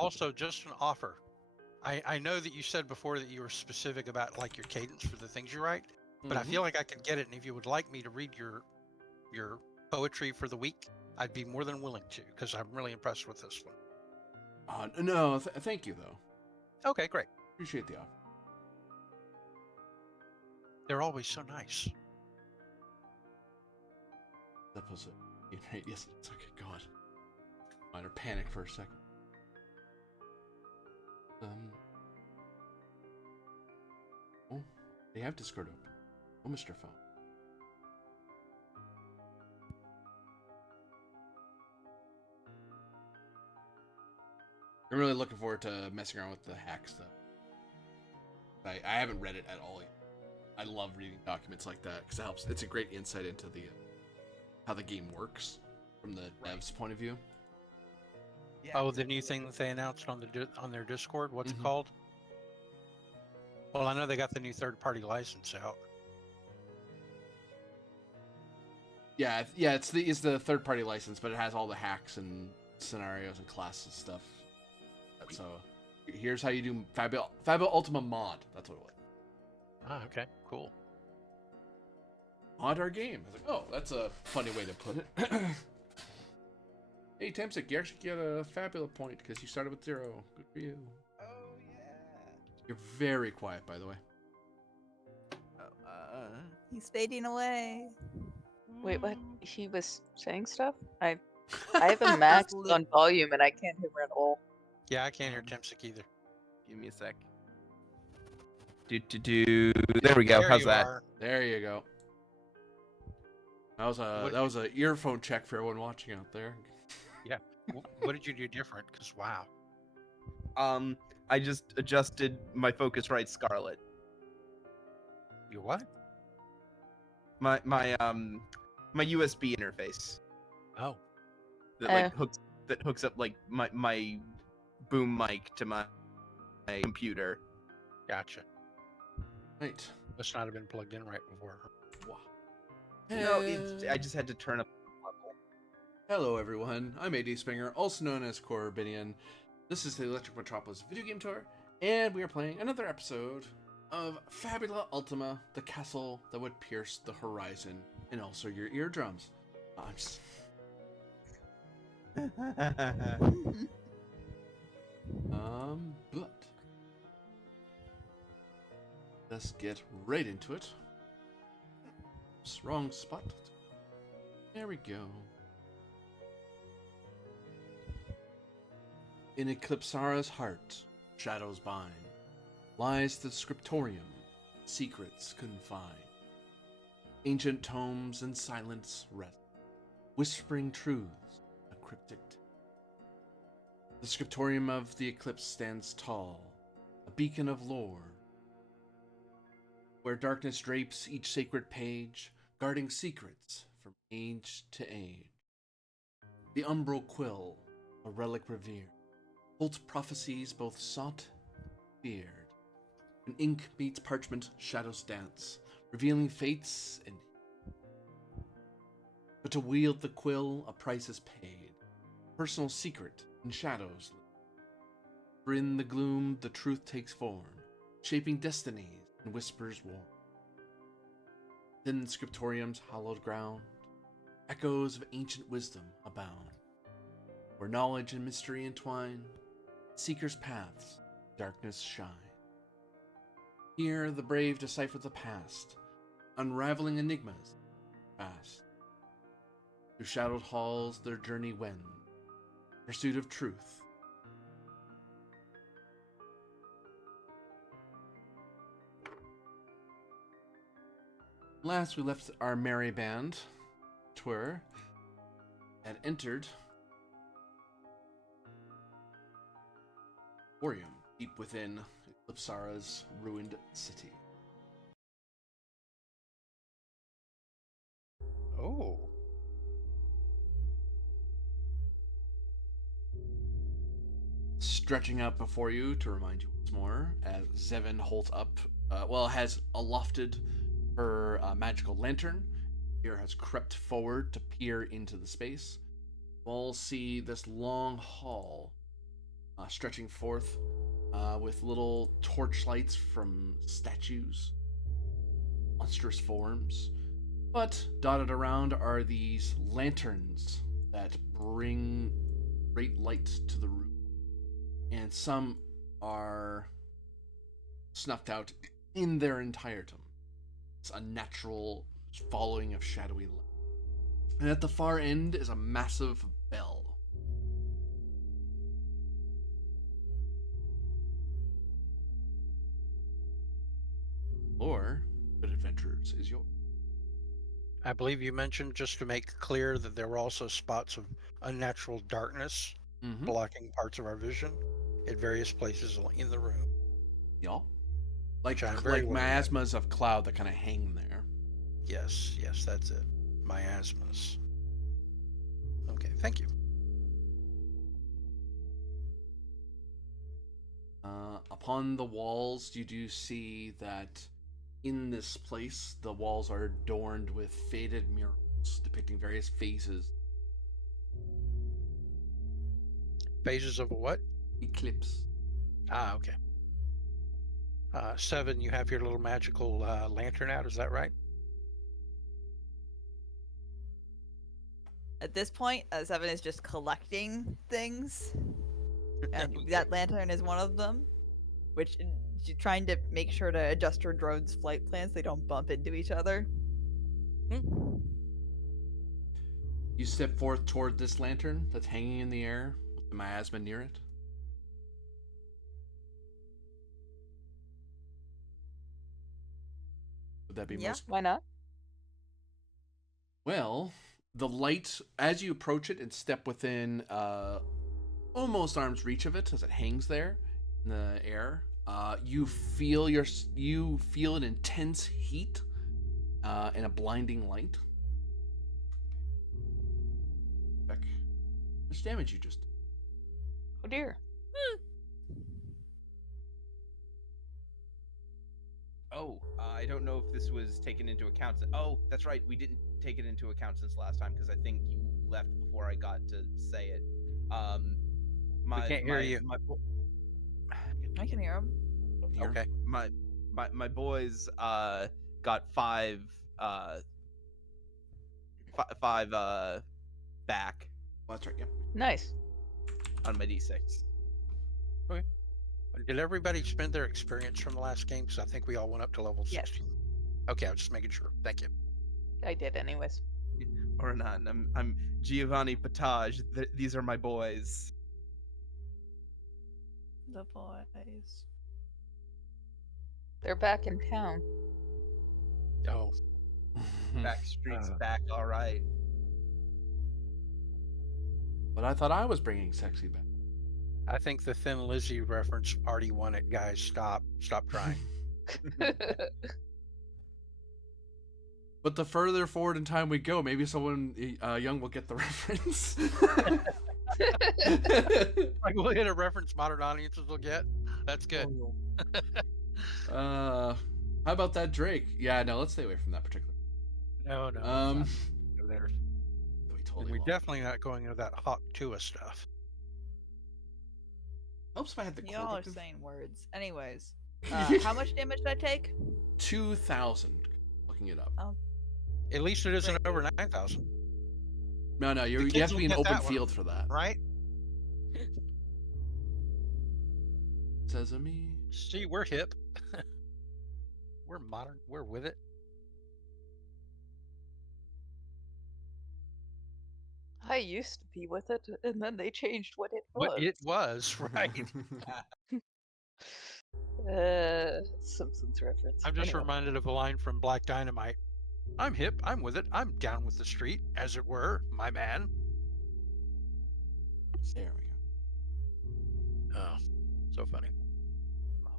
Also, just an offer. I know that you said before that you were specific about like your cadence for the things you write, but I feel like I could get it. And if you would like me to read your poetry for the week, I'd be more than willing to, because I'm really impressed with this one. No, thank you though. Okay, great. Appreciate the offer. They're always so nice. That was it. Yes, it's okay. God, minor panic for a second. Oh, they have Discord open. Oh, Mr. Phone. I'm really looking forward to messing around with the hack stuff. I haven't read it at all yet. I love reading documents like that because it helps. It's a great insight into the how the game works from the devs' point of view. Yeah. Oh, the new thing that they announced on their Discord. What's it called? Well, I know they got the new third-party license out. Yeah, it's the third-party license, but it has all the hacks and scenarios and classes stuff. So here's how you do Fabula Ultima mod. That's what it was. Ah, okay, cool. Mod our game. I was like, oh, that's a funny way to put it. Hey, Temsic, you actually get a Fabula point because you started with 0. Good for you. Oh, yeah. You're very quiet, by the way. Oh, He's fading away. Wait, what? He was saying stuff? I have a max on volume and I can't hear him at all. Yeah, I can't hear Temsic either. give me a sec. There we go. How's that? There you go. That was a earphone check for everyone watching out there. Yeah. What did you do different? Because wow. I just adjusted my Focusrite Scarlet. You what? My USB interface. Oh. That hooks up like my boom mic to my computer. Gotcha. Right. Must not have been plugged in right before. Wow. No, I just had to turn up the level. Hello, everyone. I'm AD Spinger, also known as Corbinian. This is the Electric Metropolis video game tour, and we are playing another episode of Fabula Ultima, the castle that would pierce the horizon, and also your eardrums. I'm just... but let's get right into it. Oops, wrong spot. There we go. In Eclipsara's heart, shadows bind, lies the Scriptorium, secrets confine. Ancient tomes and silence rest, whispering truths, a cryptic. The Scriptorium of the Eclipse stands tall, a beacon of lore, where darkness drapes each sacred page, guarding secrets from age to age. The umbral quill, a relic revered, holds prophecies both sought and feared. When ink meets parchment, shadows dance, revealing fates and... But to wield the quill, a price is paid. Personal secret in shadows. For in the gloom, the truth takes form, shaping destinies and whispers warm. Within Scriptorium's hallowed ground, echoes of ancient wisdom abound. Where knowledge and mystery entwine, seekers' paths, darkness shine. Here the brave decipher the past, unraveling enigmas fast. Through shadowed halls their journey wend, pursuit of truth. Last we left our merry band tour and entered Scriptorium, deep within Eclipsara's ruined city. Oh. Stretching out before you to remind you once more, as Zevin holds up, has alofted her magical lantern. Here has crept forward to peer into the space. You all see this long hall stretching forth with little torchlights from statues, monstrous forms. But dotted around are these lanterns that bring great light to the room. And some are snuffed out in their entirety. It's a natural following of shadowy light. And at the far end is a massive bell. Or, good adventurers, is yours. I believe you mentioned, just to make clear, that there were also spots of unnatural darkness blocking parts of our vision at various places in the room. Y'all? Like, Which I'm very aware of. miasmas of cloud that kind of hang there. Yes, that's it. Miasmas. Okay, thank you. Upon the walls, you do see that in this place, the walls are adorned with faded murals depicting various phases. Phases of a what? Eclipse. Ah, okay. 7, you have your little magical lantern out, is that right? At this point, 7 is just collecting things, and that lantern is one of them. Which she's trying to make sure to adjust her drone's flight plans so they don't bump into each other. You step forth toward this lantern that's hanging in the air with the miasma near it. Would that be most? Why not? Well, the light, as you approach it and step within almost arm's reach of it as it hangs there in the air, you feel an intense heat and a blinding light. Beck, how much damage you just did? Oh dear. Oh, I don't know if this was taken into account. Oh, that's right. We didn't take it into account since last time because I think you left before I got to say it. We can't hear you. I can hear him. Okay. My boys got five back Oh, that's right. Yep. Nice. on my d6. Did everybody spend their experience from the last game? Because I think we all went up to level Yes. 16. Okay, I was just making sure. Thank you. I did anyways. Or not. I'm Giovanni Patage. These are my boys. The boys. They're back in town. Oh, Back streets back. All right. But I thought I was bringing sexy back. I think the Thin Lizzy reference already won it, guys. Stop trying. But the further forward in time we go, maybe someone young will get the reference. Like, we'll hit a reference modern audiences will get. That's good. How about that Drake? Yeah, no, let's stay away from that particular. No. There. We totally And we're won't. definitely not going into that Hawk Tua stuff. Helps if I had the Y'all are Corvic. saying words. Anyways, how much damage did I take? 2,000. Looking it up. At least it isn't Great. over 9,000, No, you kids have to will be in get open that one. field for that. right? Sesame. See, we're hip. We're modern. We're with it. I used to be with it, and then they changed what it was. What it was, right? Simpsons reference. I'm just Anyway. reminded of a line from Black Dynamite. I'm hip. I'm with it. I'm down with the street, as it were, my man. There we go. Oh, so funny.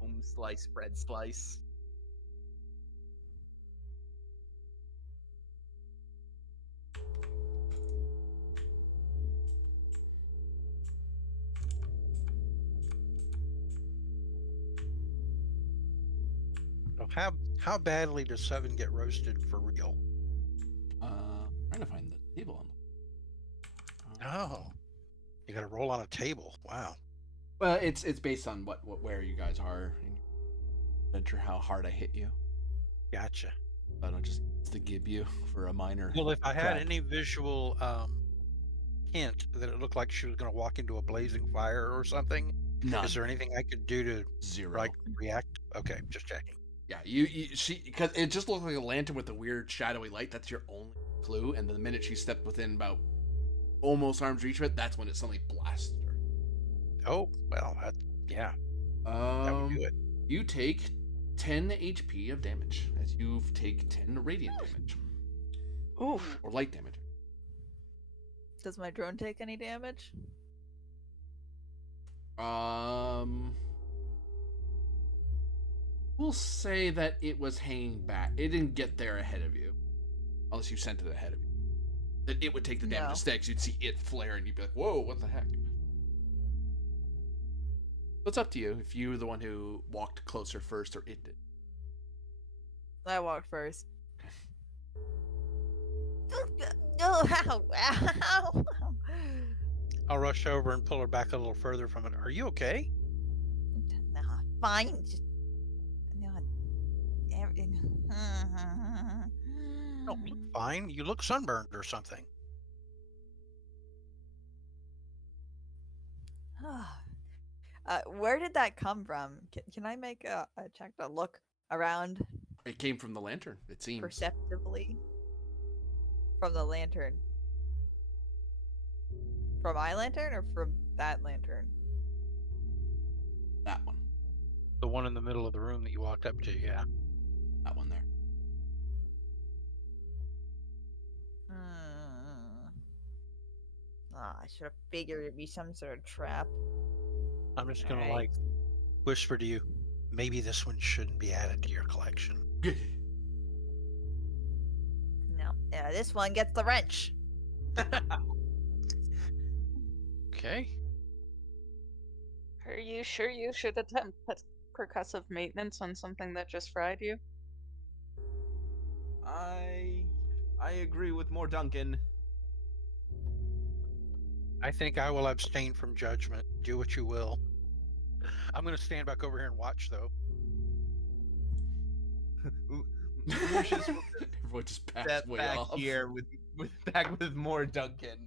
Home slice, bread slice. So how badly does 7 get roasted for real? Trying to find the table on Oh, you got to roll on a table. Wow. Well, it's based on where you guys are in your adventure, how hard I hit you. Gotcha. I don't just to give you for a minor. Well, if I had crap. any visual hint that it looked like she was going to walk into a blazing fire or something, None. is there anything I could do to Zero. react? Okay, just checking. Yeah, she because it just looked like a lantern with a weird shadowy light. That's your only clue. And the minute she stepped within about almost arm's reach of it, that's when it suddenly blasted her. Oh well, yeah, that would do it. You take 10 HP of damage as you take 10 radiant damage. Oof. Or light damage. Does my drone take any damage? We'll say that it was hanging back. It didn't get there ahead of you. Unless you sent it ahead of you. That it would take the damage No. to stay, 'cause you'd see it flare and you'd be like, whoa, what the heck? So it's up to you if you were the one who walked closer first or it did. I walked first. No, ow, ow. I'll rush over and pull her back a little further from it. Are you okay? Nah, fine. Just, no, everything. No, you look fine. You look sunburned or something. Where did that come from? Can I make a check to look around It came from the lantern, it seems. perceptively from the lantern? From my lantern or from that lantern? That one. The one in the middle of the room that you walked up to, yeah. That one there. I should have figured it'd be some sort of trap. I'm just gonna Alright. whisper to you, maybe this one shouldn't be added to your collection. No, yeah, this one gets the wrench. Okay. Are you sure you should attempt percussive maintenance on something that just fried you? I agree with more Duncan. I think I will abstain from judgment. Do what you will. I'm gonna stand back over here and watch, though. Lucius will Everyone just step passed way back off. here with more Duncan.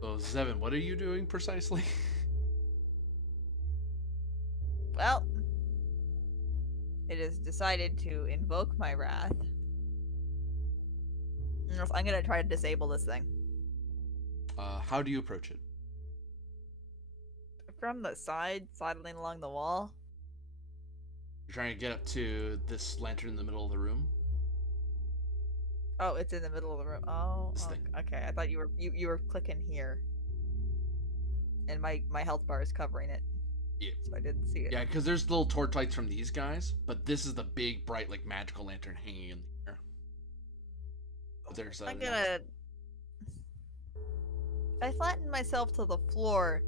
So, Zevin, what are you doing precisely? Well, it has decided to invoke my wrath. I'm gonna try to disable this thing. How do you approach it? From the side, sidling along the wall. You're trying to get up to this lantern in the middle of the room? Oh, it's in the middle of the room. Oh, This thing. okay. I thought you were clicking here, and my health bar is covering it. Yeah. So I didn't see it. Yeah, because there's little torch lights from these guys, but this is the big, bright, like, magical lantern hanging in the air. But there's I'm gonna. If I flatten myself to the floor,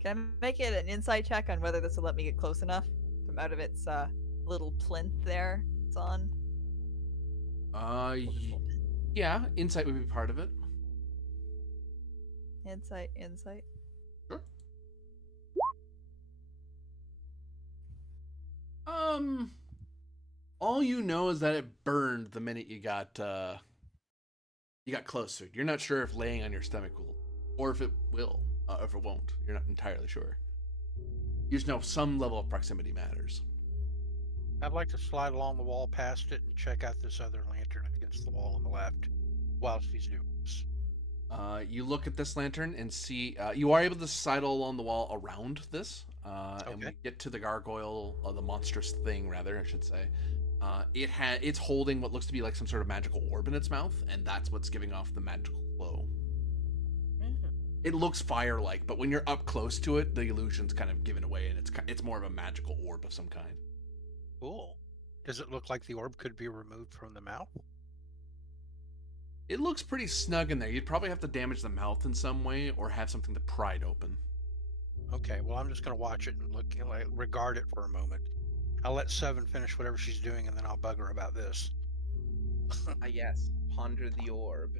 can I make it an insight check on whether this will let me get close enough from out of its little plinth there it's on? Yeah, insight would be part of it. Insight. Sure. All you know is that it burned the minute you got close to it. You're not sure if laying on your stomach will, or if it will, if it won't. You're not entirely sure. You just know some level of proximity matters. I'd like to slide along the wall past it and check out this other lantern against the wall on the left whilst he's doing this. You look at this lantern and see you are able to sidle along the wall around this. And we get to the gargoyle, or the monstrous thing, rather, I should say. It's holding what looks to be like some sort of magical orb in its mouth, and that's what's giving off the magical glow. It looks fire-like, but when you're up close to it, the illusion's kind of given away, and it's more of a magical orb of some kind. Cool. Does it look like the orb could be removed from the mouth? It looks pretty snug in there. You'd probably have to damage the mouth in some way, or have something to pry it open. Okay, well, I'm just going to watch it and regard it for a moment. I'll let Seven finish whatever she's doing, and then I'll bug her about this. Yes, ponder the orb.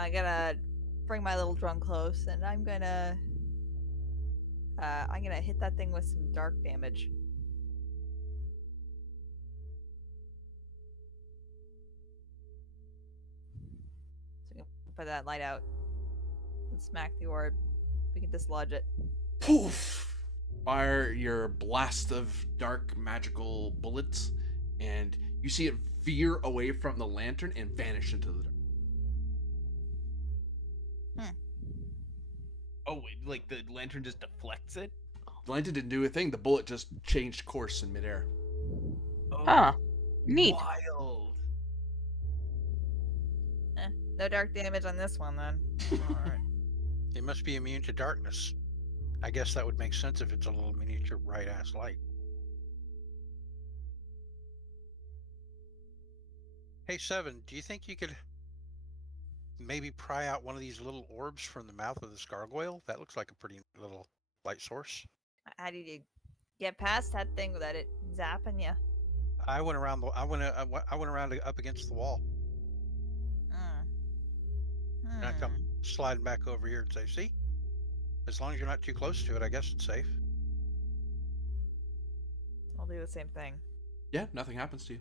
I'm gonna bring my little drum close, and I'm gonna hit that thing with some dark damage. So I'm gonna put that light out and smack the orb. We can dislodge it. Poof! Fire your blast of dark magical bullets, and you see it veer away from the lantern and vanish into the dark. Oh wait, like the lantern just deflects it? The lantern didn't do a thing. The bullet just changed course in midair. Oh, Huh. Neat. wild. No dark damage on this one then. Alright. It must be immune to darkness. I guess that would make sense if it's a little miniature bright ass light. Hey Seven, do you think you could maybe pry out one of these little orbs from the mouth of this gargoyle? That looks like a pretty little light source. How did you get past that thing without it zapping you? I went around up against the wall, and I come sliding back over here and say, "See, as long as you're not too close to it, I guess it's safe." I'll do the same thing. Yeah, nothing happens to you.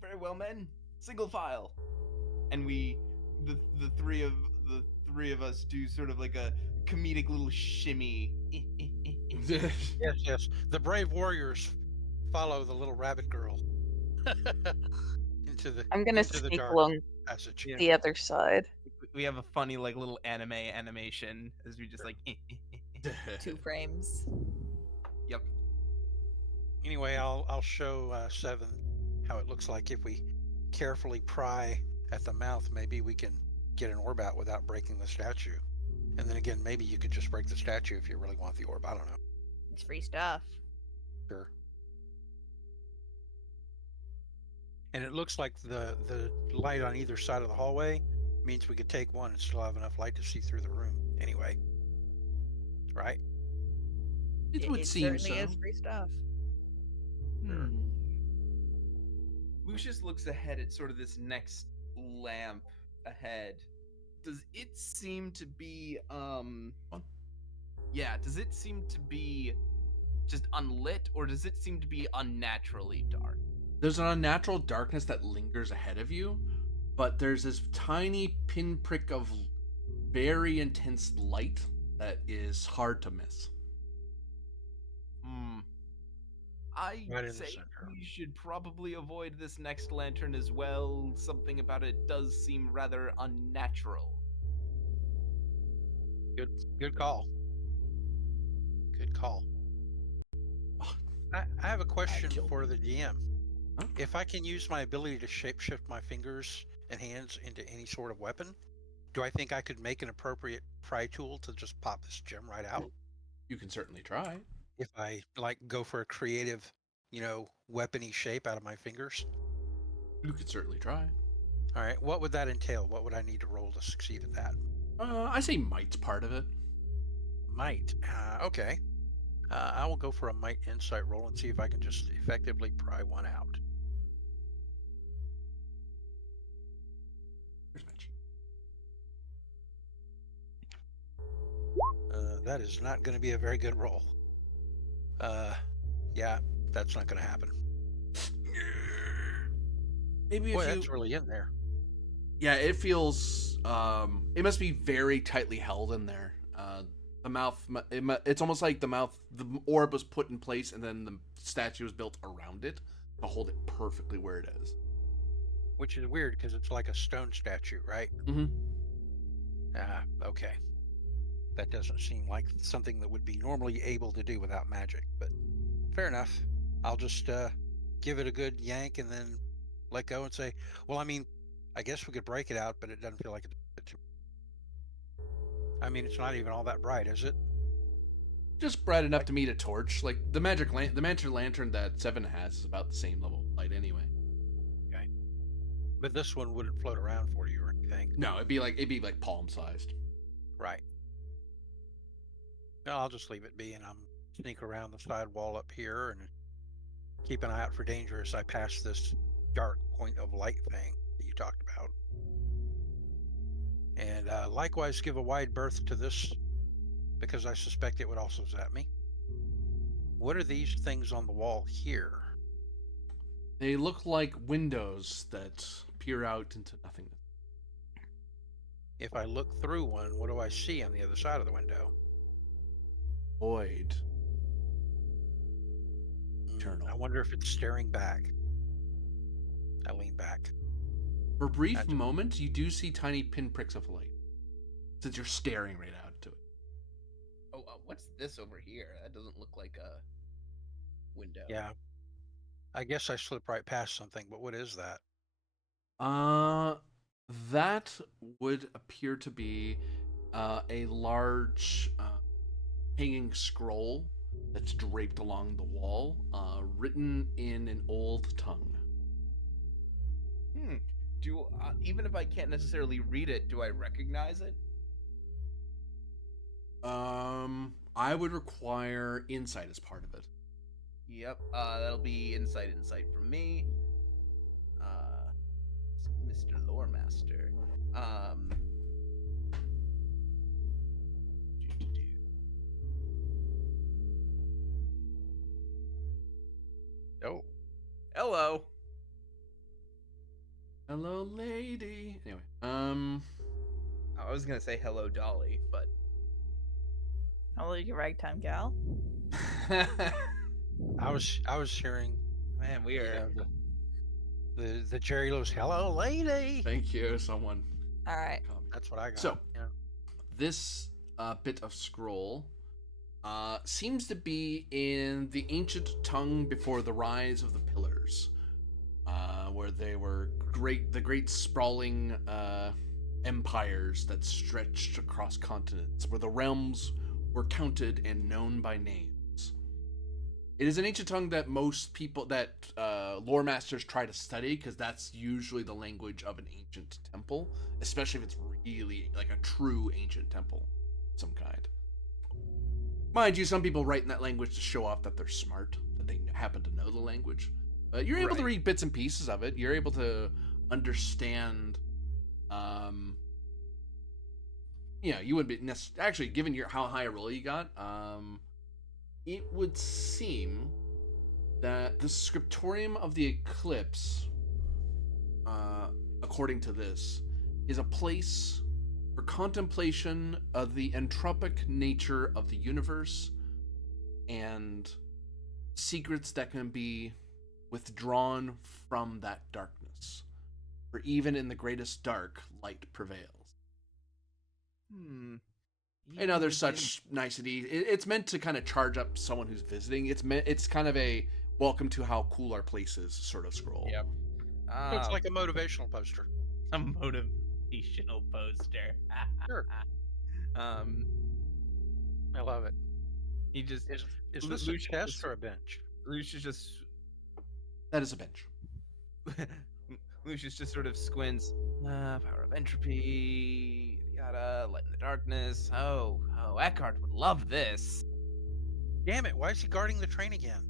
Very well, men. Single file. And we, the three of us do sort of like a comedic little shimmy. Yes. The brave warriors follow the little rabbit girl into the I'm gonna into the sneak dark along passage. Yeah. the other side. We have a funny like little anime animation as we just like. 2 frames. Yep. Anyway, I'll show Seven how it looks like if we carefully pry at the mouth. Maybe we can get an orb out without breaking the statue. And then again, maybe you could just break the statue if you really want the orb. I don't know. It's free stuff. Sure. And it looks like the light on either side of the hallway means we could take one and still have enough light to see through the room. Anyway, right? It would seem so. Certainly is free stuff. Lucius looks ahead at sort of this next lamp ahead. Does it seem to be yeah, does it seem to be just unlit, or does it seem to be unnaturally dark? There's an unnatural darkness that lingers ahead of you, but there's this tiny pinprick of very intense light that is hard to miss. I Right in the say center. we should probably avoid this next lantern as well. Something about it does seem rather unnatural. Good call. Good call. I have a question killed for the DM. Huh? If I can use my ability to shapeshift my fingers and hands into any sort of weapon, do I think I could make an appropriate pry tool to just pop this gem right out? You can certainly try. If I like go for a creative, weapony shape out of my fingers. You could certainly try. All right, what would that entail? What would I need to roll to succeed at that? I say might's part of it. Might. Okay. I will go for a might insight roll and see if I can just effectively pry one out. Here's my cheat. That is not going to be a very good roll. Yeah, that's not going to happen. Maybe Boy, if you... that's really in there. Yeah, it feels... it must be very tightly held in there. The mouth... It's almost like the mouth... The orb was put in place and then the statue was built around it to hold it perfectly where it is. Which is weird because it's like a stone statue, right? Mm-hmm. Okay. That doesn't seem like something that would be normally able to do without magic, but fair enough. I'll just give it a good yank and then let go and say, well, I mean, I guess we could break it out, but it doesn't feel like it. I mean, it's not even all that bright, is it? Just bright enough to meet a torch. Like the magic lantern that Seven has is about the same level of light anyway. Okay. But this one wouldn't float around for you or anything. No, it'd be like palm sized. Right. No, I'll just leave it be, and I'm sneak around the side wall up here and keep an eye out for danger as I pass this dark point of light thing that you talked about. And likewise, give a wide berth to this, because I suspect it would also zap me. What are these things on the wall here? They look like windows that peer out into nothingness. If I look through one, what do I see on the other side of the window? Void. I Eternal. wonder if it's staring back. I lean back. For a brief Gotcha. moment, you do see tiny pinpricks of light, since you're staring right out to it. Oh, what's this over here? That doesn't look like a window. Yeah. I guess I slipped right past something, but what is that? That would appear to be a large hanging scroll that's draped along the wall, written in an old tongue. Do even if I can't necessarily read it, do I recognize it? I would require insight as part of it. Yep. That'll be insight from me. Mr. Loremaster. Oh. Hello. Hello, lady. Anyway, I was gonna say hello, Dolly, but Hello, you ragtime gal. I was hearing, man, we you are. know, the Jerry Lewis "Hello, lady." Thank you, someone. All right. That's what I got. So, yeah. this bit of scroll seems to be in the ancient tongue before the rise of the pillars, where they were the great sprawling empires that stretched across continents, where the realms were counted and known by names. It is an ancient tongue that most people, that lore masters try to study, because that's usually the language of an ancient temple, especially if it's really like a true ancient temple of some kind. Mind you, some people write in that language to show off that they're smart, that they happen to know the language. But you're able to read bits and pieces of it. You're able to understand. You wouldn't be actually, given how high a roll you got. It would seem that the Scriptorium of the Eclipse, according to this, is a place for contemplation of the entropic nature of the universe and secrets that can be withdrawn from that darkness. For even in the greatest dark, light prevails. And other such niceties. It's meant to kind of charge up someone who's visiting. It's kind of a welcome to how cool our place is sort of scroll. Yep. So it's like a motivational poster. A motivational poster. Sure. I love it. He just Is this a Lucius chest just- or a bench? Lucius just That is a bench. Lucius just sort of squints. Power of entropy, yada, light in the darkness. Oh, Eckhart would love this. Damn it! Why is he guarding the train again?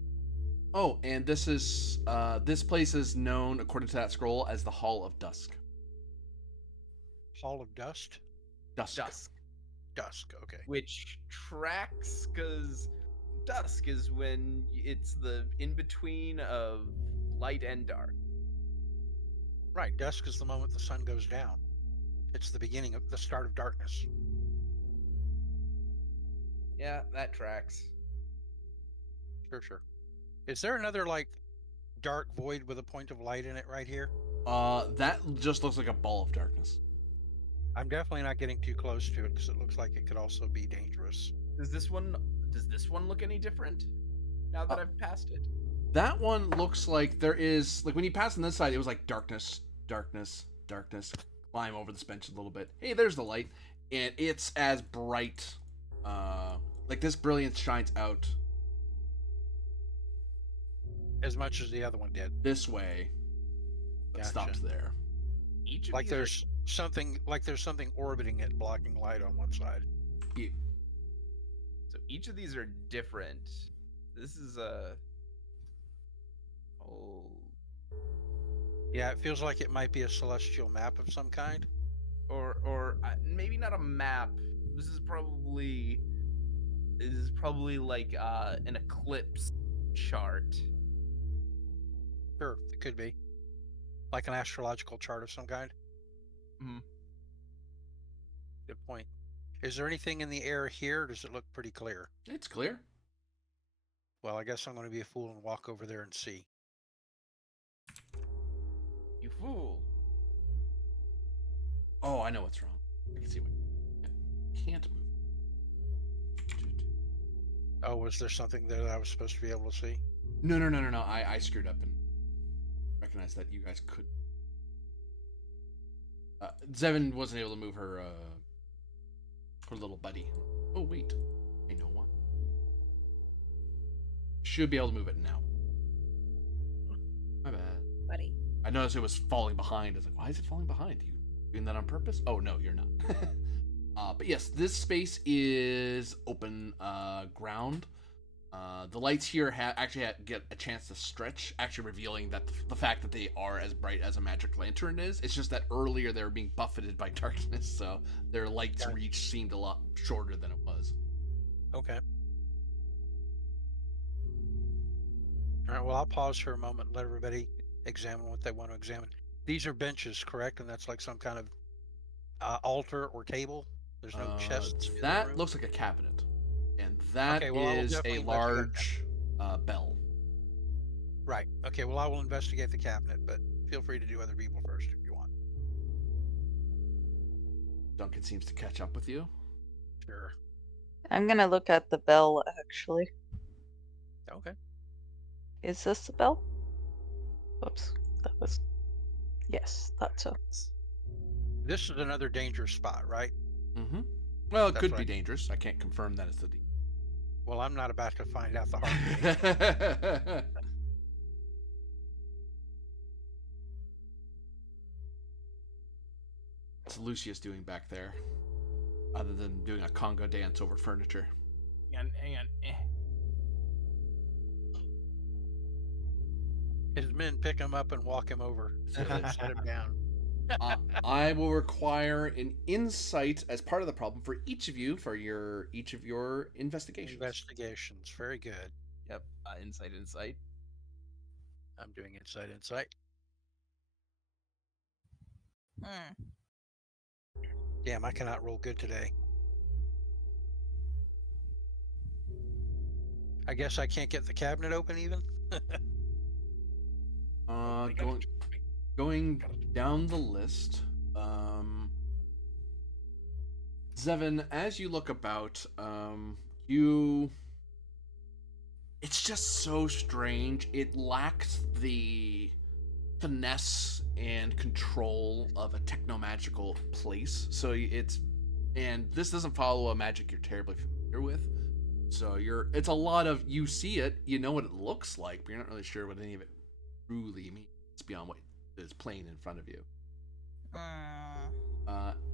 Oh, and this place is known, according to that scroll, as the Hall of Dusk. Hall of Dust. Dusk, Okay. which tracks because dusk is when it's the in between of light and dark. Right. Dusk is the moment the sun goes down. It's the beginning of the start of darkness. Yeah, that tracks. Sure. Is there another like dark void with a point of light in it right here? That just looks like a ball of darkness. I'm definitely not getting too close to it because it looks like it could also be dangerous. Does this one look any different now that I've passed it? That one looks like there is, like when you pass on this side, it was like darkness. Climb over this bench a little bit. Hey, there's the light, and it's as bright. Like this brilliance shines out As much as the other one did. this way, but Gotcha. stops there. Each of Like these are- there's something orbiting it, blocking light on one side. so each of these are different. This is a Yeah, it feels like it might be a celestial map of some kind. maybe not a map. This is probably like an eclipse chart. Sure, it could be like an astrological chart of some kind. Mhm. Good point. Is there anything in the air here? Or does it look pretty clear? It's clear. Well, I guess I'm going to be a fool and walk over there and see. You fool. Oh, I know what's wrong. I can see what. Can't move. Oh, was there something there that I was supposed to be able to see? No. I screwed up and recognized that you guys couldn't. Zevin wasn't able to move her little buddy. Oh wait, I know what. Should be able to move it now. My bad. Buddy. I noticed it was falling behind. I was like, why is it falling behind? You doing that on purpose? Oh no, you're not. But yes, this space is open ground. The lights here get a chance to stretch, actually revealing that the fact that they are as bright as a magic lantern is. It's just that earlier they were being buffeted by darkness, so their light's reach seemed a lot shorter than it was. Okay. All right, well, I'll pause for a moment and let everybody examine what they want to examine. These are benches, correct? And that's like some kind of altar or table? There's no chests in the That room? looks like a cabinet. And that Okay, well, I will is definitely a investigate large bell. Right. Okay, well, I will investigate the cabinet, but feel free to do other people first if you want. Duncan seems to catch up with you. Sure. I'm gonna look at the bell, actually. Okay. Is this the bell? Whoops. That was... Yes, that's so. This is another dangerous spot, right? Mm-hmm. Well, it That's could right. be dangerous. I can't confirm that it's the D. Well, I'm not about to find out the hard way. What's Lucius doing back there? Other than doing a Congo dance over furniture. Hang on. His men pick him up and walk him over. Set him down. I will require an insight as part of the problem for each of you for each of your investigations. Investigations. Very good. Yep. Insight. I'm doing insight. Damn, I cannot roll good today. I guess I can't get the cabinet open even? Going down the list, Zevin, as you look about, it's just so strange. It lacks the finesse and control of a technomagical place. And this doesn't follow a magic you're terribly familiar with. So it's a lot of, you see it, you know what it looks like, but you're not really sure what any of it truly means beyond what is plain in front of you.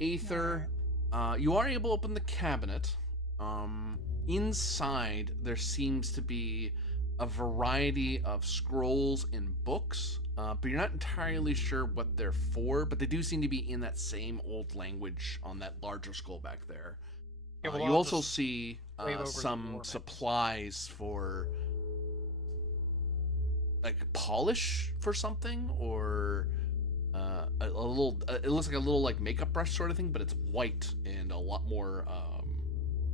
Aether, you are able to open the cabinet. Inside, there seems to be a variety of scrolls and books, but you're not entirely sure what they're for, but they do seem to be in that same old language on that larger scroll back there. Yeah, well, You I'll also just see wave over the some doormat. supplies for like polish for something, or a little. It looks like a little like makeup brush sort of thing, but it's white and a lot more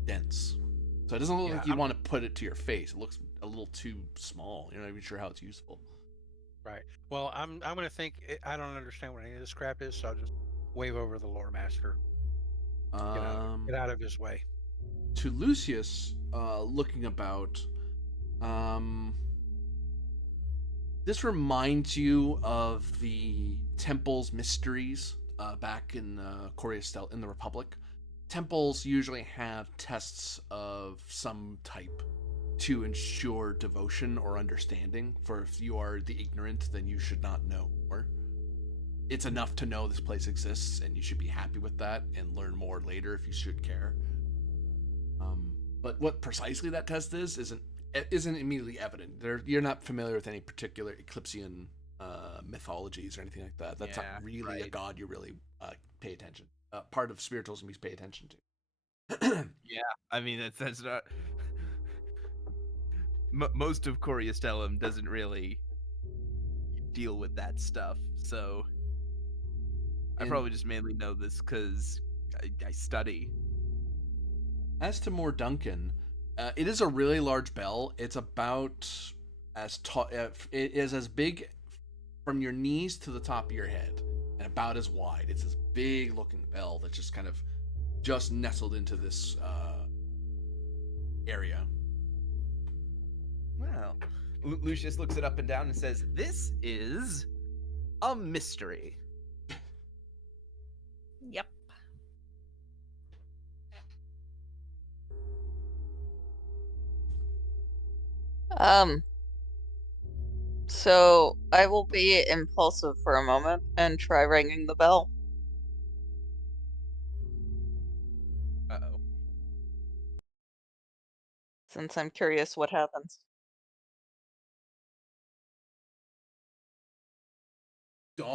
dense. So it doesn't look like you want to put it to your face. It looks a little too small. You're not even sure how it's useful. Right. Well, I'm going to think, I don't understand what any of this crap is, so I'll just wave over the lore master. Get out of his way. To Lucius, looking about, this reminds you of the temple's mysteries back in Coriastel in the Republic. Temples usually have tests of some type to ensure devotion or understanding. For if you are the ignorant, then you should not know more. It's enough to know this place exists, and you should be happy with that and learn more later if you should care. But what precisely that test isn't immediately evident. You're not familiar with any particular Eclipsean mythologies or anything like that. That's not really a god you really pay attention. part of spiritualism we pay attention to. Yeah, I mean that's not. Most of Coriastellum doesn't really deal with that stuff, so I And probably just mainly know this because I study. as to More Duncan, it is a really large bell. It's about as tall. It is as big from your knees to the top of your head, and about as wide. It's this big looking bell that's just kind of just nestled into this area. Well, Lucius looks it up and down and says, "This is a mystery." Yep. Um, so I will be impulsive for a moment and try ringing the bell. Uh-oh. Since I'm curious what happens. Dong,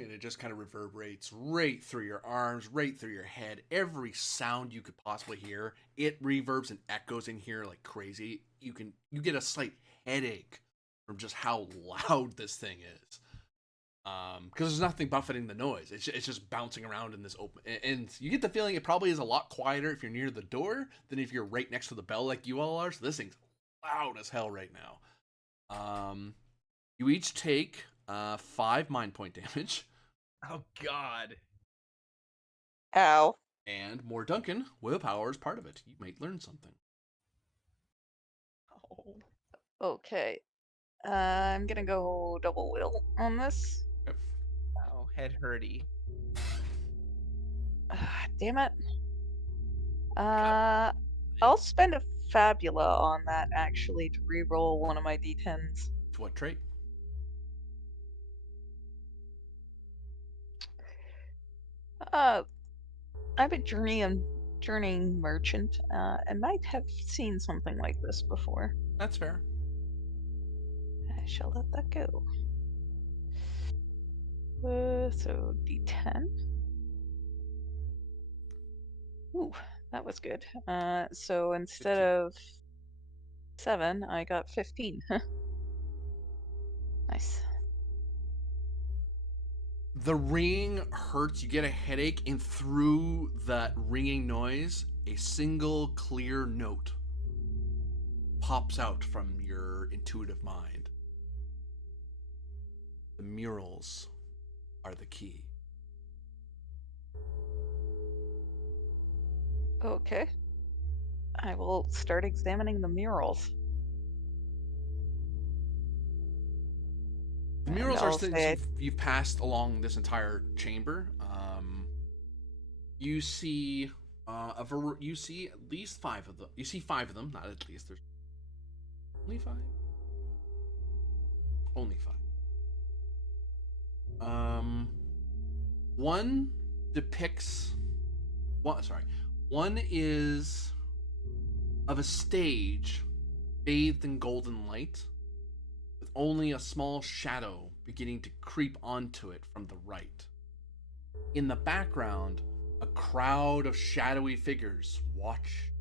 and it just kind of reverberates right through your arms, right through your head. Every sound you could possibly hear, it reverbs and echoes in here like crazy. You get a slight headache from just how loud this thing is. Because there's nothing buffeting the noise. It's just bouncing around in this open, and you get the feeling it probably is a lot quieter if you're near the door than if you're right next to the bell like you all are. So this thing's loud as hell right now. You each take 5 mind point damage, Oh God. Ow. and More Duncan, willpower is part of it. You might learn something. Oh. Okay. I'm gonna go double will on this. Oh, head hurty. Damn it. I'll spend a Fabula on that actually to reroll one of my d10s. To what trait? I'm a journeying merchant, and might have seen something like this before. That's fair. I shall let that go. So d10. Ooh, that was good. So instead 15. of 7, I got 15. Nice. The ringing hurts. You get a headache, and through that ringing noise, a single clear note pops out from your intuitive mind. The murals are the key. Okay. I will start examining the murals. The And murals are I'll things say you've passed along this entire chamber. You see you see at least 5 of them. You see 5 of them, not at least. There's only 5. Only 5. One depicts. One is of a stage bathed in golden light, with only a small shadow beginning to creep onto it from the right. In the background, a crowd of shadowy figures watch.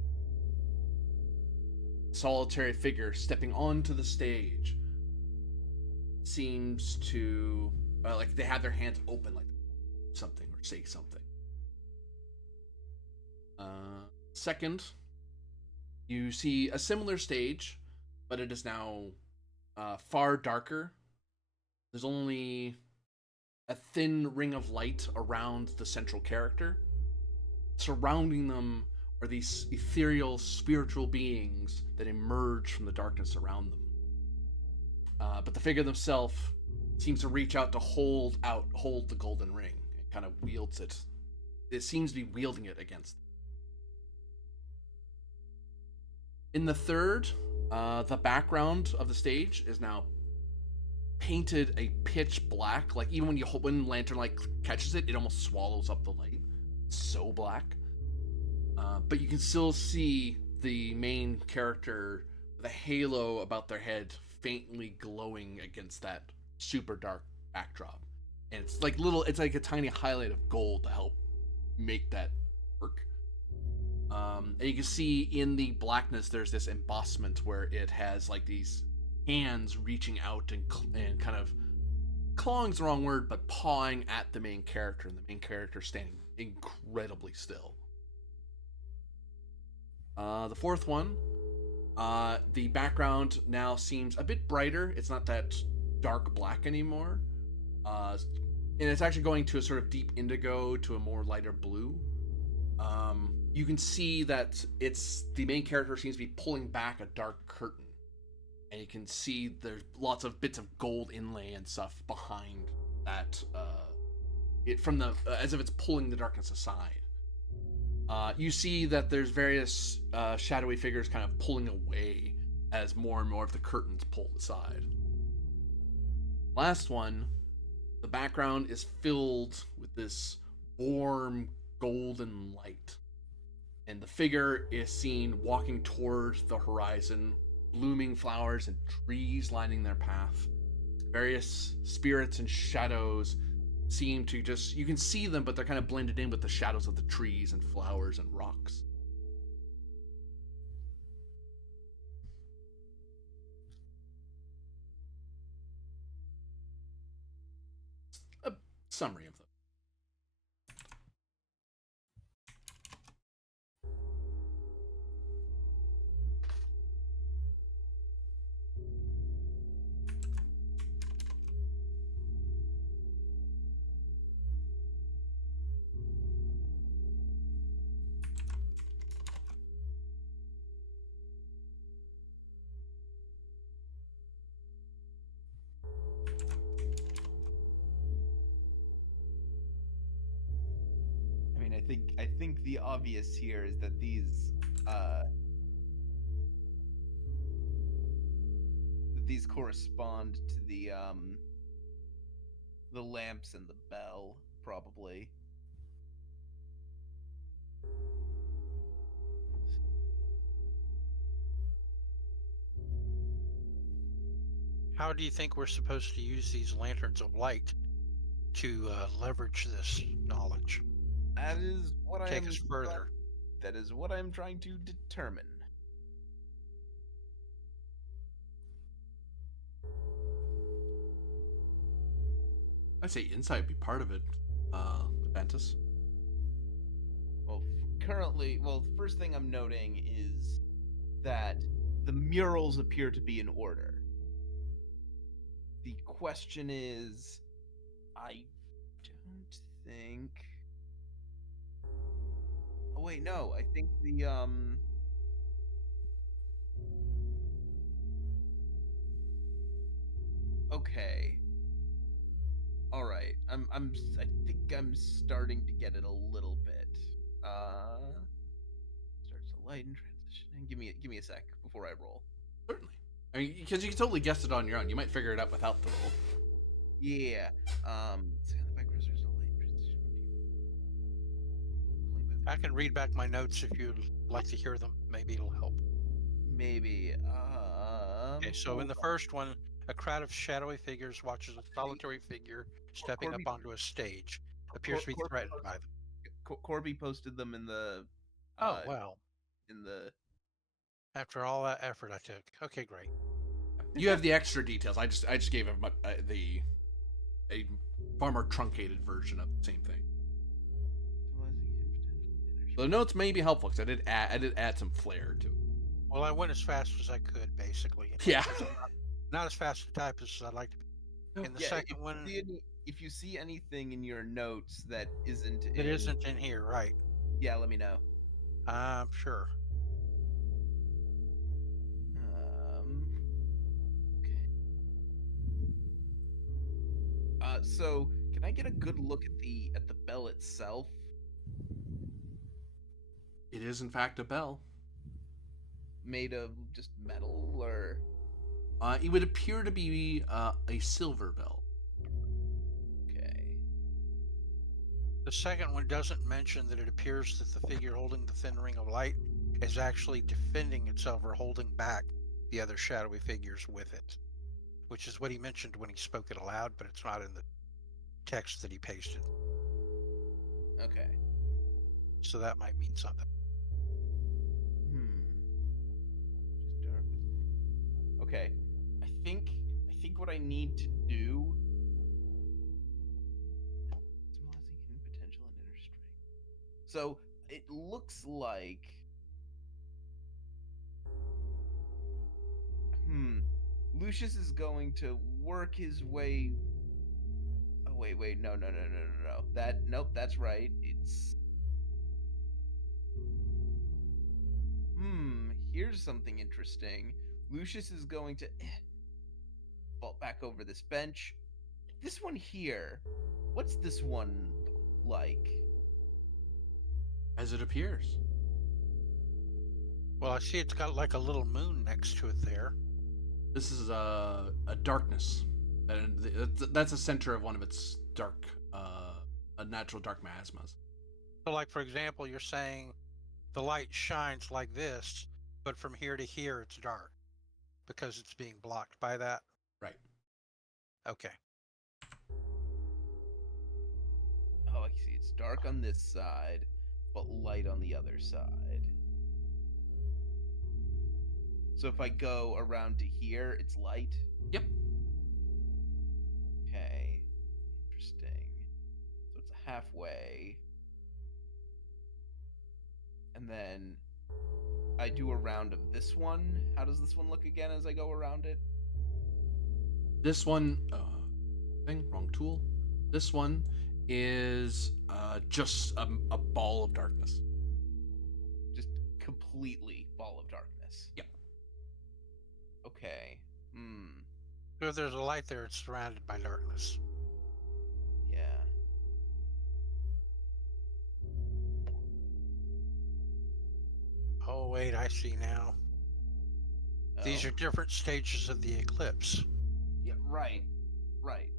Solitary figure stepping onto the stage seems to like they have their hands open, like something or say something. Second, you see a similar stage, but it is now far darker. There's only a thin ring of light around the central character. Surrounding them are these ethereal, spiritual beings that emerge from the darkness around them. But the figure themselves seems to reach out to hold the golden ring. It kind of wields it. It seems to be wielding it against them. In the third, the background of the stage is now painted a pitch black. Like even when lantern light catches it, it almost swallows up the light. It's so black. But you can still see the main character with a halo about their head, faintly glowing against that super dark backdrop. and it's like little. It's like a tiny highlight of gold to help make that work. And you can see in the blackness there's this embossment where it has like these hands reaching out and kind of clawing's the wrong word, but pawing at the main character, and the main character standing incredibly still. The fourth one, the background now seems a bit brighter. It's not that dark black anymore, and it's actually going to a sort of deep indigo to a more lighter blue. You can see that the main character seems to be pulling back a dark curtain, and you can see there's lots of bits of gold inlay and stuff behind that. As if it's pulling the darkness aside. You see that there's various shadowy figures kind of pulling away as more and more of the curtains pulled aside. Last one, the background is filled with this warm golden light, and the figure is seen walking towards the horizon, blooming flowers and trees lining their path. Various spirits and shadows seem to you can see them, but they're kind of blended in with the shadows of the trees and flowers and rocks. A summary of them. I think the obvious here is that these correspond to the lamps and the bell, probably. How do you think we're supposed to use these lanterns of light to leverage this knowledge? That is what Take us further. That is what I'm trying to determine. I'd say insight would be part of it, Ventus. Well, the first thing I'm noting is that the murals appear to be in order. The question is, I don't think... Oh wait, no, I think the okay. All right. I think I'm starting to get it a little bit. Starts to lighten, transitioning. Give me a sec before I roll. Certainly. I mean, because you can totally guess it on your own. You might figure it out without the roll. Yeah. I can read back my notes if you'd like to hear them. Maybe it'll help. Maybe. Okay, so in the first one, a crowd of shadowy figures watches a solitary figure stepping up onto a stage. Appears to be threatened by them. Corby posted them in the. Oh, well. In the. After all that effort I took. Okay, great. You have the extra details. I just gave him a far more truncated version of the same thing. The notes may be helpful because I did add some flair to it. Well, I went as fast as I could, basically. Yeah. Not as fast to type as I'd like to be. In the second one, if you see anything in your notes that isn't in here, right? Yeah, let me know. Sure. Okay. So can I get a good look at the bell itself? It is in fact a bell. Made of just metal, or? It would appear to be a silver bell. Okay. The second one doesn't mention that it appears that the figure holding the thin ring of light is actually defending itself or holding back the other shadowy figures with it, which is what he mentioned when he spoke it aloud, but it's not in the text that he pasted. Okay. So that might mean something. Just dark. Okay. I think what I need to do. Symbolizing hidden potential and inner strength. So it looks like. Lucius is going to work his way. Oh wait, no. Nope, that's right. It's. Here's something interesting. Lucius is going to vault back over this bench. This one here. What's this one like? As it appears. Well, I see it's got like a little moon next to it there. This is a darkness. That's the center of one of its dark, a natural dark miasmas. So, like, for example, you're saying the light shines like this, but from here to here it's dark because it's being blocked by that? Right. Okay. Oh, I see. It's dark on this side, but light on the other side. So if I go around to here, it's light? Yep. Okay. Interesting. So it's halfway. And then I do a round of this one. How does this one look again as I go around it? This one, wrong tool. This one is just a ball of darkness. Just completely ball of darkness. Yep. Okay. So if there's a light there, it's surrounded by darkness. Yeah. Oh, wait, I see now. These Oh. are different stages of the eclipse. Yeah, right. Right.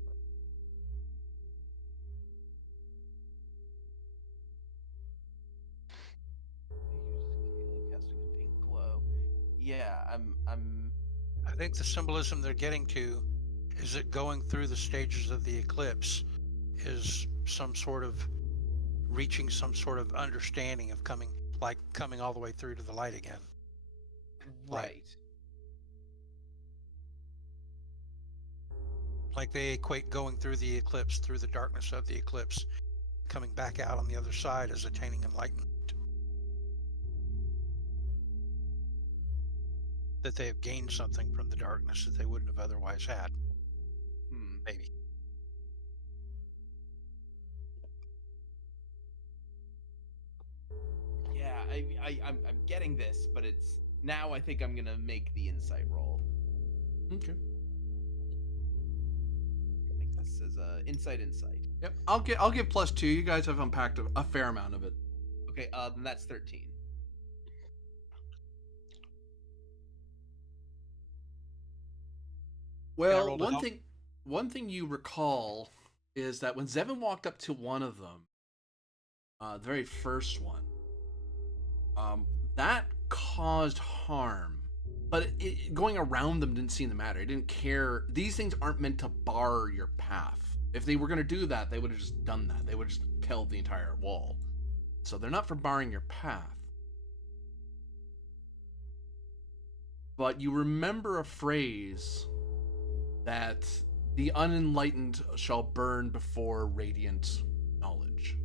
Casting a pink glow. Yeah, I'm I think the symbolism they're getting to is that going through the stages of the eclipse is some sort of reaching some sort of understanding of coming all the way through to the light again. right. Like they equate going through the eclipse, through the darkness of the eclipse, coming back out on the other side as attaining enlightenment. That they have gained something from the darkness that they wouldn't have otherwise had. Maybe. Yeah, I'm getting this, but it's now I think I'm gonna make the insight roll. Okay. Make this as a insight. Yep. I'll give +2. You guys have unpacked a fair amount of it. Okay, then that's 13. Well, one thing you recall is that when Zevin walked up to one of them, the very first one, that caused harm. But going around them didn't seem to matter. It didn't care. These things aren't meant to bar your path. If they were going to do that, they would have just done that. They would have just killed the entire wall. So they're not for barring your path. But you remember a phrase that the unenlightened shall burn before radiant knowledge.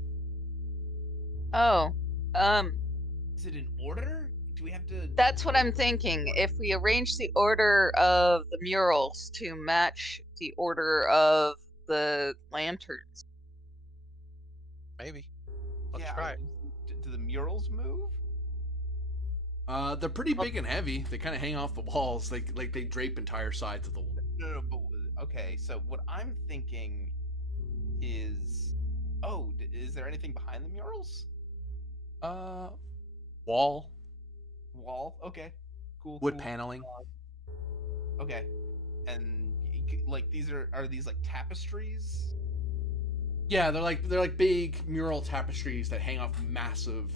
Oh, Is it in order? Do we have to? that's what I'm thinking. If we arrange the order of the murals to match the order of the lanterns. Maybe. Let's Yeah. try it. Do the murals move? They're pretty big and heavy. They kind of hang off the walls. They drape entire sides of the wall. No, but okay. So what I'm thinking is, is there anything behind the murals? Wall, Okay, cool. wood paneling. Okay, and like these are these like tapestries? Yeah, they're like big mural tapestries that hang off massive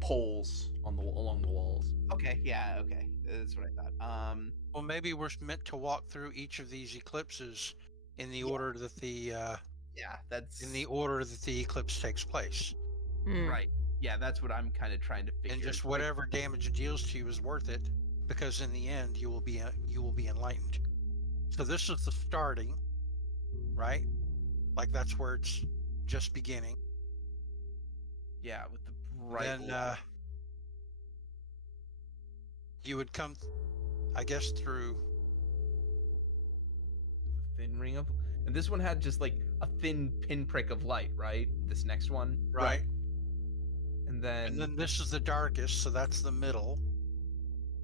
poles along the walls. Okay, yeah, okay, that's what I thought. Well, maybe we're meant to walk through each of these eclipses in the order that the Yeah, that's in the order that the eclipse takes place. Mm. right. Yeah, that's what I'm kind of trying to figure. And just It's like, whatever damage it deals to you is worth it, because in the end you will be enlightened. So this is the starting, right? Like that's where it's just beginning. yeah, with the bright Then light. you would come, I guess, through. The thin ring of, and this one had just like a thin pinprick of light, right? This next one, Right. and then, And then this is the darkest, so that's the middle.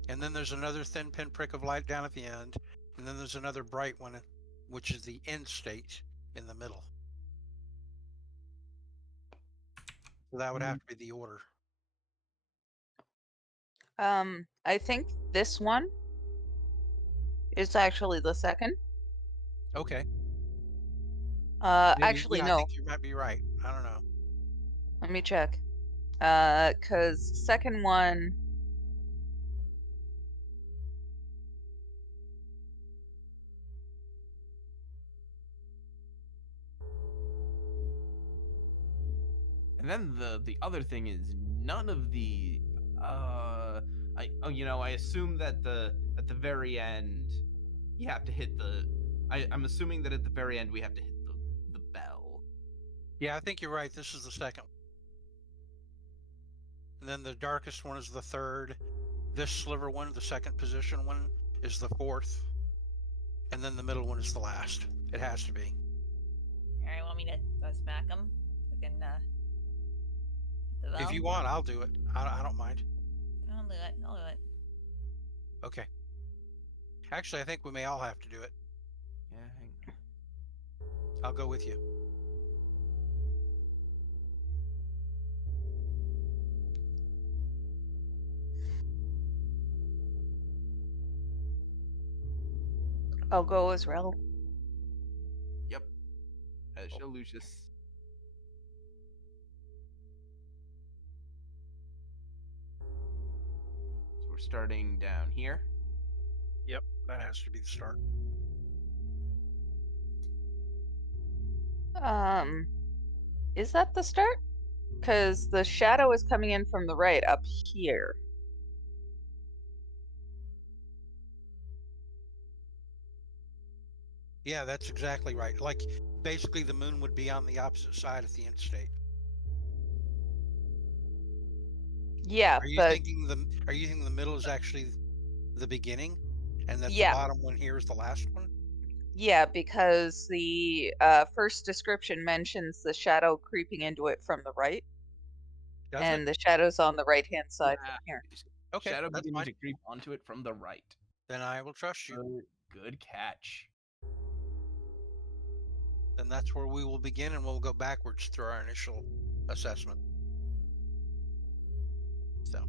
And then there's another thin pinprick of light down at the end. And then there's another bright one, which is the end state in the middle. So that would have to be the order. I think this one is actually the second. Okay. Actually, I no. think you might be right. I don't know. Let me check. Cause second one. and then the other thing is none of the, I assume that at the very end, you have to hit the. I'm assuming that at the very end we have to hit the bell. Yeah, I think you're right. This is the second. And then the darkest one is the third. This sliver one, the second position one, is the fourth. And then the middle one is the last. It has to be. Alright, want me to go smack him? We can, hit the bell? If you want, I'll do it. I don't mind. I'll do it. I'll do it. Okay. Actually, I think we may all have to do it. Yeah, hang on. I'll go with you. I'll go as well. Yep. As shall Lucius. So we're starting down here. Yep, that has to be the start. Is that the start? Because the shadow is coming in from the right up here. Yeah, that's exactly right. Like, basically, the moon would be on the opposite side of the end state. Yeah, Are you but thinking the middle is actually the beginning, and that Yeah. the bottom one here is the last one? yeah, because the first description mentions the shadow creeping into it from the right, Does and it? the shadow's on the right-hand side Yeah. from here. Okay, Shadow that's beginning fine. to creep onto it from the right. Then I will trust you. Good catch. Then that's where we will begin, and we'll go backwards through our initial assessment. So,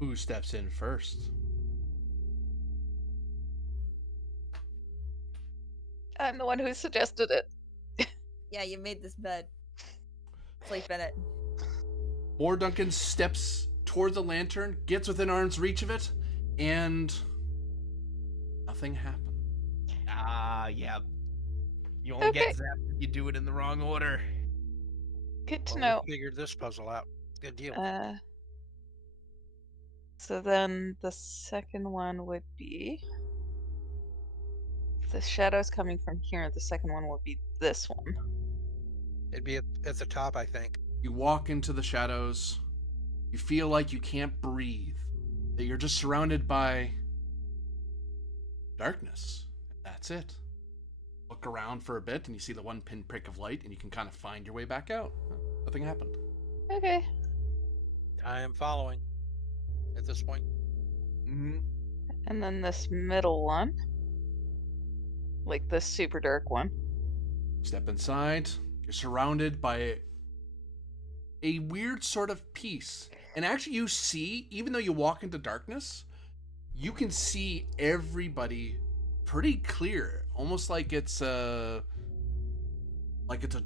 Who steps in first? I'm the one who suggested it. Yeah, you made this bed. Sleep in it. Moore Duncan steps toward the lantern, gets within arm's reach of it, and nothing happened. Yeah. You only Okay. get zapped if you do it in the wrong order. Good to well, know. we figured this puzzle out. Good deal. So then the second one would be the shadow's coming from here. The second one would be this one. It'd be at the top, I think. You walk into the shadows. You feel like you can't breathe. That you're just surrounded by darkness. That's it. Look around for a bit and you see the one pinprick of light and you can kind of find your way back out. Nothing happened. Okay. I am following at this point. Mm-hmm. And then this middle one. Like this super dark one. Step inside. You're surrounded by a weird sort of peace. And actually you see, even though you walk into darkness, you can see everybody pretty clear. Almost like it's a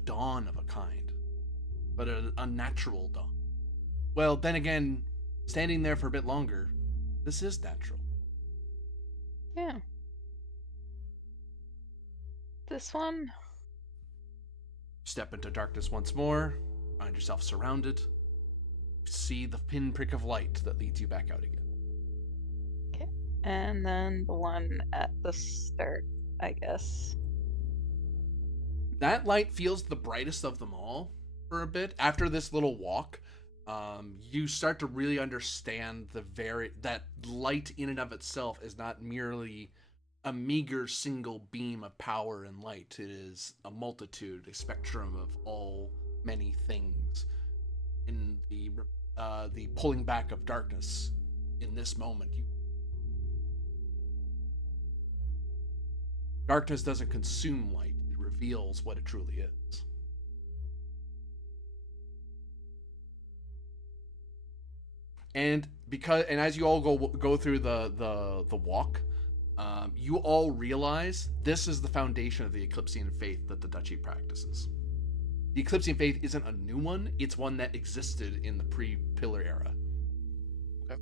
dawn of a kind. But a natural dawn. Well, then again, standing there for a bit longer, this is natural. Yeah. this one? Step into darkness once more, find yourself surrounded. See the pinprick of light that leads you back out again. Okay. And then the one at the start, I guess. That light feels the brightest of them all for a bit. After this little walk, you start to really understand that light in and of itself is not merely a meager single beam of power and light. It is a multitude, a spectrum of all many things. In the pulling back of darkness, in this moment, darkness doesn't consume light; it reveals what it truly is. And as you all go through the walk, you all realize this is the foundation of the Eclipsean faith that the Duchy practices. The Eclipsean faith isn't a new one; it's one that existed in the pre-Pillar era. Okay.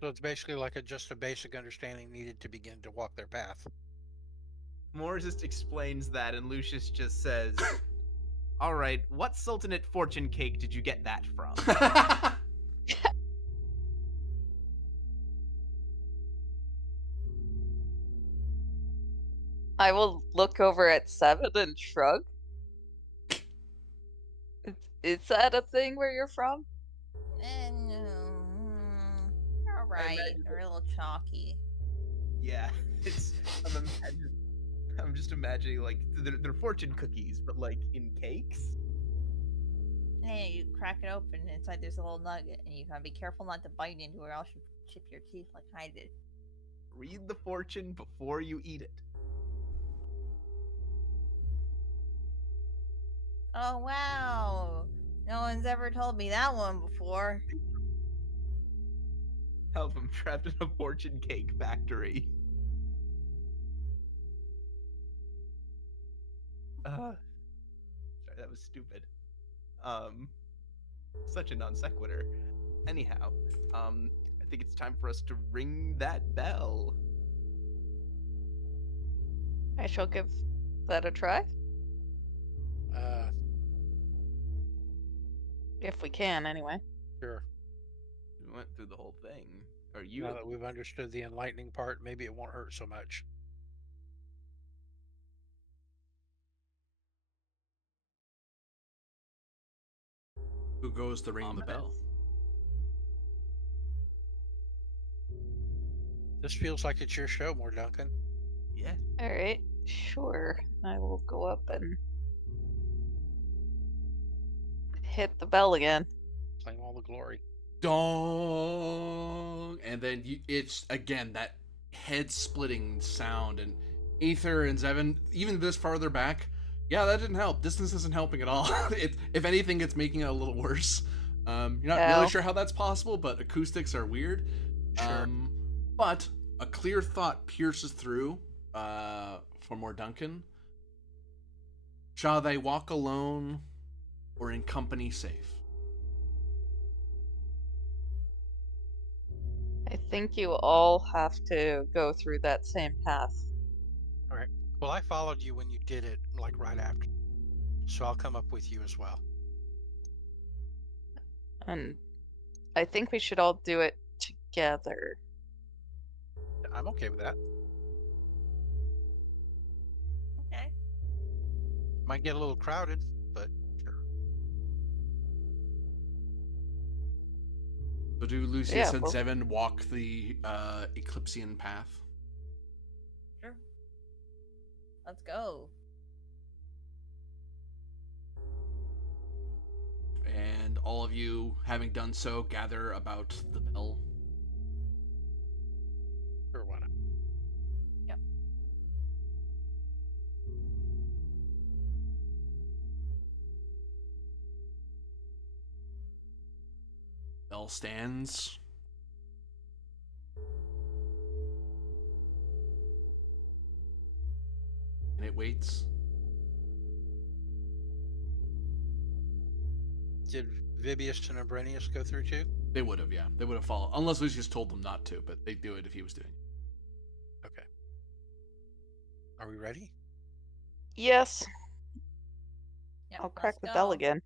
So it's basically like just a basic understanding needed to begin to walk their path. Moore just explains that, and Lucius just says, "All right, what Sultanate fortune cake did you get that from?" I will look over at Seven and shrug. Is that a thing where you're from? All right, imagine they're a little chalky. Yeah, I'm just imagining like they're fortune cookies, but like in cakes. Hey, you crack it open, and inside there's a little nugget, and you gotta be careful not to bite into it, or else you chip your teeth like I did. Read the fortune before you eat it. Oh wow! No one's ever told me that one before. Help, I'm trapped in a fortune cake factory. Sorry, that was stupid. Such a non sequitur. Anyhow, I think it's time for us to ring that bell. I shall give that a try. If we can, anyway. Sure. We went through the whole thing. Are you? Now that we've understood the enlightening part, maybe it won't hurt so much. Who goes to ring the bell? This feels like it's your show more, Duncan. Yeah. All right, sure. I will go up and hit the bell again. Claim all the glory. Dong! And then it's again that head-splitting sound, and Aether and Zevin, even this farther back, yeah, that didn't help. Distance isn't helping at all. If anything, it's making it a little worse. You're not really sure how that's possible, but acoustics are weird. Sure. But a clear thought pierces through for more Duncan. Shall they walk alone or in company safe? I think you all have to go through that same path. All right. Well, I followed you when you did it, like right after. So I'll come up with you as well. And I think we should all do it together. I'm okay with that. Okay. Might get a little crowded, but sure. So do Lucius Yeah, and well- Seven walk the Eclipsean path? Sure. Let's go. And all of you, having done so, gather about the bell. Sure, why not? Yep. Bell stands. And it waits. Did Vibius and Abrenius go through too? They would have, yeah. They would have followed. Unless Lucius told them not to, but they'd do it if he was doing it. Okay. Are we ready? Yes. Yep, I'll crack let's the bell go. again.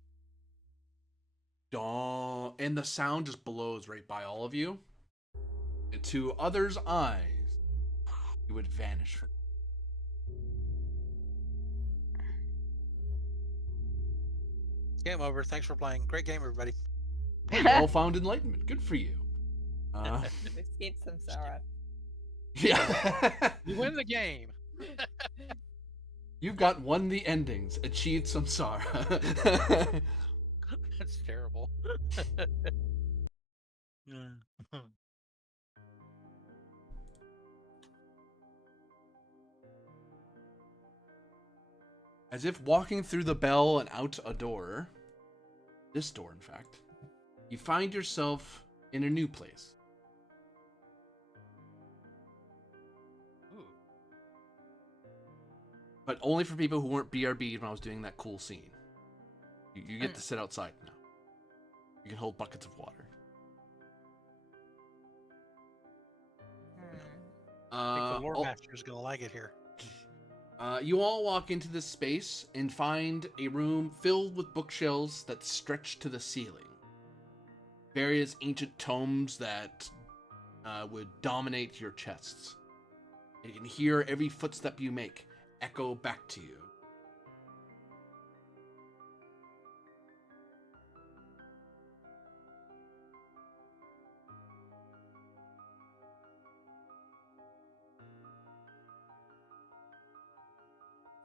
Dawn, and the sound just blows right by all of you. And to others' eyes, you would vanish from. Game over. Thanks for playing. Great game, everybody. Hey, you all found enlightenment. Good for you. We've escaped samsara. Yeah. You win the game. You've got won the endings, achieved samsara. That's terrible. As if walking through the bell and out a door, this door, in fact, you find yourself in a new place. Ooh. But only for people who weren't BRB'd when I was doing that cool scene. You get to sit outside now. You can hold buckets of water. I think the lore Oh, master is gonna like it here. you all walk into this space and find a room filled with bookshelves that stretch to the ceiling. Various ancient tomes that would dominate your chests. You can hear every footstep you make echo back to you.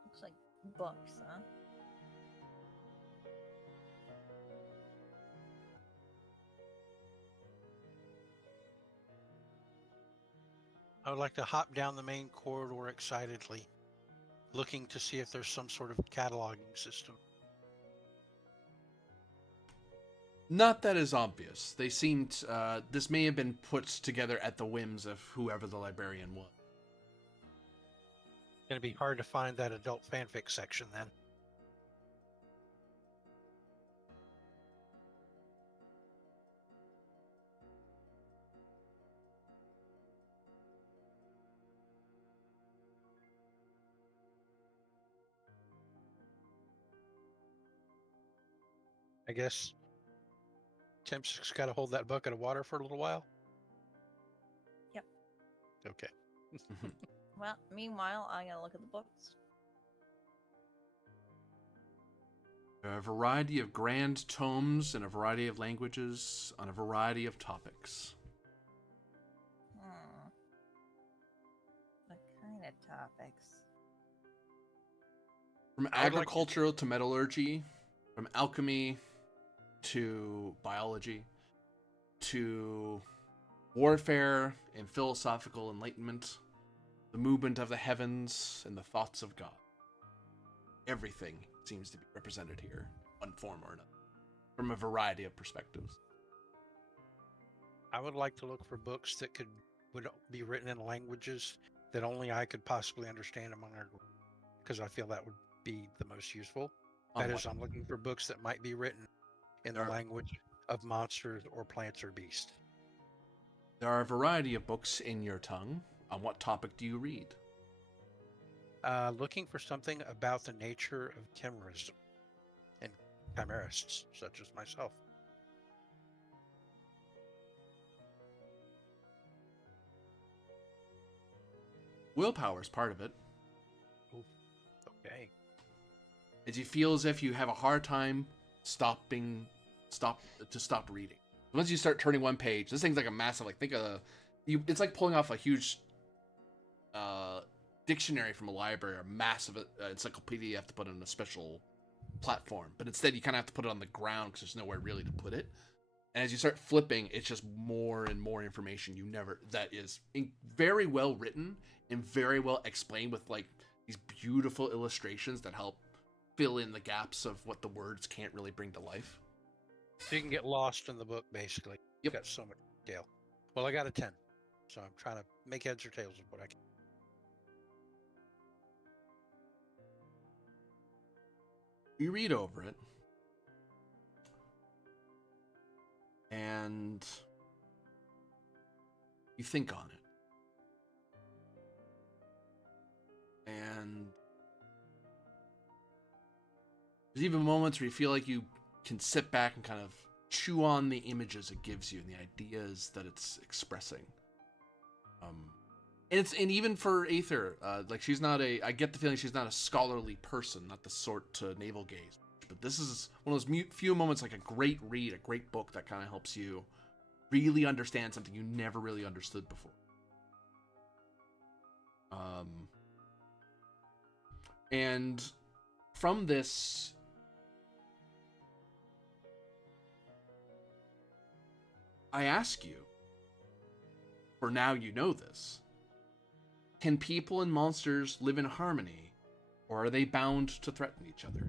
Looks like books, huh? I would like to hop down the main corridor excitedly, looking to see if there's some sort of cataloging system. Not that is obvious. They seemed, this may have been put together at the whims of whoever the librarian was. Gonna be hard to find that adult fanfic section then. I guess Tim's got to hold that bucket of water for a little while. Yep. Okay. Well, meanwhile, I'm gonna look at the books. A variety of grand tomes in a variety of languages on a variety of topics. What kind of topics? From I would like to- agricultural to metallurgy, from alchemy to biology, to warfare and philosophical enlightenment, the movement of the heavens and the thoughts of God. Everything seems to be represented here, one form or another, from a variety of perspectives. I would like to look for books that would be written in languages that only I could possibly understand among our group, because I feel that would be the most useful. That is, I'm looking for books that might be written in the language of monsters or plants or beasts. There are a variety of books in your tongue. On what topic do you read? Looking for something about the nature of chimerism and chimerists, such as myself. Willpower is part of it. Ooh, okay. As you feel as if you have a hard time stop reading. Once you start turning one page, this thing's like a massive, like, it's like pulling off a huge dictionary from a library, or a massive encyclopedia you have to put on a special platform. But instead, you kind of have to put it on the ground because there's nowhere really to put it. And as you start flipping, it's just more and more information that is very well written and very well explained with like these beautiful illustrations that help fill in the gaps of what the words can't really bring to life. So you can get lost in the book, basically. Yep. Got so much detail. Well, I got a 10, so I'm trying to make heads or tails of what I can. You read over it, and you think on it. And There's even moments where you feel like you can sit back and kind of chew on the images it gives you and the ideas that it's expressing. And even for Aether, like she's not I get the feeling she's not a scholarly person, not the sort to navel gaze. But this is one of those few moments, like a great read, a great book that kind of helps you really understand something you never really understood before. And from this, I ask you, for now you know this, can people and monsters live in harmony, or are they bound to threaten each other?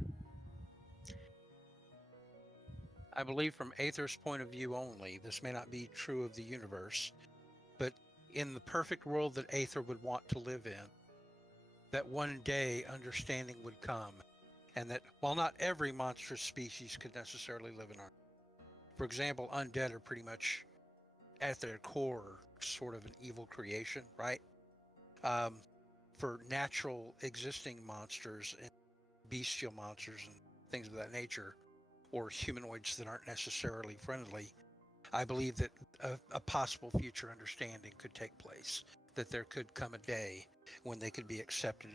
I believe from Aether's point of view only, this may not be true of the universe, but in the perfect world that Aether would want to live in, that one day understanding would come, and that while not every monstrous species could necessarily live in harmony. For example, undead are pretty much at their core sort of an evil creation, right? For natural existing monsters and bestial monsters and things of that nature, or humanoids that aren't necessarily friendly, I believe that a possible future understanding could take place, that there could come a day when they could be accepted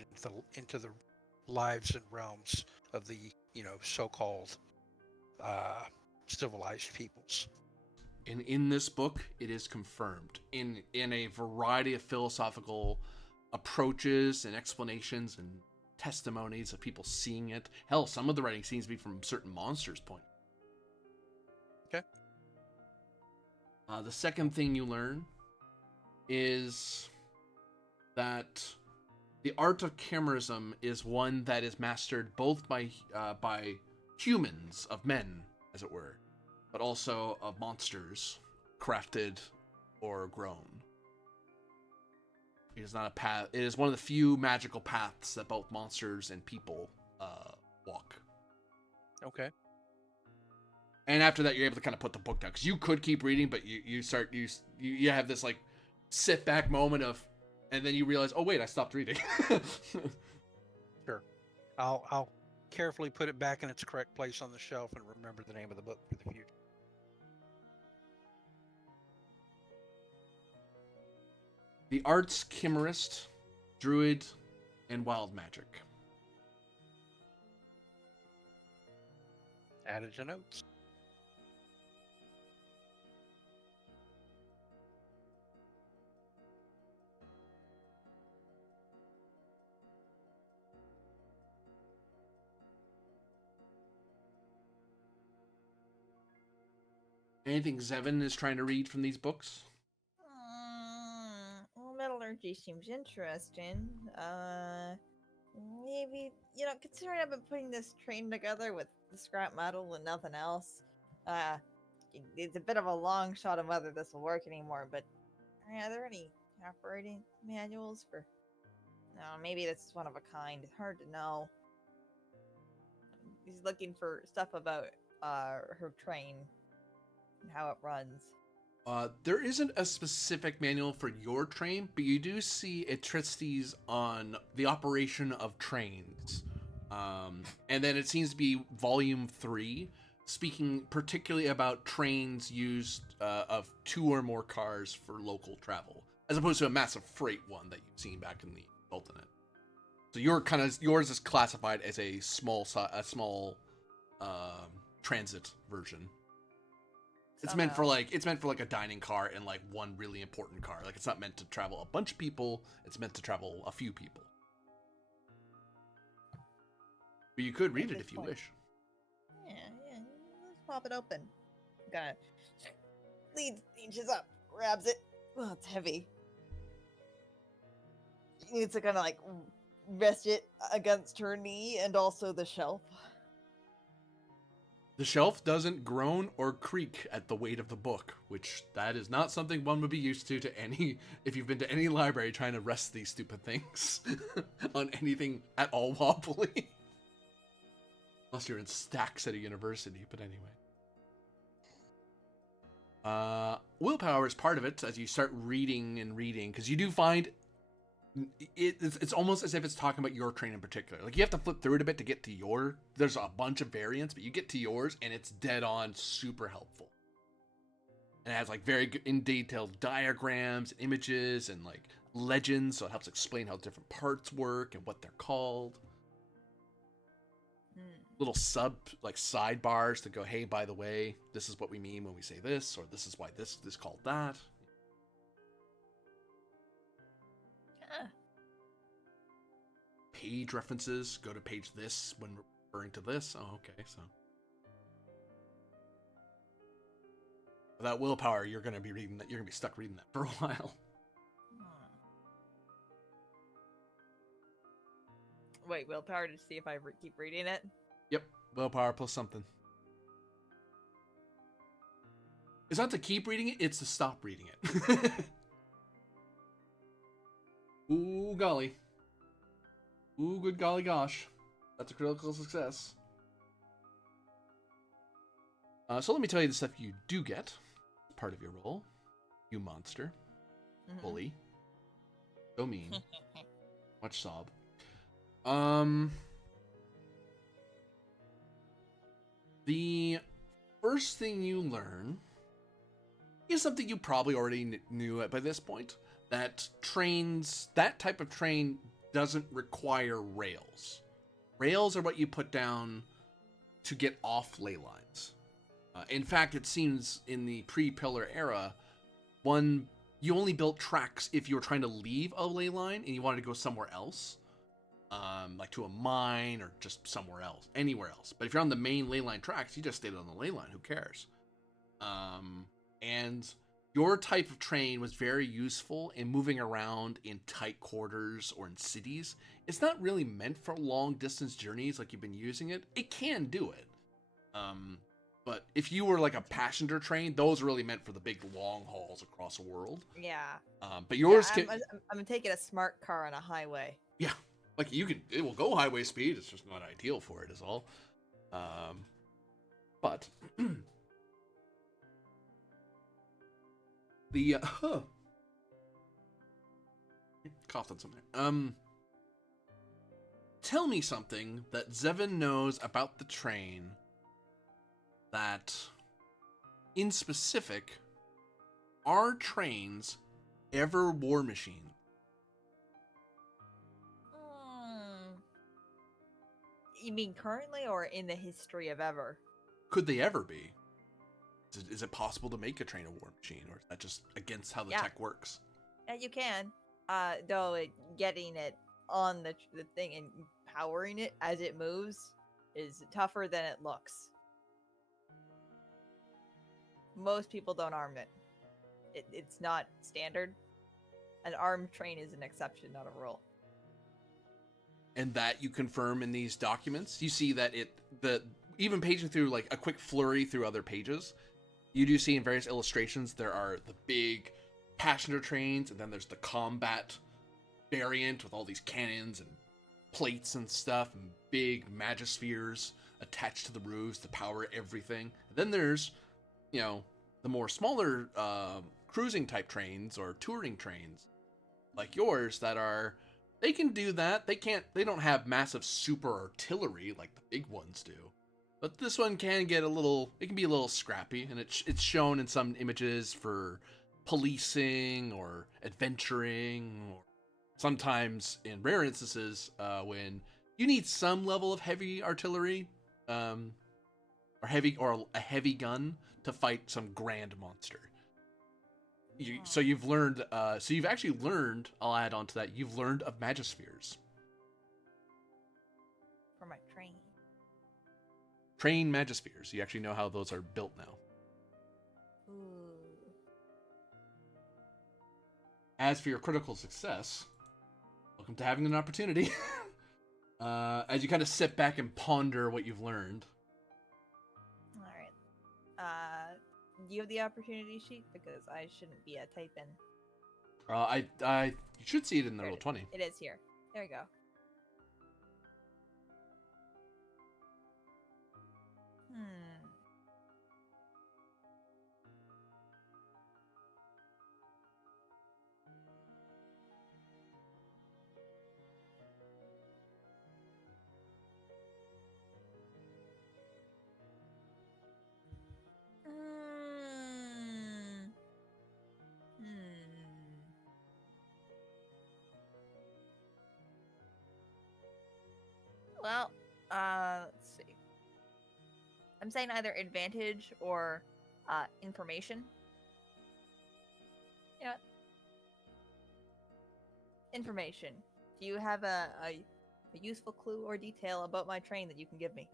into the lives and realms of the, so-called civilized peoples. And in this book, it is confirmed in a variety of philosophical approaches and explanations and testimonies of people seeing it. Hell, some of the writing seems to be from certain monsters' point. Okay. The second thing you learn is that the art of chimerism is one that is mastered both by humans, of men, as it were, but also of monsters, crafted or grown. It is not a path. It is one of the few magical paths that both monsters and people walk. Okay. And after that, you're able to kind of put the book down, because you could keep reading, but you have this like sit back moment of, and then you realize, oh wait, I stopped reading. Sure. I'll carefully put it back in its correct place on the shelf and remember the name of the book for the future. The arts chimerist, druid, and wild magic. Added to notes. Anything Zevin is trying to read from these books? Well, metallurgy seems interesting. Maybe, considering I've been putting this train together with the scrap metal and nothing else, it's a bit of a long shot on whether this will work anymore, but are there any operating manuals for... No, maybe this is one of a kind. Hard to know. He's looking for stuff about her train and how it runs. There isn't a specific manual for your train, but you do see a treatise on the operation of trains. And then it seems to be volume 3, speaking particularly about trains used of 2 or more cars for local travel, as opposed to a massive freight one that you've seen back in the Ultimate. So yours is classified as a small transit version. It's meant for like a dining car and like one really important car. Like, it's not meant to travel a bunch of people. It's meant to travel a few people. But you could read it if you wish. Yeah. Let's pop it open. Gotta leads up, grabs it. Oh, it's heavy. You need to kind of like rest it against her knee and also the shelf. The shelf doesn't groan or creak at the weight of the book, which that is not something one would be used to any, if you've been to any library trying to rest these stupid things on anything at all wobbly. Unless you're in stacks at a university, but anyway. Willpower is part of it as you start reading, because you do find it's almost as if it's talking about your train in particular. Like you have to flip through it a bit to get to your. There's a bunch of variants, but you get to yours and it's dead on, super helpful. And it has like very good, in detailed diagrams, images, and like legends, so it helps explain how different parts work and what they're called. Little sidebars to go, hey, by the way, this is what we mean when we say this, or this is why this is called that. Page references, go to page this when referring to this. Oh, okay, so without willpower, you're gonna be reading that. You're gonna be stuck reading that for a while. Wait, willpower to see if I keep reading it? Yep, willpower plus something. It's not to keep reading it, it's to stop reading it. Ooh, golly. Ooh, good golly gosh. That's a critical success. So let me tell you the stuff you do get. Part of your roll. You monster. Bully. So mean. Much sob. The first thing you learn is something you probably already knew by this point. That type of train doesn't require rails. Rails are what you put down to get off ley lines. In fact, it seems in the pre-pillar era, you only built tracks if you were trying to leave a ley line and you wanted to go somewhere else. Like to a mine or just somewhere else, anywhere else. But if you're on the main ley line tracks, you just stayed on the ley line. Who cares? And your type of train was very useful in moving around in tight quarters or in cities. It's not really meant for long distance journeys like you've been using it. It can do it. But if you were like a passenger train, those are really meant for the big long hauls across the world. Yeah. But yours I'm taking a smart car on a highway. Yeah. Like it will go highway speed. It's just not ideal for it, is all. But the coughed on something. Tell me something that Zevin knows about the train that, in specific, are trains ever war machines? You mean currently or in the history of ever? Could they ever be? Is it possible to make a train a war machine, or is that just against how the tech works? Yeah, you can. Though getting it on the thing and powering it as it moves is tougher than it looks. Most people don't arm it. It's not standard. An armed train is an exception, not a rule. And that you confirm in these documents. You see that even paging through like a quick flurry through other pages, you do see in various illustrations there are the big passenger trains, and then there's the combat variant with all these cannons and plates and stuff, and big magispheres attached to the roofs to power everything. And then there's, the more smaller cruising type trains or touring trains like yours that are. They can do that. They don't have massive super artillery like the big ones do. But this one can get it can be a little scrappy, and it's shown in some images for policing or adventuring, or sometimes in rare instances when you need some level of heavy artillery or a heavy gun to fight some grand monster. So you've learned. So you've actually learned. I'll add on to that. You've learned of magispheres. For my train. Train magispheres. You actually know how those are built now. Ooh. As for your critical success, welcome to having an opportunity. As you kind of sit back and ponder what you've learned. All right. Do you have the opportunity sheet? Because I shouldn't be typing. You should see it in the roll 20. It is here. There you go. Well, let's see. I'm saying either advantage or information. You know what? Information. Do you have a useful clue or detail about my train that you can give me?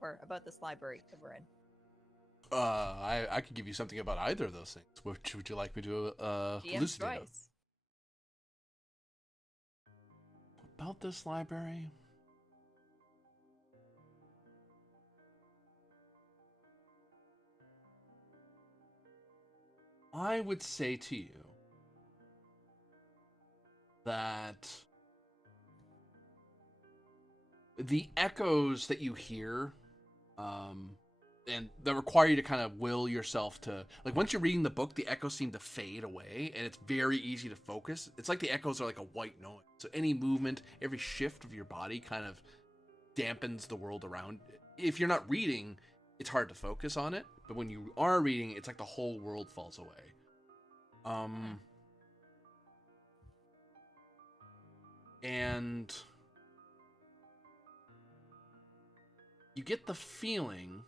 Or about this library that we're in? I could give you something about either of those things. Which would you like me to GM's elucidate on? choice. About this library? I would say to you that the echoes that you hear, and that require you to kind of will yourself to, like, once you're reading the book, the echoes seem to fade away, and it's very easy to focus. It's like the echoes are like a white noise. So any movement, every shift of your body kind of dampens the world around. If you're not reading, it's hard to focus on it, but when you are reading, it's like the whole world falls away. And you get the feeling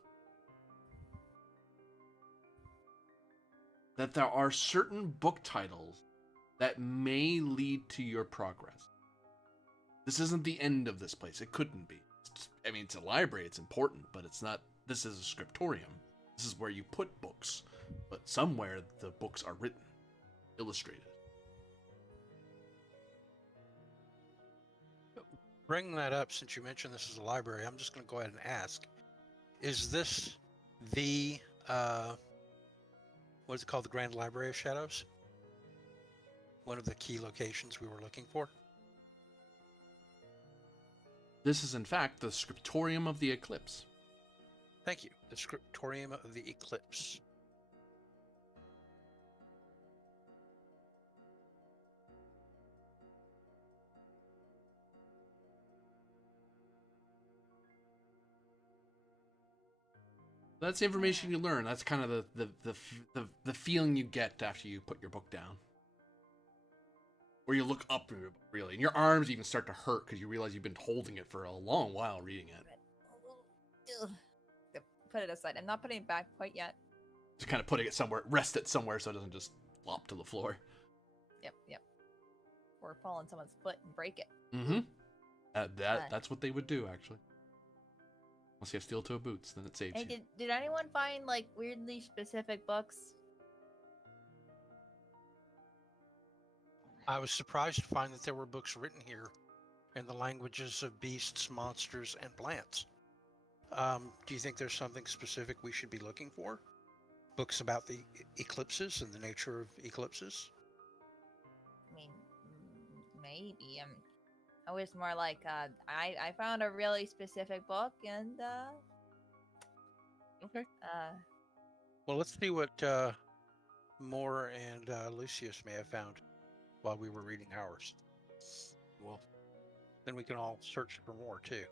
that there are certain book titles that may lead to your progress. This isn't the end of this place. It couldn't be. I mean, it's a library, it's important, but it's not. This is a scriptorium. This is where you put books, but somewhere the books are written, illustrated. Bring that up since you mentioned this is a library. I'm just going to go ahead and ask: is this the what is it called? The Grand Library of Shadows? One of the key locations we were looking for. This is, in fact, the Scriptorium of the Eclipse. Thank you. The Scriptorium of the Eclipse. That's the information you learn. That's kind of the feeling you get after you put your book down. Or you look up, really, and your arms even start to hurt because you realize you've been holding it for a long while reading it. Put it aside. I'm not putting it back quite yet. Just kind of putting it somewhere, rest it somewhere so it doesn't just flop to the floor. Yep. Or fall on someone's foot and break it. Mm-hmm. That's what they would do, actually. Unless you have steel-toe boots, then it saves Hey, you. did anyone find, like, weirdly specific books? I was surprised to find that there were books written here in the languages of beasts, monsters, and plants. Do you think there's something specific we should be looking for? Books about the eclipses and the nature of eclipses? I mean, maybe. I was more like, I found a really specific book, and, Okay. Well, let's see what Moore and Lucius may have found while we were reading ours. Well, then we can all search for more, too.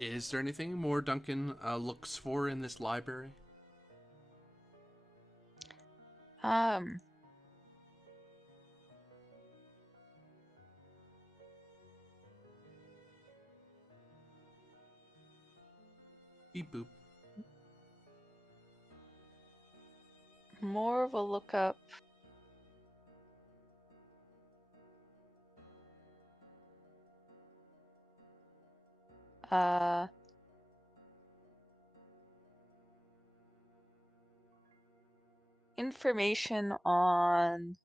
Is there anything more Duncan looks for in this library? Beep boop. More of a lookup. Information on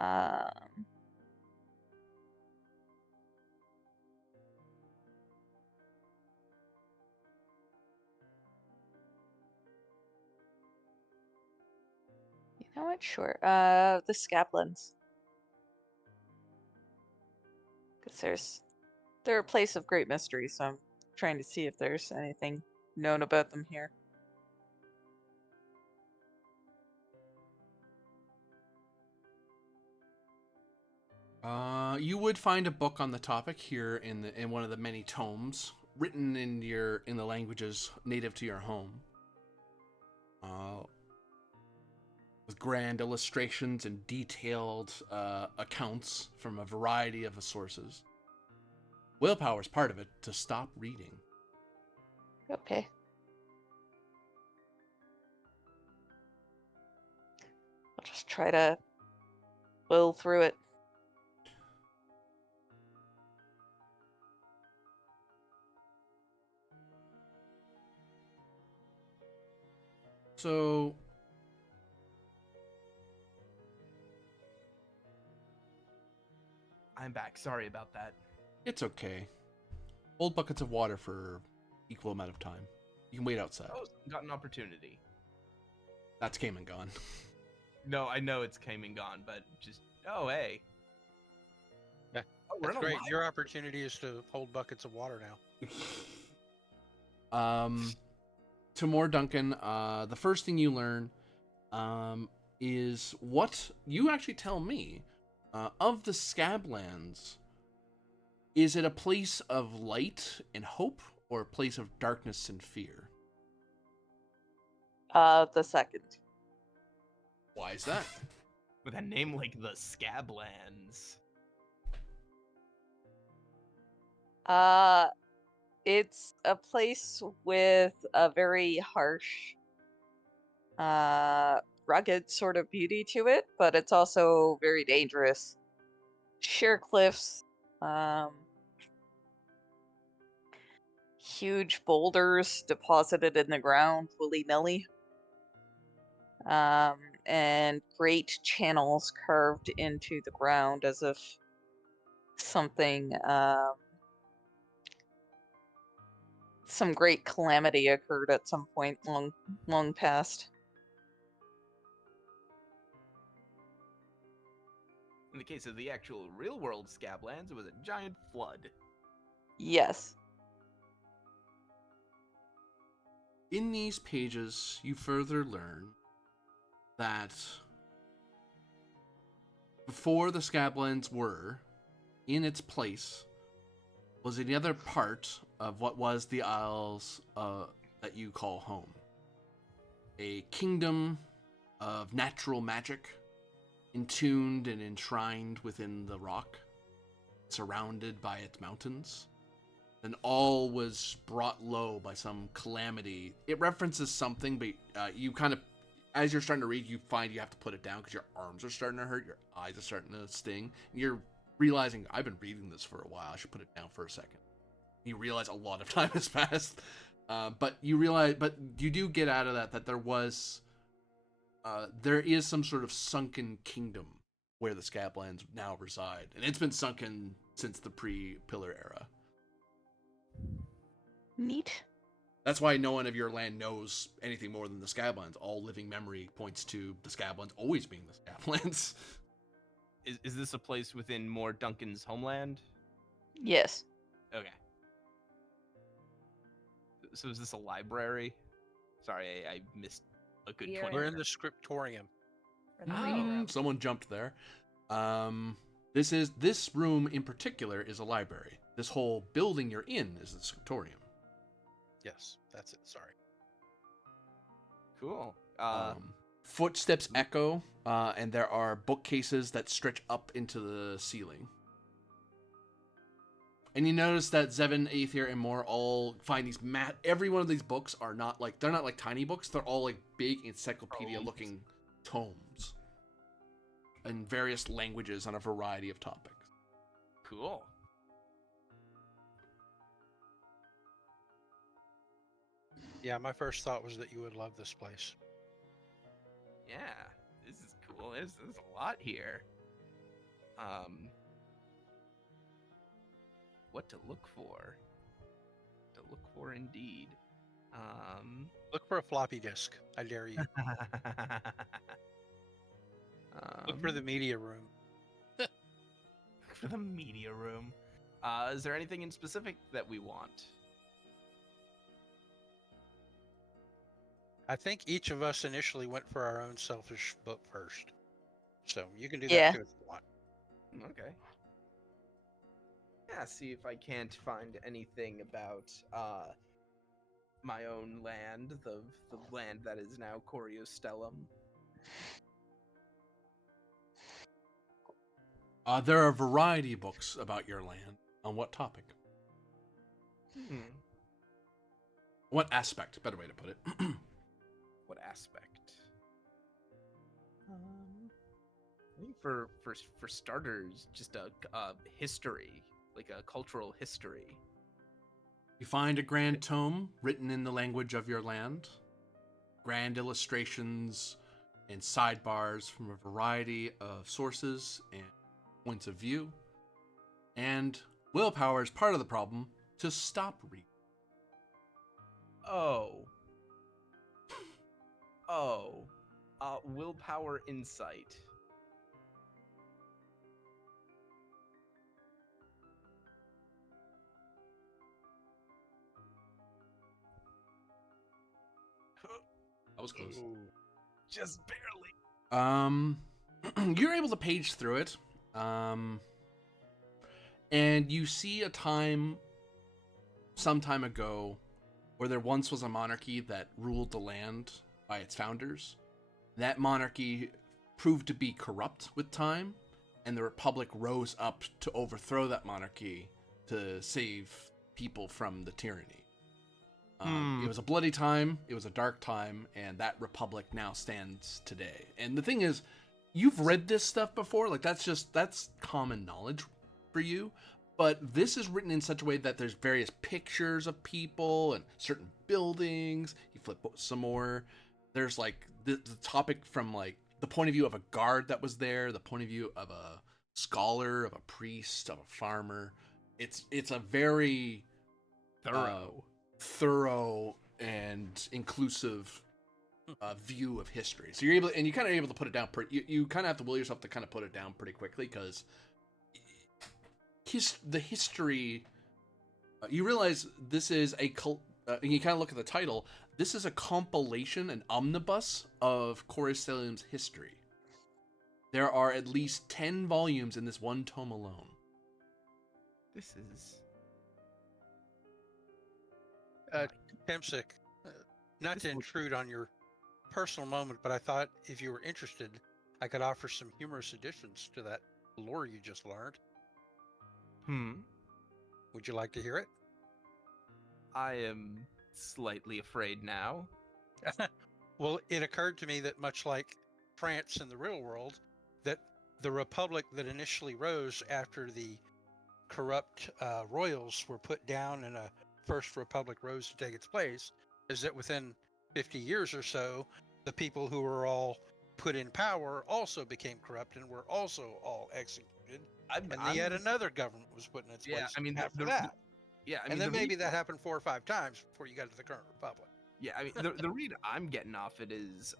you know what? Sure. The scaplins. Because they're a place of great mystery, so I'm trying to see if there's anything known about them here. You would find a book on the topic here in one of the many tomes written in the languages native to your home. with grand illustrations and detailed accounts from a variety of sources. Willpower is part of it to stop reading. Okay. I'll just try to will through it. So, I'm back. Sorry about that. it's okay. Hold buckets of water for equal amount of time. You can wait outside. Oh, got an opportunity. That's came and gone. No, I know it's came and gone, but just hey. Yeah, Oh, we're That's in a great. live- Your opportunity is to hold buckets of water now. To more Duncan, the first thing you learn is what you actually tell me of the Scablands. Is it a place of light and hope, or a place of darkness and fear? The second. Why is that? with a name like the Scablands. It's a place with a very harsh, rugged sort of beauty to it, but it's also very dangerous. Sheer cliffs, huge boulders deposited in the ground willy-nilly, and great channels carved into the ground as if something, some great calamity occurred at some point long past. In the case of the actual real-world Scablands, it was a giant flood. Yes. In these pages, you further learn that before the Scablands were, in its place, was another part of what was the Isles that you call home. A kingdom of natural magic, entombed and enshrined within the rock, surrounded by its mountains. Then all was brought low by some calamity. It references something, but you kind of, as you're starting to read, you find you have to put it down because your arms are starting to hurt, your eyes are starting to sting. You're realizing, I've been reading this for a while, I should put it down for a second. You realize a lot of time has passed, but you do get out of that there is some sort of sunken kingdom where the Scablands now reside, and it's been sunken since the pre-Pillar era. Neat. That's why no one of your land knows anything more than the Scablands. All living memory points to the Scablands always being the Scablands. Is this a place within more Duncan's homeland? Yes. Okay. So is this a library? Sorry, I missed a good We are point. We're in in the Scriptorium. Or the reading room. Someone jumped there. This room in particular is a library. This whole building you're in is the Scriptorium. Yes, that's it. Sorry. Cool. Footsteps echo, and there are bookcases that stretch up into the ceiling. And you notice that Zevin, Aether, and more all find these every one of these books are not like, they're not like tiny books, they're all like big encyclopedia-looking tomes in various languages on a variety of topics. Cool. Yeah, my first thought was that you would love this place. Yeah, this is cool. There's a lot here. What to look for? To look for indeed. Look for a floppy disk. I dare you. Look for the media room. Look for the media room. Is there anything in specific that we want? I think each of us initially went for our own selfish book first. So you can do Yeah. that too if you want. Okay. Yeah, see if I can't find anything about my own land, the land that is now Coriostellum. There are a variety of books about your land. On what topic? Hmm. What aspect? Better way to put it. What aspect? I think for starters, just a history, like a cultural history. You find a grand tome written in the language of your land. Grand illustrations and sidebars from a variety of sources and points of view. And willpower is part of the problem to stop reading. Oh. Willpower insight. That was close. Ooh, just barely. You're able to page through it. And you see a time some time ago where there once was a monarchy that ruled the land by its founders. That monarchy proved to be corrupt with time, and the Republic rose up to overthrow that monarchy to save people from the tyranny. It was a bloody time, it was a dark time, and that Republic now stands today. And the thing is, you've read this stuff before, like that's common knowledge for you. But this is written in such a way that there's various pictures of people and certain buildings. You flip some more. There's like the topic from like the point of view of a guard that was there, the point of view of a scholar, of a priest, of a farmer. It's a very thorough and inclusive view of history. So you're able, and you kind of able to put it down. You kind of have to will yourself to kind of put it down pretty quickly because the history. You realize this is a and you kind of look at the title. This is a compilation, an omnibus of Coruscan's history. There are at least 10 volumes in this one tome alone. This is Temsic, not to intrude on your personal moment, but I thought if you were interested, I could offer some humorous additions to that lore you just learned. Would you like to hear it? I am slightly afraid now. Well, it occurred to me that much like France in the real world, that the republic that initially rose after the corrupt royals were put down and a first republic rose to take its place, is that within 50 years or so, the people who were all put in power also became corrupt and were also all executed. And yet another government was put in its place after that. And then maybe that happened 4 or 5 times before you got to the current republic. Yeah, I mean, the read I'm getting off it is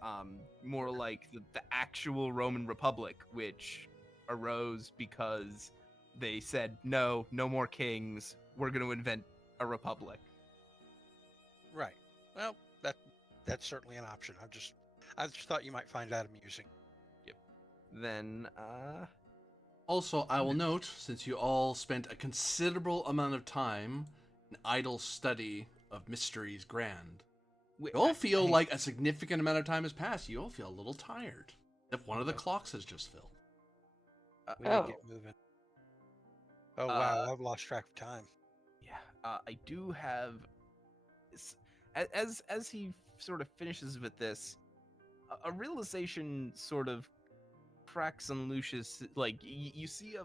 more like the actual Roman Republic, which arose because they said, no more kings, we're going to invent a republic. Right. Well, that's certainly an option. I just thought you might find that amusing. Yep. Then, Also, I will note, since you all spent a considerable amount of time in idle study of Mysteries Grand, you all feel like a significant amount of time has passed. You all feel a little tired. If one of the clocks has just filled. We need to get moving. Oh, wow. I've lost track of time. Yeah, I do have... As he sort of finishes with this, a realization sort of cracks on Lucius. Like, you see a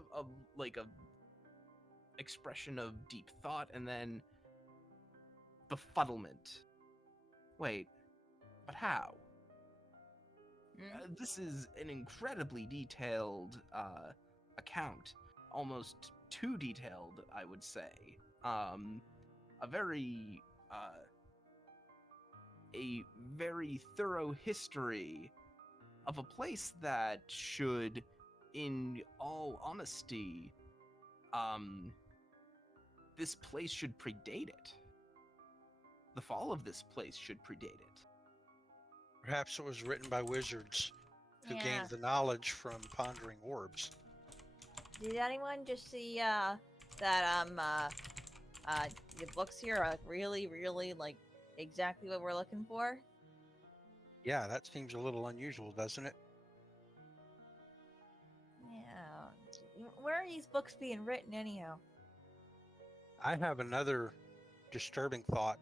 expression of deep thought and then befuddlement. Wait, but how? This is an incredibly detailed account, almost too detailed, I would say. A very thorough history of a place that should, in all honesty, this place should predate it. The fall of this place should predate it. Perhaps it was written by wizards who gained the knowledge from pondering orbs. Did anyone just see that the books here are really, really like exactly what we're looking for? Yeah, that seems a little unusual, doesn't it? Yeah. where are these books being written anyhow? I have another disturbing thought.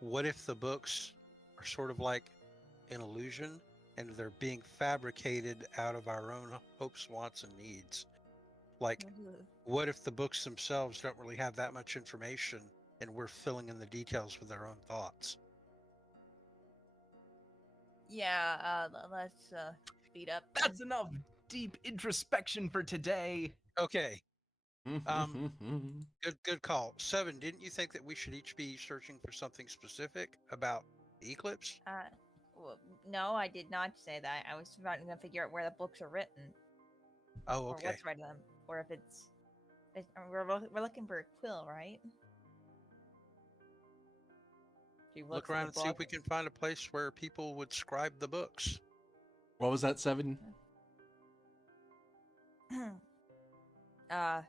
What if the books are sort of like an illusion and they're being fabricated out of our own hopes, wants, and needs? Like, what if the books themselves don't really have that much information and we're filling in the details with our own thoughts? Yeah, let's speed up. That's enough deep introspection for today. Okay, good call. Seven, didn't you think that we should each be searching for something specific about the eclipse? Well, no, I did not say that. I was trying to figure out where the books are written, Oh, or okay. what's written them, or if we're looking for a quill, right? She Look looks at around the and see if we book. can find a place where people would scribe the books. What was that, 7? Oh,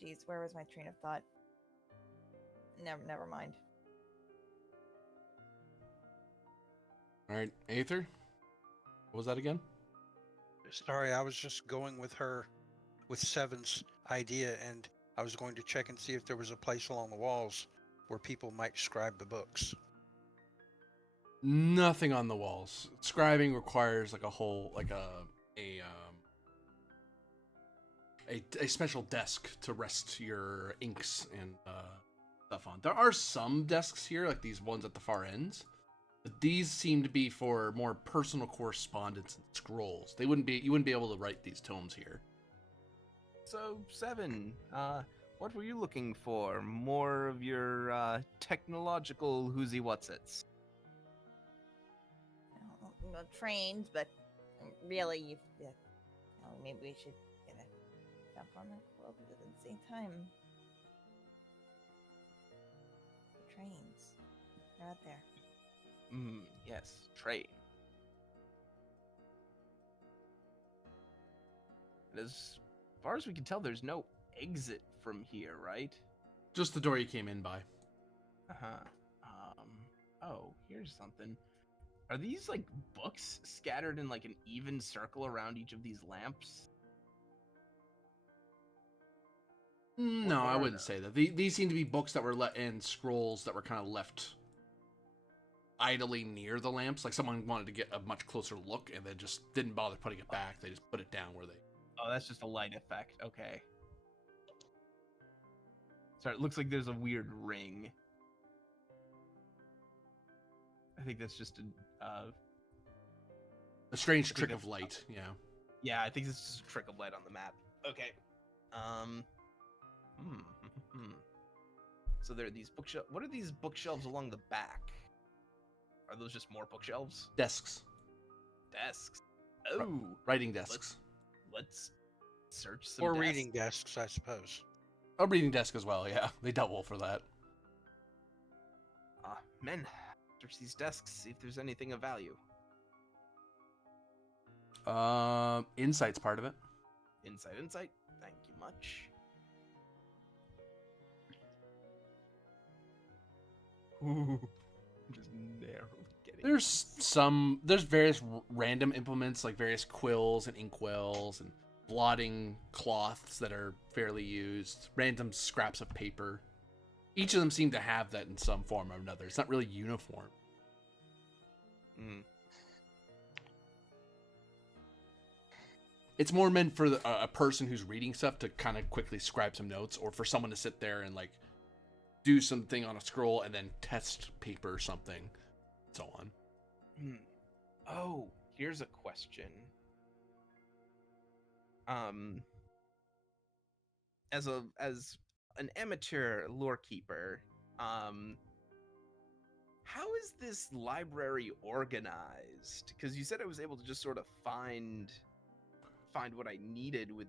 jeez, where was my train of thought? Never mind. All right, Aether. What was that again? Sorry, I was just going with Seven's idea, and I was going to check and see if there was a place along the walls where people might scribe the books. Nothing on the walls. Scribing requires like a special desk to rest your inks and stuff on. There are some desks here, like these ones at the far ends, but these seem to be for more personal correspondence and scrolls. You wouldn't be able to write these tomes here. So, 7, what were you looking for? More of your technological whoozy whatsits? Well, trains, but really, maybe we should get a jump on the quill, but at the same time, the trains, they're out there. Yes, train. As far as we can tell, there's no exit from here, right? Just the door you came in by. Oh, here's something. Are these like books scattered in like an even circle around each of these lamps? No, What I are wouldn't say that. These seem to be books that were and scrolls that were kind of left idly near the lamps. Like someone wanted to get a much closer look and then just didn't bother putting it back. They just put it down where they... Oh, that's just a light effect. Okay. Sorry, it looks like there's a weird ring. I think that's just a strange trick of light, yeah. Yeah, I think this is just a trick of light on the map. Okay. So there are these bookshelves. What are these bookshelves along the back? Are those just more bookshelves? Desks. Desks. Oh, Writing desks. let's search some Or desks. reading desks, I suppose. A reading desk as well, yeah. They double for that. Men, search these desks, see if there's anything of value. Insight's part of it. Insight. Thank you much. Ooh, I'm just narrowly getting. There's various random implements, like various quills and inkwells and blotting cloths that are fairly used. Random scraps of paper. Each of them seem to have that in some form or another. It's not really uniform. It's more meant for a person who's reading stuff to kind of quickly scribe some notes, or for someone to sit there and like do something on a scroll and then test paper or something, and so on. Oh, here's a question. As an amateur lore keeper, how is this library organized? Because you said I was able to just sort of find what I needed with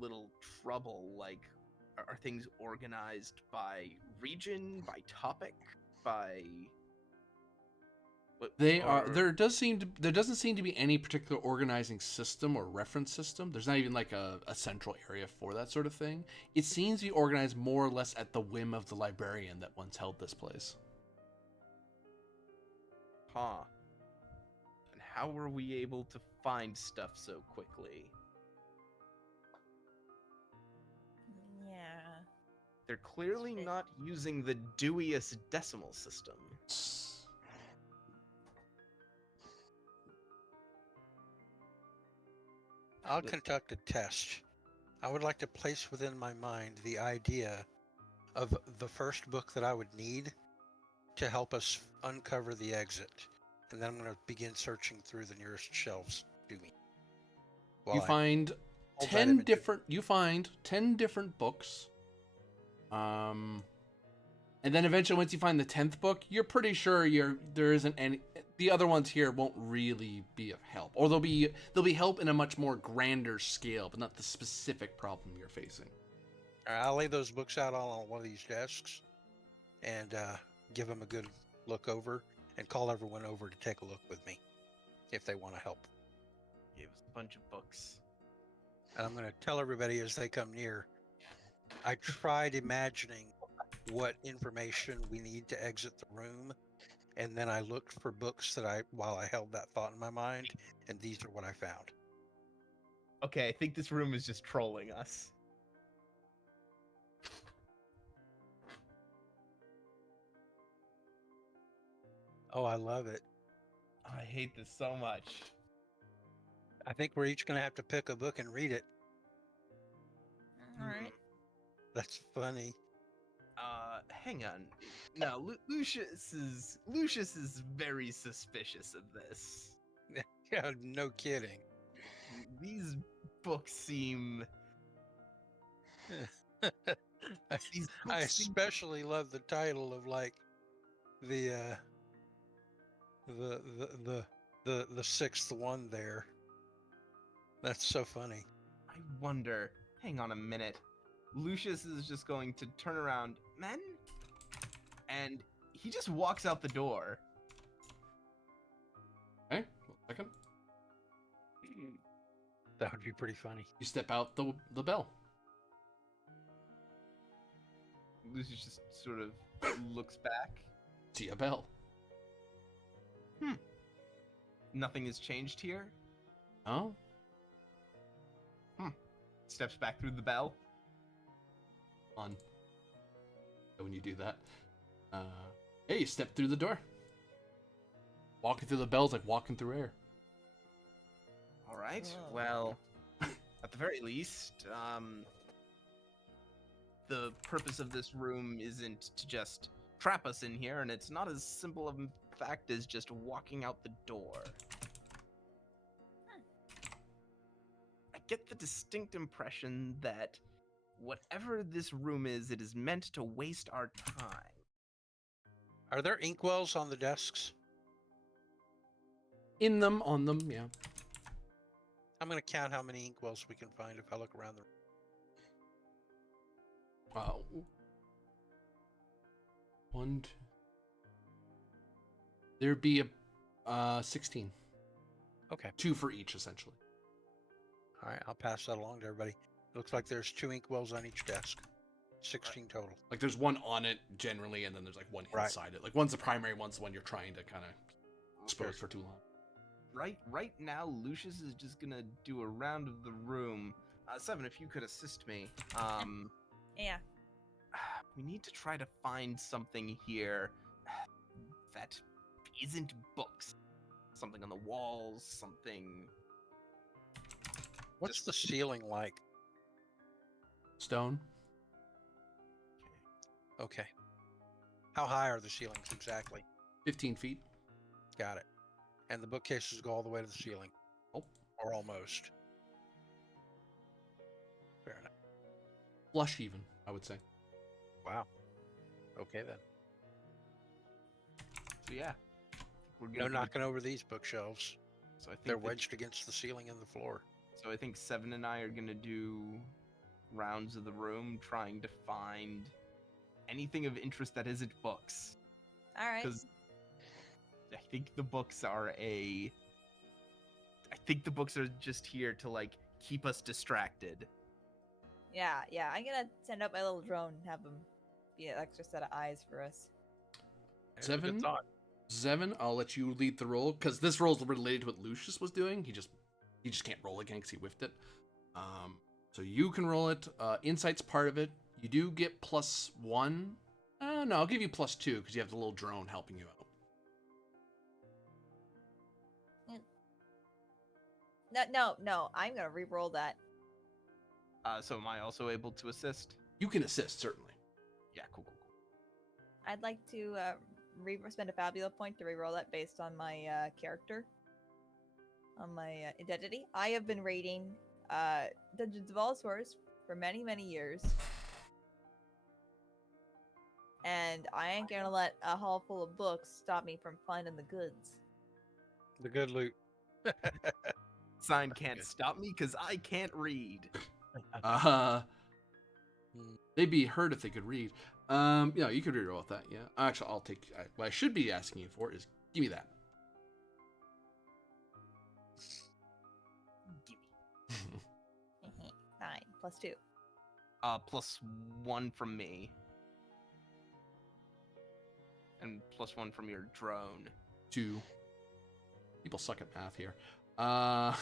little trouble. Like, are things organized by region, by topic, by what? They are. There doesn't seem to be any particular organizing system or reference system. There's not even like a central area for that sort of thing. It seems to be organized more or less at the whim of the librarian that once held this place. Huh. And how were we able to find stuff so quickly? They're clearly not using the Dewey's decimal system. I'll conduct a test. I would like to place within my mind the idea of the first book that I would need to help us uncover the exit. And then I'm going to begin searching through the nearest shelves to me. You find 10 different books. And then eventually once you find the 10th book, you're pretty sure there isn't any, the other ones here won't really be of help. Or they'll be help in a much more grander scale, but not the specific problem you're facing. All right, I'll lay those books out all on one of these desks and give them a good look over and call everyone over to take a look with me if they want to help. Gave us a bunch of books. And I'm going to tell everybody as they come near, I tried imagining what information we need to exit the room, and then I looked for books while I held that thought in my mind, and these are what I found. Okay, I think this room is just trolling us. Oh, I love it. I hate this so much. I think we're each going to have to pick a book and read it. All right. That's funny. Hang on. No, Lucius is very suspicious of this. Yeah, no kidding. These books seem. I especially love the title of like the sixth one there. That's so funny. I wonder. Hang on a minute. Lucius is just going to turn around, men, and he just walks out the door. Okay, 1 second. That would be pretty funny. You step out the bell. Lucius just sort of looks back. See a bell. Nothing has changed here. Oh? Steps back through the bell. On. When you do that. Hey, you step through the door. Walking through the bell's like walking through air. All right. Oh. Well, at the very least, the purpose of this room isn't to just trap us in here, and it's not as simple of a fact as just walking out the door. I get the distinct impression that whatever this room is, it is meant to waste our time. Are there inkwells on the desks? On them, yeah. I'm going to count how many inkwells we can find if I look around the room. Wow. 1, 2. There'd be 16. Okay. 2 for each, essentially. All right, I'll pass that along to everybody. It looks like there's 2 inkwells on each desk. 16 total. Like there's one on it generally, and then there's like one Right. inside it. Like one's the primary, one's the one you're trying to kind of expose for too long. Right now, Lucius is just gonna do a round of the room. Seven, if you could assist me. Yeah. We need to try to find something here that isn't books. Something on the walls, something. What's the ceiling like? Stone. Okay. How high are the ceilings exactly? 15 feet. Got it. And the bookcases go all the way to the ceiling? Oh. Or almost? Fair enough. Flush even, I would say. Wow. Okay then. So yeah, we're No knocking over these bookshelves. So I think They're wedged against the ceiling and the floor. So I think Seven and I are gonna do rounds of the room, trying to find anything of interest that isn't books. All right. Because I think the books are just here to like keep us distracted. Yeah. I'm gonna send up my little drone and have them be an extra set of eyes for us. That's a good 7? thought. 7, I'll let you lead the roll, because this roll's related to what Lucius was doing. He just can't roll again because he whiffed it. So you can roll it. Insight's part of it. You do get +1. No, I'll give you +2 because you have the little drone helping you out. No. I'm gonna re-roll that. So am I also able to assist? You can assist, certainly. Yeah, cool. I'd like to spend a Fabula point to re-roll that based on my character, on my identity. I have been raiding Dungeons of All Sorts for many, many years, and I ain't gonna let a hall full of books stop me from finding the goods. The good loot. Sign can't stop me because I can't read. They'd be hurt if they could read. Yeah, you could reroll with that. Yeah, actually, I'll take. What I should be asking you for is give me that. 9 +2. +1 from me. And +1 from your drone. 2. People suck at math here. That's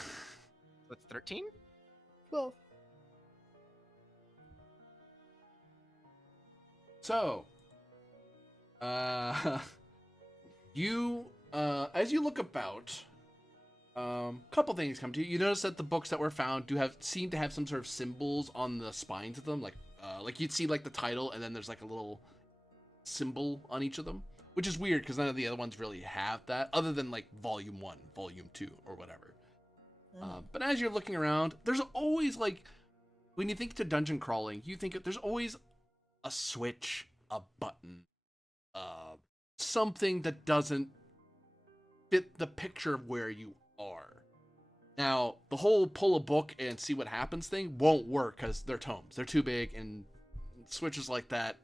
13? 12. So, you, as you look about, couple things come to you. You notice that the books that were found seem to have some sort of symbols on the spines of them, like you'd see like the title, and then there's like a little symbol on each of them, which is weird because none of the other ones really have that, other than like Volume 1, Volume 2, or whatever. But as you're looking around, there's always like, when you think to dungeon crawling, you think there's always a switch, a button, something that doesn't fit the picture of where you are. Now, the whole pull a book and see what happens thing won't work because they're tomes. They're too big, and switches like that.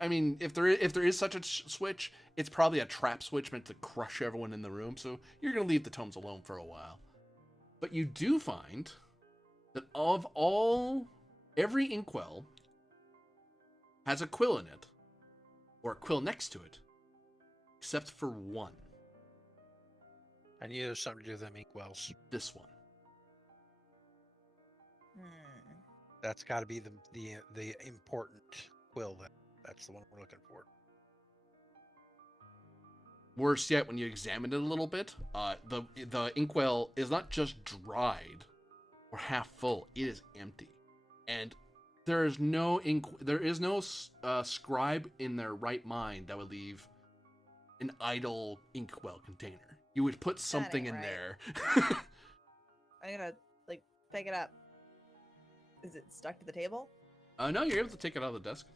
I mean, if there is such a switch, it's probably a trap switch meant to crush everyone in the room, so you're going to leave the tomes alone for a while. But you do find that every inkwell has a quill in it, or a quill next to it, except for one. I knew there was something to do with them inkwells. This one. That's got to be the important quill. That's the one we're looking for. Worse yet, when you examine it a little bit, the inkwell is not just dried or half full; it is empty, and there is no scribe in their right mind that would leave an idle inkwell container. You would put something in right. there. I'm gonna pick it up. Is it stuck to the table? No, you're able to take it out of the desk.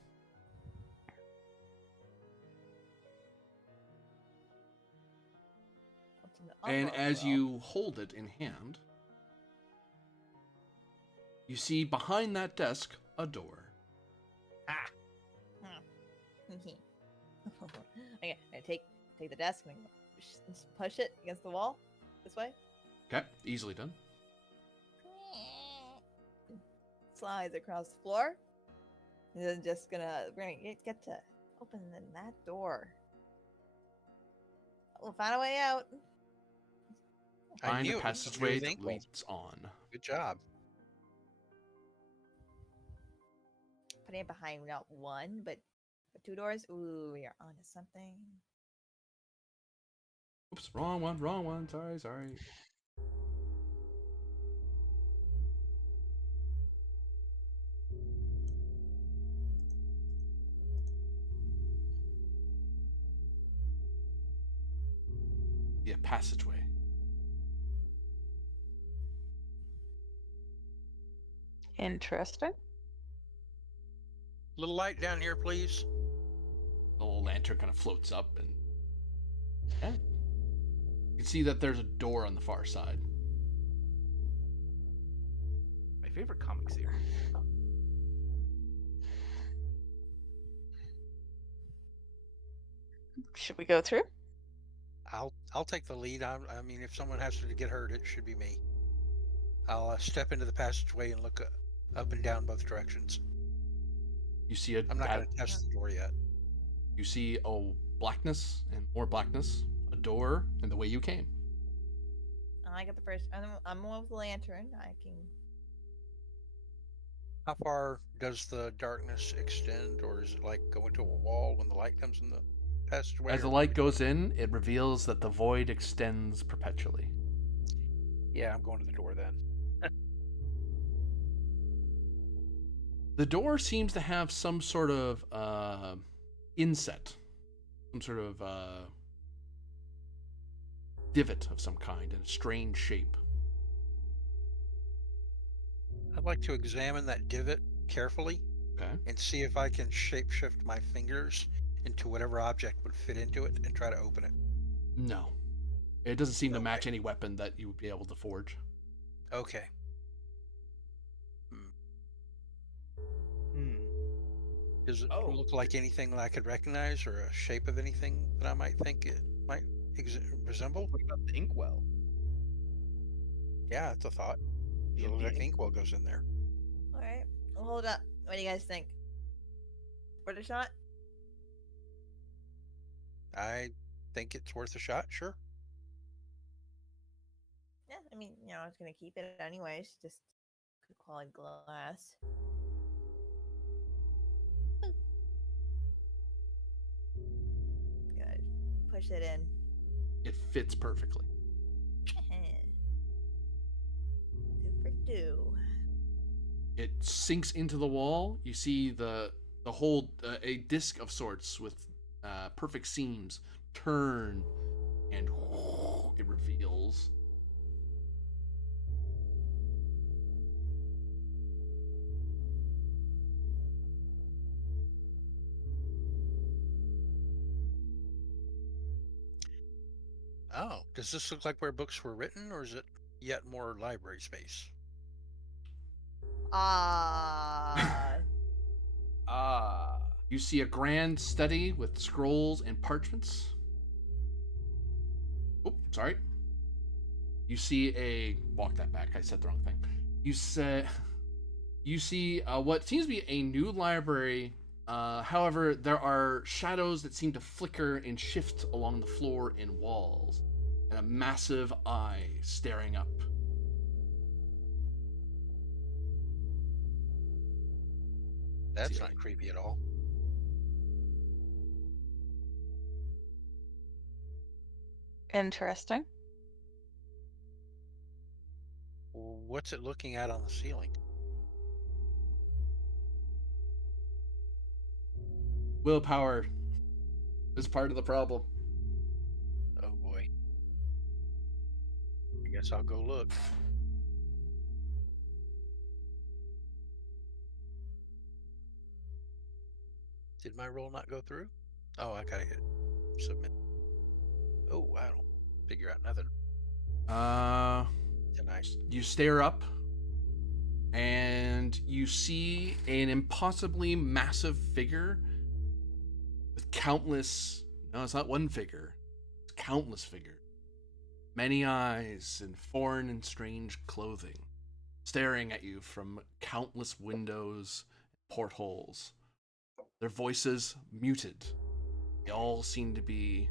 And as you hold it in hand, you see behind that desk a door. Okay, I take the desk and push it against the wall this way. Okay, easily done. Slides across the floor. And then we're gonna get to open that door. We'll find a way out. Find knew the it. passageway You that think? leads on. Good job. Putting it behind not one, but 2 doors. Ooh, you're onto something. Oops, wrong one. Sorry. Yeah, passageway. Interesting. Little light down here, please. The little lantern kind of floats up, and yeah, you can see that there's a door on the far side. My favorite comic series. Should we go through? I'll take the lead. I mean, if someone has to get hurt, it should be me. I'll step into the passageway and look up and down both directions. You see I'm not going to test the door yet. You see blackness and more blackness, a door, and the way you came. I got the first. I'm with the lantern. I can How far does the darkness extend, or is it like go into a wall when the light comes in the passageway? As the light goes in, it reveals that the void extends perpetually. Yeah, I'm going to the door then. The door seems to have some sort of inset, some sort of divot of some kind in a strange shape. I'd like to examine that divot carefully Okay. and see if I can shapeshift my fingers into whatever object would fit into it and try to open it. No. It doesn't seem to No match way. any weapon that you would be able to forge. Okay. Hmm. Does it Oh. look like anything that I could recognize, or a shape of anything that I might think it might resemble? What about the inkwell? Yeah, it's a thought. The It looks empty like the ink? inkwell goes in there. All right. Well, hold up. What do you guys think? Worth a shot? I think it's worth a shot, sure. Yeah. I mean, I was gonna keep it anyways. Just good quality glass. Boop. Good. Push it in. It fits perfectly. Super do. It sinks into the wall. You see the whole a disc of sorts with perfect seams turn, and it reveals Oh, does this look like where books were written, or is it yet more library space? Ah. Ah. you see a grand study with scrolls and parchments. Oh, sorry. You see a walk that back. I said the wrong thing. You see what seems to be a new library. However, there are shadows that seem to flicker and shift along the floor and walls, and a massive eye staring up. That's See, not creepy at all. Interesting. What's it looking at on the ceiling? willpower is part of the problem. Oh boy. I guess I'll go look. Did my roll not go through? Oh, I gotta hit submit. Oh, I don't figure out nothing tonight. You stare up, and you see an impossibly massive figure with countless. No, it's not one figure. It's countless figures. Many eyes and foreign and strange clothing, staring at you from countless windows, portholes. Their voices muted. They all seem to be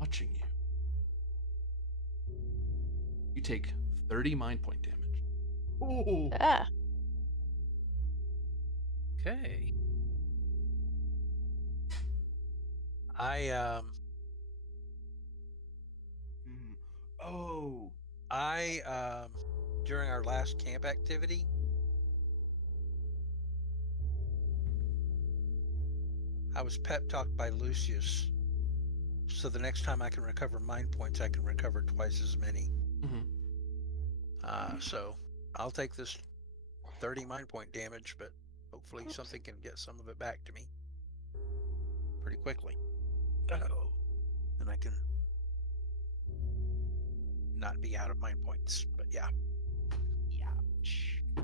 watching you. You take 30 mind point damage. Ooh. Ah. Okay. I Oh. during our last camp activity, I was pep talked by Lucius. So the next time I can recover mind points, I can recover twice as many. So I'll take this 30 mind point damage, but hopefully something can get some of it back to me pretty quickly. Oh, and I can not be out of mind points. But yeah,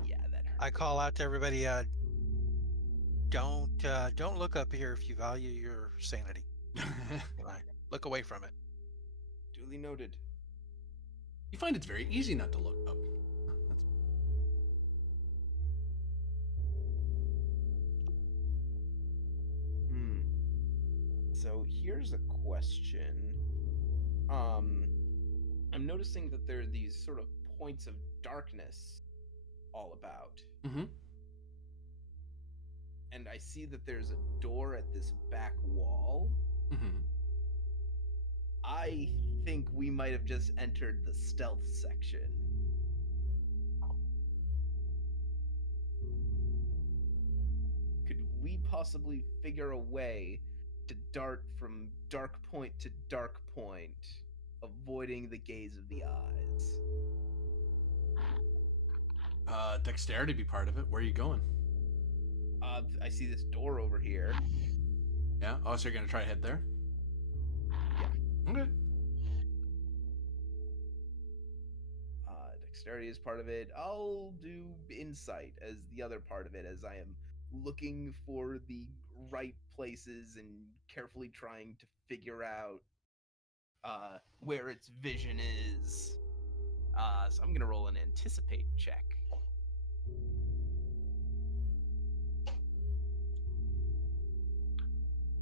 Yeah, that hurt. I call out to everybody. Don't look up here if you value your sanity. Right. Look away from it. Duly noted. You find it's very easy not to look up. That's... So here's a question. I'm noticing that there are these sort of points of darkness all about. Mm-hmm. and I see that there's a door at this back wall. Mm-hmm. I think we might have just entered the stealth section. Could we possibly figure a way to dart from dark point to dark point, avoiding the gaze of the eyes? Dexterity be part of it. Where are you going? I see this door over here. Yeah. Oh, so you're gonna try to head there? Yeah. Okay. Dexterity is part of it. I'll do insight as the other part of it, as I am looking for the right places and carefully trying to figure out Where its vision is. So I'm gonna roll an anticipate check.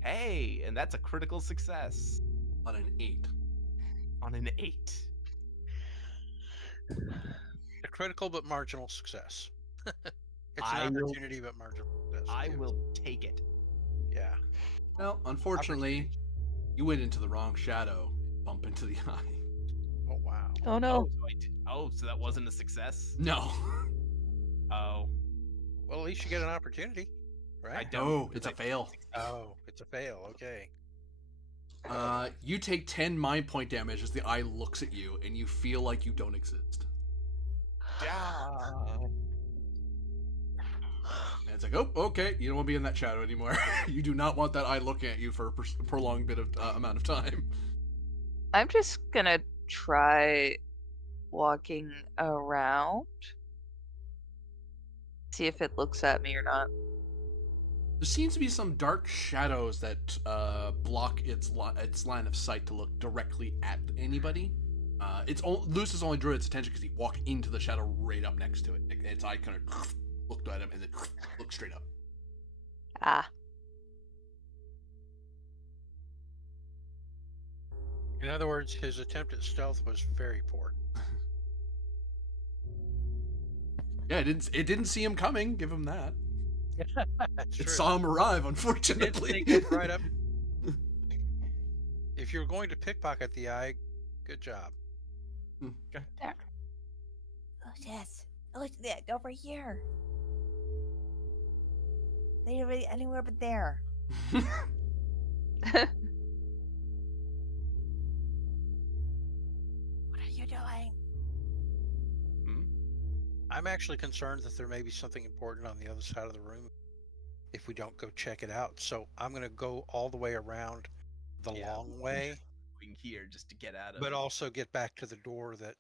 Hey, and that's a critical success On an 8. on an 8. A critical but marginal success. It's I an will- opportunity but marginal success. I Yeah. will take it. Yeah. Well, unfortunately, you went into the wrong shadow. Bump into the eye. Oh wow. Oh no. So that wasn't a success? No. Oh. Well, at least you get an opportunity, right? I don't. No, it's a fail. Oh, it's a fail. Okay. You take 10 mind point damage as the eye looks at you, and you feel like you don't exist. Yeah. And it's like, oh, okay, you don't want to be in that shadow anymore. You do not want that eye looking at you for a prolonged bit of amount of time. I'm just gonna try walking around. See if it looks at me or not. There seems to be some dark shadows that block its line of sight to look directly at anybody. Lucis only drew its attention because he walked into the shadow right up next to it. Its eye kind of looked at him and then looked straight up. Ah. In other words, his attempt at stealth was very poor. Yeah, it didn't see him coming. Give him that. That's It true. saw him arrive, It unfortunately. sneaked it right up. If you're going to pickpocket the eye, good job. Lucius, look at that over here. They didn't really anywhere but there. What are you doing? I'm actually concerned that there may be something important on the other side of the room if we don't go check it out. So I'm going to go all the way around the long way, Going here just to get out of but also get back to the door that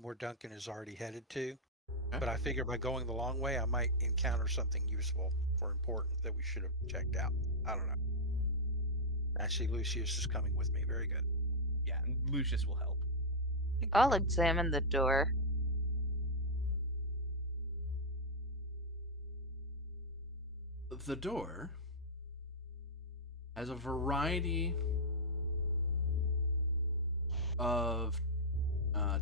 where Duncan is already headed to. Okay. But I figure by going the long way, I might encounter something useful or important that we should have checked out. I don't know. Actually, Lucius is coming with me. Very good. Yeah, and Lucius will help. I'll examine the door. The door has a variety of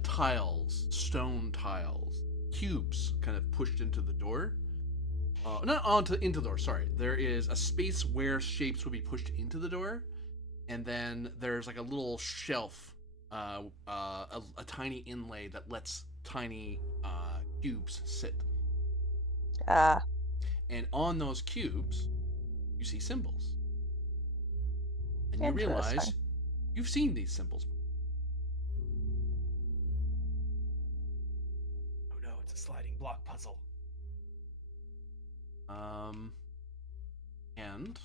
tiles, stone tiles, cubes kind of pushed into the door. Into the door, sorry. There is a space where shapes would be pushed into the door, and then there's like a little shelf, a tiny inlay that lets tiny cubes sit. Ah. And on those cubes, you see symbols. And you realize Interesting. you've seen these symbols. Oh no, it's a sliding block puzzle. And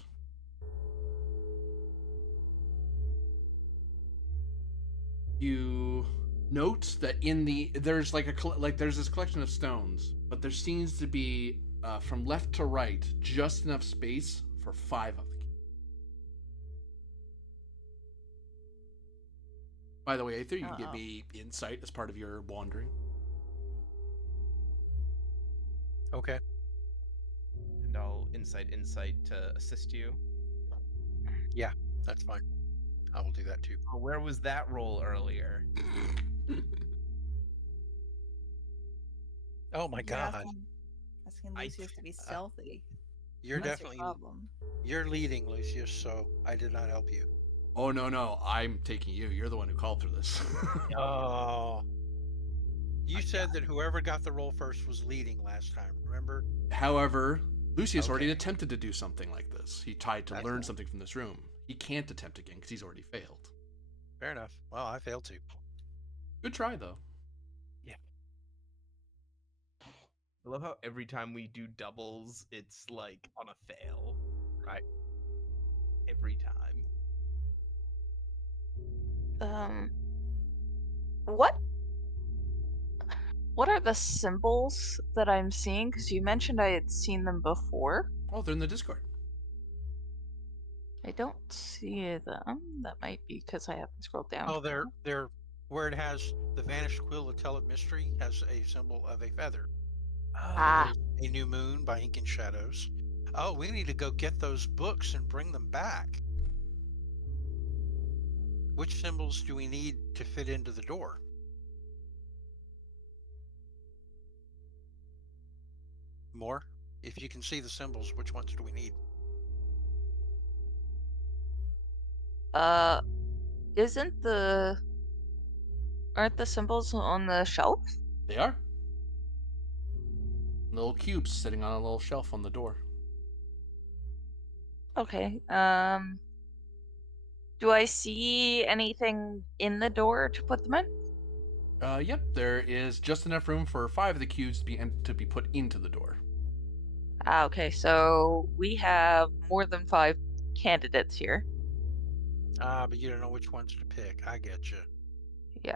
you note that there's there's this collection of stones, but there seems to be from left to right just enough space for 5 of them. By the way, I thought you could give me insight as part of your wandering. Okay. And I'll insight to assist you. That's fine. I will do that too. Oh, where was that roll earlier? Oh my You're god. asking I- Lucius to be stealthy. You're That's your definitely problem. you're leading, Lucius. So I did not help you. Oh, no. I'm taking you. You're the one who called for this. Oh. You said that whoever got the roll first was leading last time. Remember? However, Lucius already Okay. attempted to do something like this. He tried to That's learn cool. something from this room. He can't attempt again because he's already failed. Fair enough. Well, I failed too. Good try, though. I love how every time we do doubles, it's like on a fail. Right. Every time. What? What are the symbols that I'm seeing? Because you mentioned I had seen them before. Oh, they're in the Discord. I don't see them. That might be because I haven't scrolled down. Oh, they're where it has the vanished quill, the tell of mystery, has a symbol of a feather. Ah. A new moon by Ink and Shadows. Oh, we need to go get those books and bring them back. Which symbols do we need to fit into the door? More? If you can see the symbols, which ones do we need? Aren't the symbols on the shelf? They are. Little cubes sitting on a little shelf on the door. Okay. Do I see anything in the door to put them in? Yep, there is just enough room for 5 of the cubes to be put into the door. Ah, okay. So we have more than 5 candidates here. But you don't know which ones to pick. I get you. Yeah.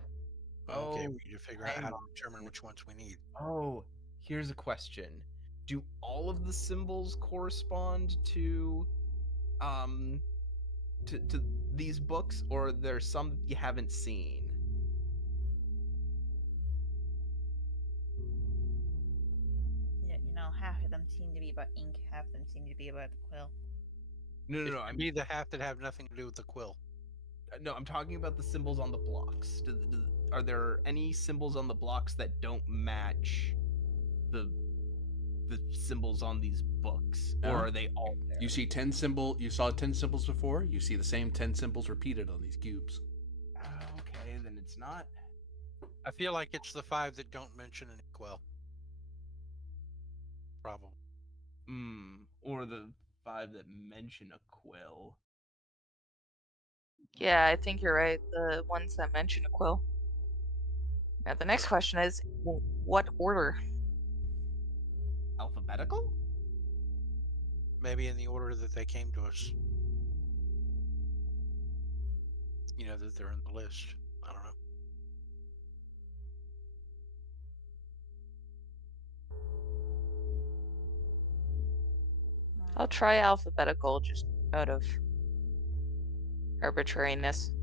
Okay, Oh, we need to figure out hang how to on. determine which ones we need. Oh, here's a question. Do all of the symbols correspond to to these books, or are there some you haven't seen? Yeah, half of them seem to be about ink, half of them seem to be about the quill. No, It no, no. should I'm be the half that have nothing to do with the quill. no, I'm talking about the symbols on the blocks. Are there any symbols on the blocks that don't match the symbols on these books, No. or are they all there? You saw 10 symbols before. You see the same 10 symbols repeated on these cubes. Okay, then it's not. I feel like it's the 5 that don't mention any quill. Probably. Or the 5 that mention a quill. Yeah, I think you're right. The ones that mention a quill. Now the next question is, what order? Alphabetical? Maybe in the order that they came to us. That they're in the list. I don't know. I'll try alphabetical just out of arbitrariness.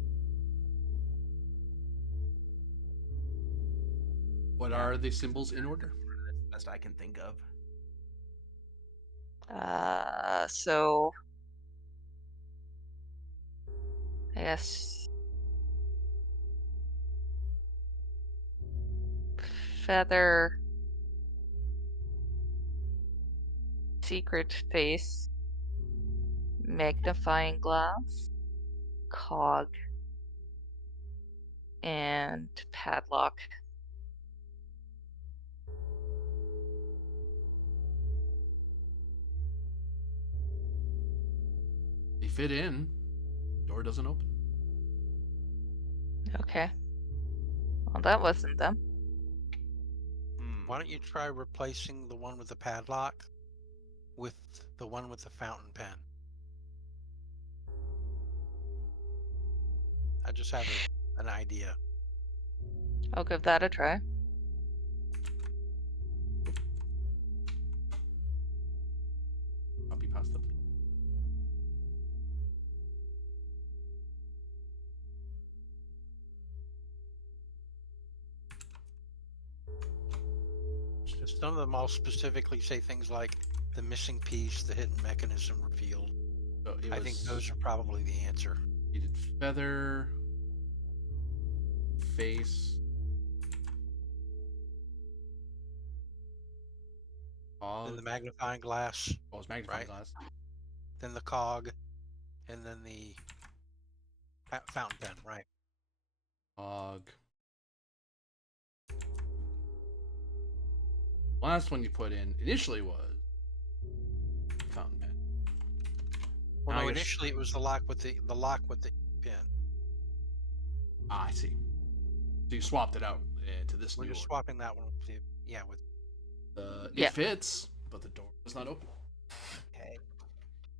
What Yeah. are the symbols in order? That's the best I can think of. So I guess feather, secret face, magnifying glass, cog, and padlock. They fit in. Door doesn't open. Okay. Well, that wasn't them. Why don't you try replacing the one with the padlock with the one with the fountain pen? I just have an idea. I'll give that a try. Copy pasta. Some of them all specifically say things like the missing piece, the hidden mechanism revealed. So I think those are probably the answer. You did feather, face, cog, then the magnifying glass, Oh, it's magnifying right? glass. then the cog, and then the fountain pen, right? Cog. Last one you put in initially was fountain pen. Well, Now no, you're initially it was the lock with the pen. I see. So you swapped it out into this We're new just order. swapping that one with with Yeah. It fits, but the door is not open. Okay.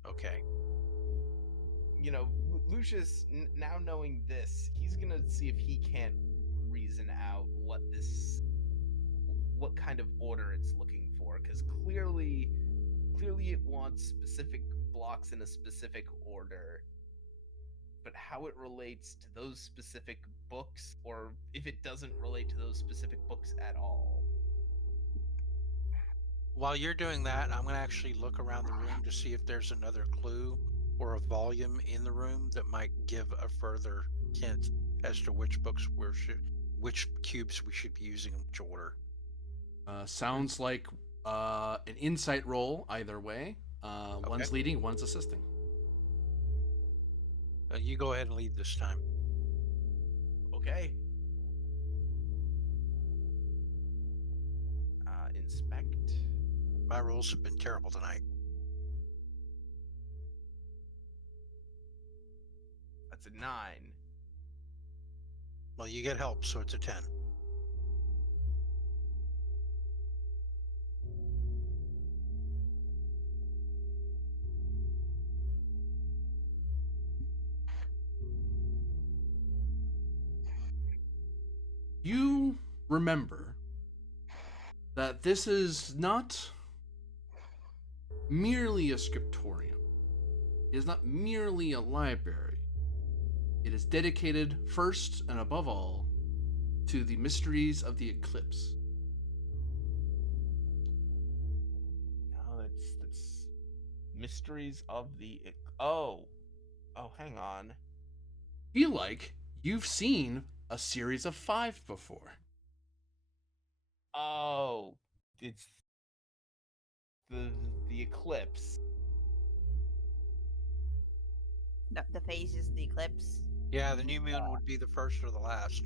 okay. You know, Lucius, now knowing this, he's gonna see if he can't reason out what kind of order it's looking for, because clearly it wants specific blocks in a specific order, but how it relates to those specific books, or if it doesn't relate to those specific books at all. While you're doing that, I'm going to actually look around the room to see if there's another clue or a volume in the room that might give a further hint as to which books which cubes we should be using in which order. Sounds like an insight roll either way. One's leading, one's assisting. You go ahead and lead this time. Okay. Inspect. My rolls have been terrible tonight. That's a 9. Well, you get help, so it's a 10. You remember that this is not merely a scriptorium. It is not merely a library. It is dedicated first and above all to the mysteries of the Eclipse. No, that's mysteries of the. Oh, hang on. Feel like you've seen a series of 5 before. Oh, it's the Eclipse. No, the phases of the eclipse. Yeah, the new moon would be the first or the last.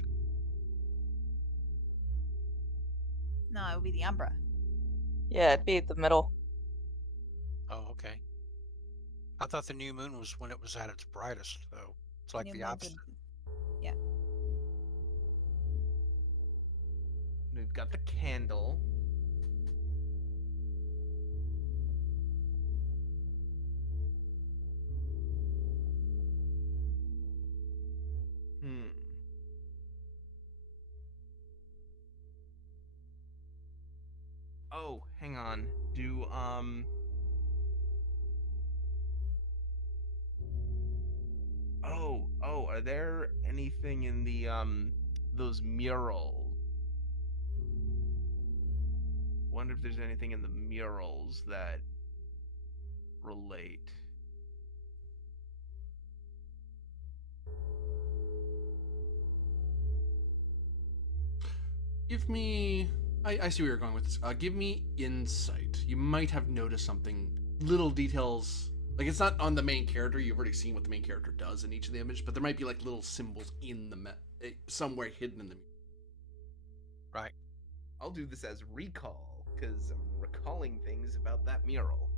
No, it would be the Umbra. Yeah, it'd be the middle. Oh, okay. I thought the new moon was when it was at its brightest, though. It's like New the moon's opposite. Yeah. We've got the candle. Oh, hang on. Are there anything in the those murals? Wonder if there's anything in the murals that relate. Give me. I see where you're going with this. Give me insight. You might have noticed something, little details. Like, it's not on the main character. You've already seen what the main character does in each of the image, but there might be like little symbols in the somewhere hidden in the. Right. I'll do this as recall, because I'm recalling things about that mural.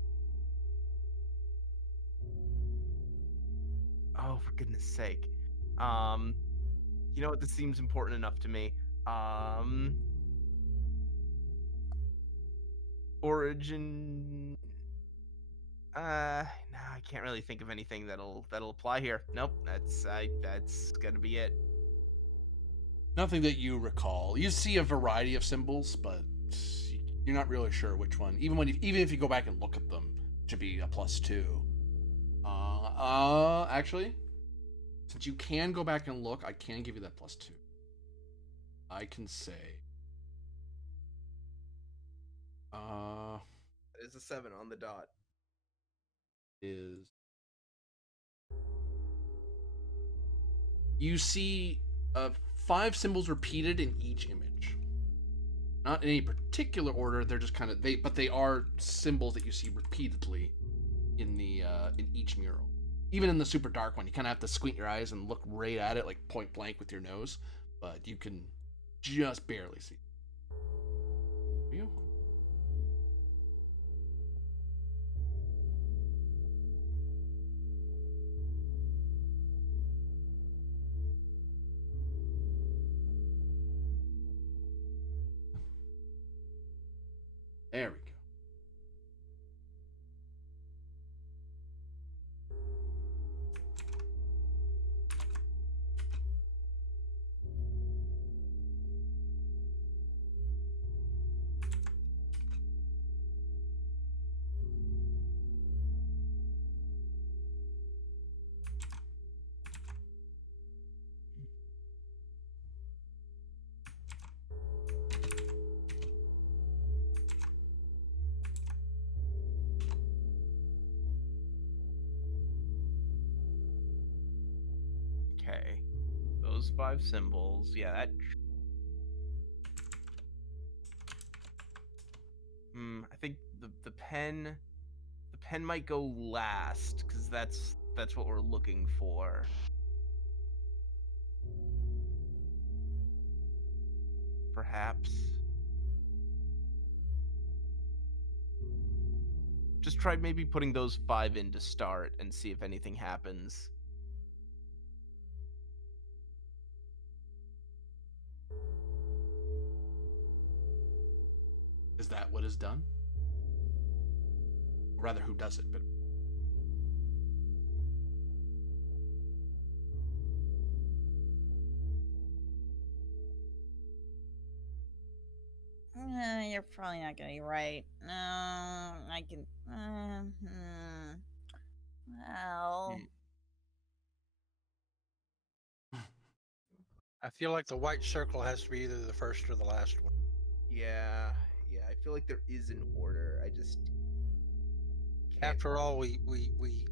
Oh, for goodness sake. You know what? This seems important enough to me. Origin. No, I can't really think of anything that'll apply here. Nope, that's gonna be it. Nothing that you recall. You see a variety of symbols, but you're not really sure which one. Even if you go back and look at them, it should be a +2. Actually, since you can go back and look, I can give you that +2. I can say, It's a 7 on the dot. is you see 5 symbols repeated in each image. Not in any particular order. They're just kind of but they are symbols that you see repeatedly in the in each mural. Even in the super dark one, you kind of have to squint your eyes and look right at it, like point blank with your nose, but you can just barely see. You? There we go. Okay. Those 5 symbols. Yeah, that. I think the pen might go last because that's what we're looking for. Perhaps. Just try maybe putting those 5 in to start and see if anything happens. Is that what is done? Or rather, who does it? But You're probably not gonna be right. No, I can. Well, I feel like the white circle has to be either the first or the last one. Yeah, I feel like there is an order. I just can't. After all, we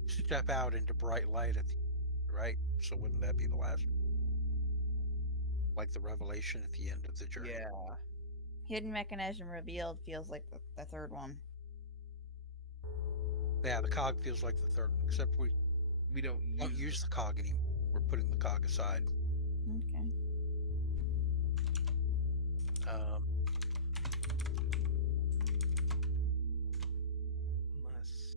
step out into bright light at the end, right? So wouldn't that be the last one? Like the revelation at the end of the journey. Yeah. hidden mechanism revealed feels like the third one. Yeah, the cog feels like the third one, except we don't use the cog anymore. We're putting the cog aside. Okay. Unless.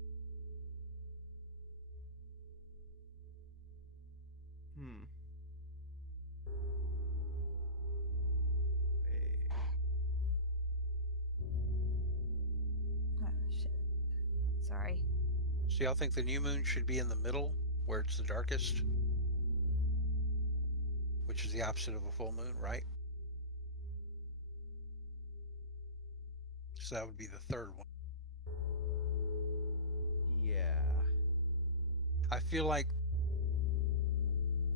Wait. Oh, shit. Sorry. See, I think the new moon should be in the middle, where it's the darkest, which is the opposite of a full moon, right? So that would be the third one. Yeah. I feel like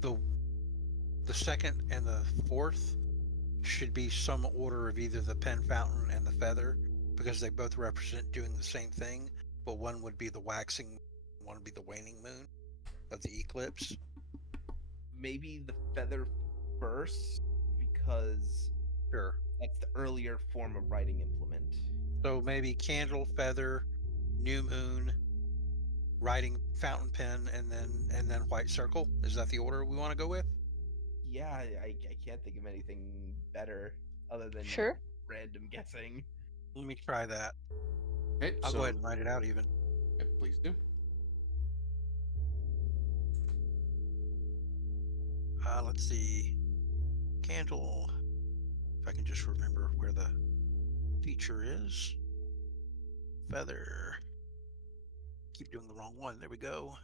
the second and the fourth should be some order of either the pen fountain and the feather, because they both represent doing the same thing, but one would be the waxing, one would be the waning moon of the eclipse. Maybe the feather first, because Sure. that's the earlier form of writing implement. So maybe candle, feather, new moon, writing fountain pen, and then white circle. Is that the order we want to go with? Yeah, I can't think of anything better other than Sure. random guessing. Let me try that. okay, I'll so go ahead and write it out even. okay, please do. Let's see. Candle. If I can just remember where the feature is. Feather. Keep doing the wrong one. There we go.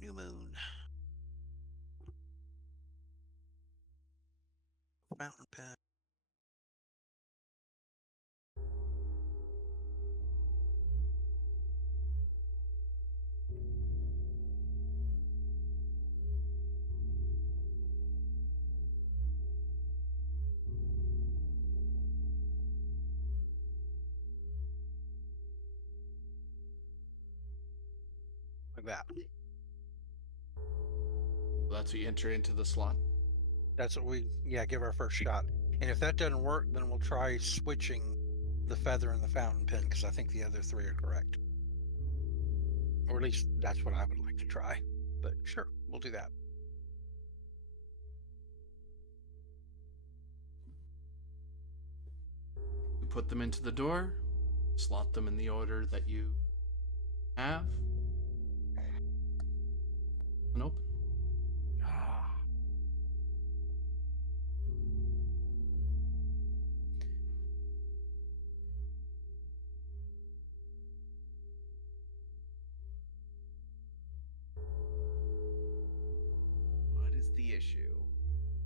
New moon. Fountain pen. Like that. That's what you enter into the slot. That's what give our first shot. And if that doesn't work, then we'll try switching the feather and the fountain pen, because I think the other three are correct. Or at least that's what I would like to try. But sure, we'll do that. You put them into the door, slot them in the order that you have, and open. Ah. What is the issue?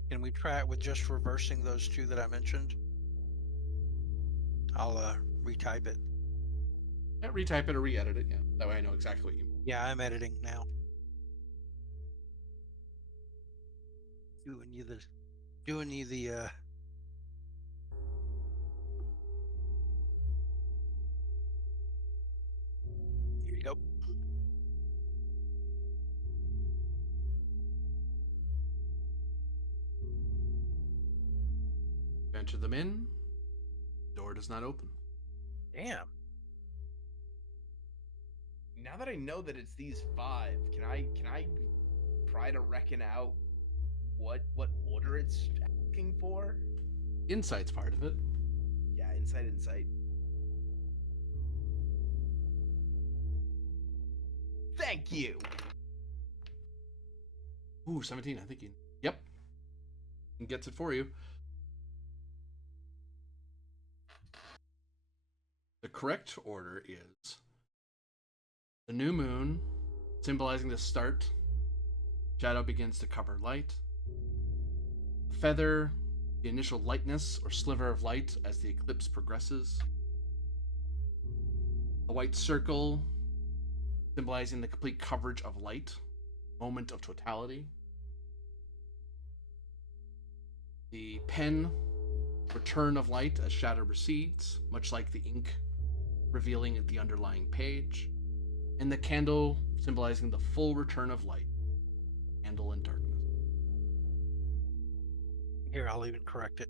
Can we try it with just reversing those two that I mentioned? I'll retype it. Yeah, retype it or re-edit it. Yeah, that way I know exactly what you mean. Yeah, I'm editing now. Doing you the here you go. You enter them in. Door does not open. Damn. Now that I know that it's these 5, can I try to reckon out what order it's asking for? Insight's part of it. Yeah, insight. Thank you. Ooh, 17. I think you. Yep. And gets it for you. The correct order is the new moon, symbolizing the start. Shadow begins to cover light. The feather, the initial lightness or sliver of light as the eclipse progresses. A white circle, symbolizing the complete coverage of light, moment of totality. The pen, return of light as shadow recedes, much like the ink revealing the underlying page. And the candle, symbolizing the full return of light, candle in darkness. Here, I'll even correct it.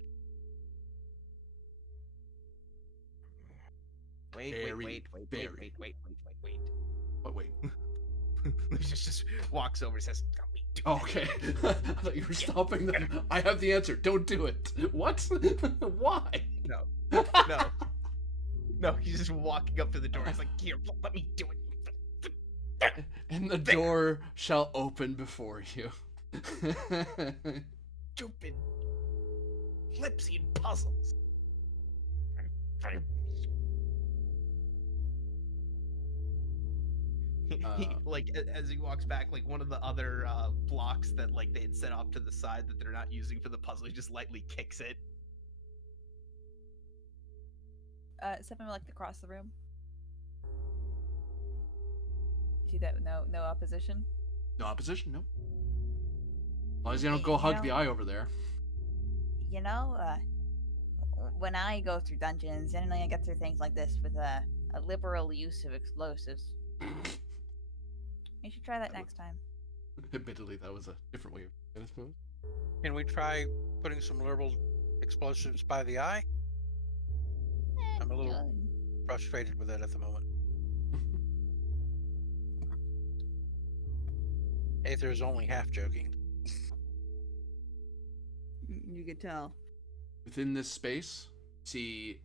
Wait. What, wait? Lucius just walks over and says, "Let me do Oh, okay. I thought you were stopping them. I have the answer. Don't do it. What? Why? No. No, he's just walking up to the door. He's like, "Here, let me do it." And the door shall open before you. Stupid Eclipsean puzzles. Like as he walks back, like one of the other blocks that like they had set off to the side that they're not using for the puzzle, he just lightly kicks it. Something like across the room. See that? No opposition. No opposition, no. As long as you don't go hug the eye over there. You know, when I go through dungeons, generally I get through things like this with a liberal use of explosives. You should try that next time. Admittedly, that was a different way of saying it, I suppose. Can we try putting some liberal explosives by the eye? I'm a little frustrated with it at the moment. Aether's only half joking. You could tell. Within this space, see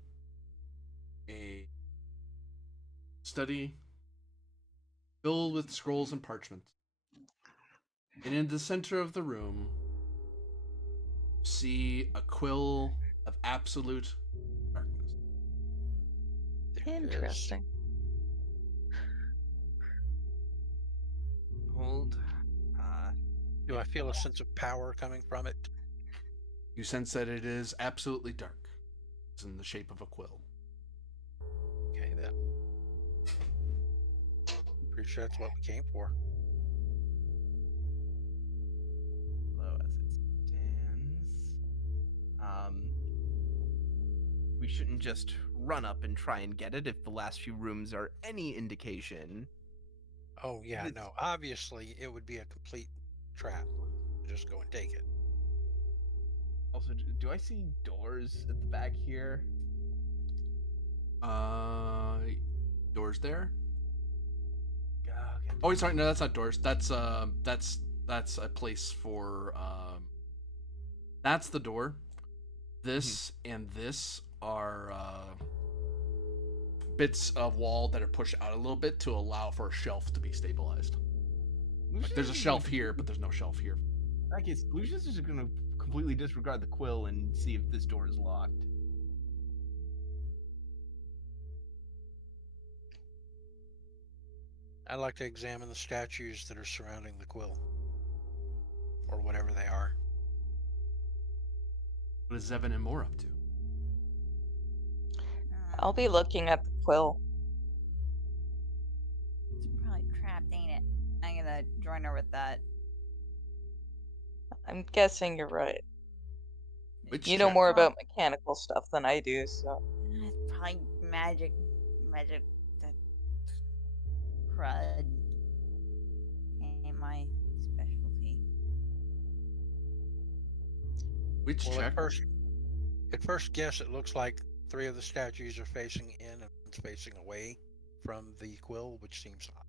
a study filled with scrolls and parchment. And in the center of the room, see a quill of absolute darkness. There it is. Interesting. Hold. Do I feel a sense of power coming from it? You sense that it is absolutely dark. It's in the shape of a quill. Okay, then. I'm pretty sure that's what we came for. Low as it stands. We shouldn't just run up and try and get it if the last few rooms are any indication. Oh, yeah, It's- no. Obviously, it would be a complete trap. Just go and take it. Also, do I see doors at the back here? Doors there? Okay. Oh, wait, sorry, no, that's not doors. That's a place for that's the door. This and this are bits of wall that are pushed out a little bit to allow for a shelf to be stabilized. Like, there's a shelf here, but there's no shelf here. In that case, Lucius is just gonna completely disregard the quill and see if this door is locked. I'd like to examine the statues that are surrounding the quill. Or whatever they are. What is Zevin and Moore up to? I'll be looking at the quill. It's probably trapped, ain't it? I'm gonna join her with that. I'm guessing you're right. Which You know check? more about mechanical stuff than I do, so. It's probably magic, that crud. Ain't my specialty. Which Well, check? at first guess, it looks like 3 of the statues are facing in and one's facing away from the quill, which seems odd.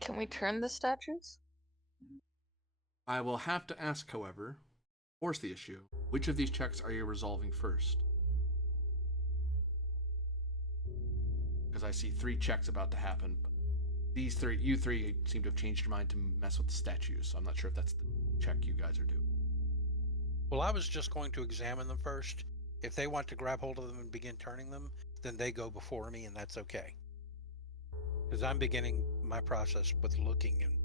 Can we turn the statues? I will have to ask, however, force the issue. Which of these checks are you resolving first? Because I see 3 checks about to happen. These 3, you 3 seem to have changed your mind to mess with the statues, so I'm not sure if that's the check you guys are doing. Well, I was just going to examine them first. If they want to grab hold of them and begin turning them, then they go before me, and that's okay. Because I'm beginning my process with looking and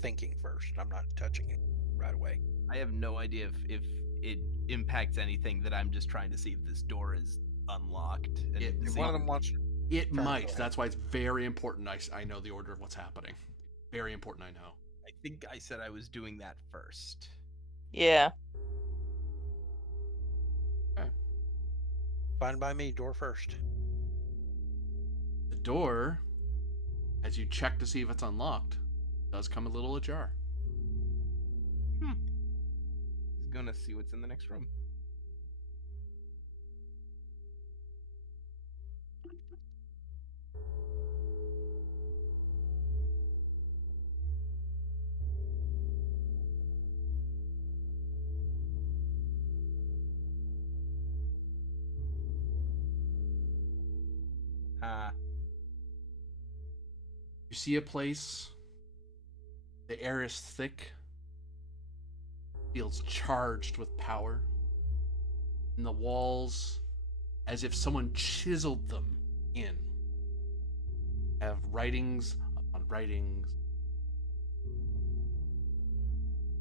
thinking first. I'm not touching it right away. I have no idea if it impacts anything. That I'm just trying to see if this door is unlocked. And If If see one of them wants, It Turn might. it. That's why it's very important I know the order of what's happening. Very important I know. I think I said I was doing that first. Yeah. fine by me, door first. The door, as you check to see if it's unlocked, does come a little ajar. He's gonna see what's in the next room. You see a place, the air is thick, feels charged with power, and the walls, as if someone chiseled them in, have writings upon writings,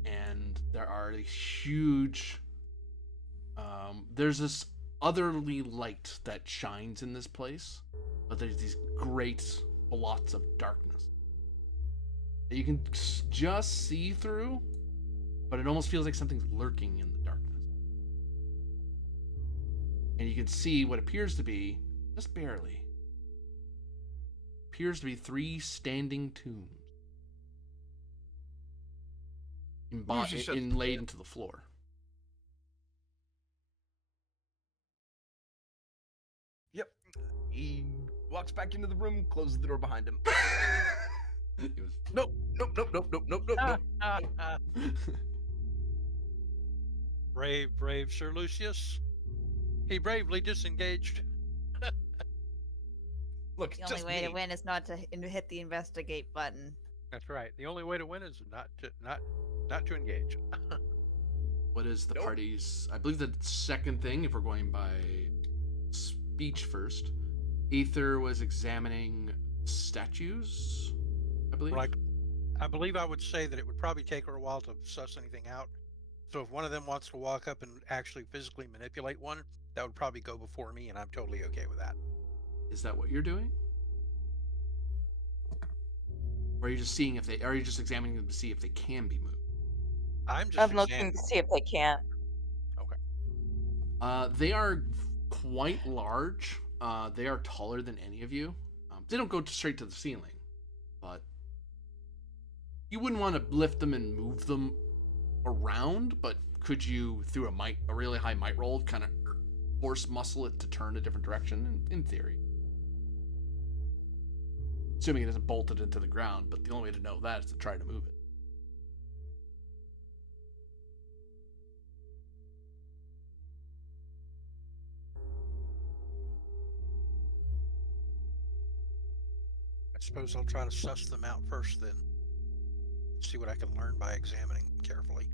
and there are these huge, there's this otherly light that shines in this place, but there's these great blots of darkness that you can just see through, but it almost feels like something's lurking in the darkness. And you can see what appears to be, just barely, appears to be 3 standing tombs inlaid into the floor. Yep. He walks back into the room, closes the door behind him. It was Nope. Brave Sir Lucius. He bravely disengaged. Look, The it's only just way me. to win is not to hit the investigate button. That's right. The only way to win is not to engage. What is the Nope. party's? I believe the second thing, if we're going by speech first, Aether was examining statues, I believe. Like, I believe I would say that it would probably take her a while to suss anything out. So if one of them wants to walk up and actually physically manipulate one, that would probably go before me, and I'm totally okay with that. Is that what you're doing? Or are you just seeing if they? Are you just examining them to see if they can be moved? I'm just I'm looking to see if they can. They are quite large. They are taller than any of you. They don't go straight to the ceiling, but you wouldn't want to lift them and move them around, but could you, through a really high might roll, kind of force muscle it to turn a different direction? In theory, assuming it isn't bolted into the ground. But the only way to know that is to try to move it. I suppose I'll try to suss them out first, then see what I can learn by examining them carefully.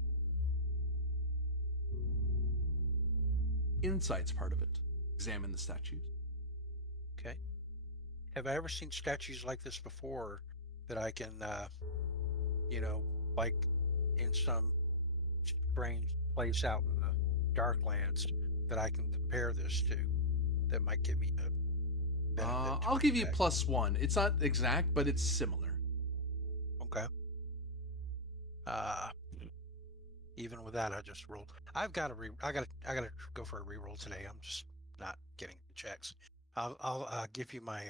Insight's part of it. Examine the statues. Okay. Have I ever seen statues like this before that I can, like in some strange place out in the Darklands that I can compare this to that might give me a benefit? I'll give you +1. It's not exact, but it's similar. Okay. Even with that, I just rolled. I gotta go for a reroll today. I'm just not getting the checks. I'll give you my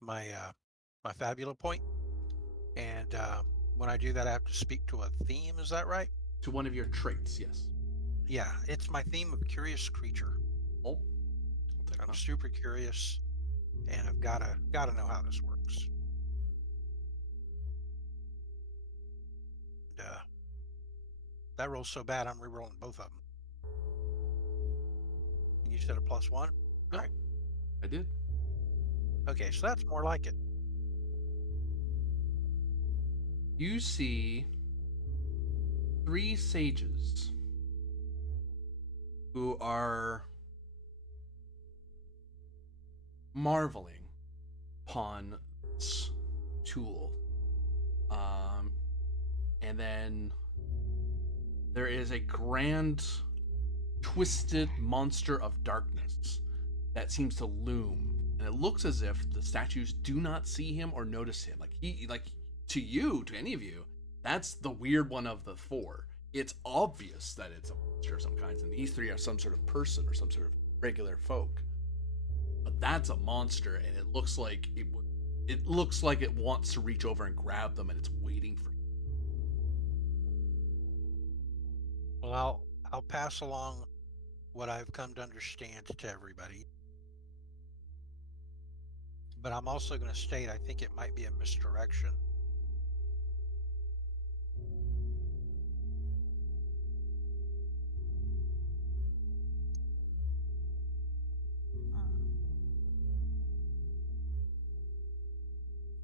my Fabula point, and when I do that, I have to speak to a theme. Is that right? To one of your traits, yes. Yeah, it's my theme of curious creature. Oh, I'm super curious, and I've gotta know how this works. And, that roll's so bad, I'm re-rolling both of them. And you said a +1? Yep. All right. I did. Okay, so that's more like it. You see 3 sages who are marveling upon this tool. And then there is a grand, twisted monster of darkness that seems to loom. And it looks as if the statues do not see him or notice him. To any of you, that's the weird one of the 4. It's obvious that it's a monster of some kinds, and these 3 are some sort of person or some sort of regular folk. But that's a monster, and it looks like it wants to reach over and grab them, and it's waiting for. Well, I'll pass along what I've come to understand to everybody. But I'm also going to state I think it might be a misdirection.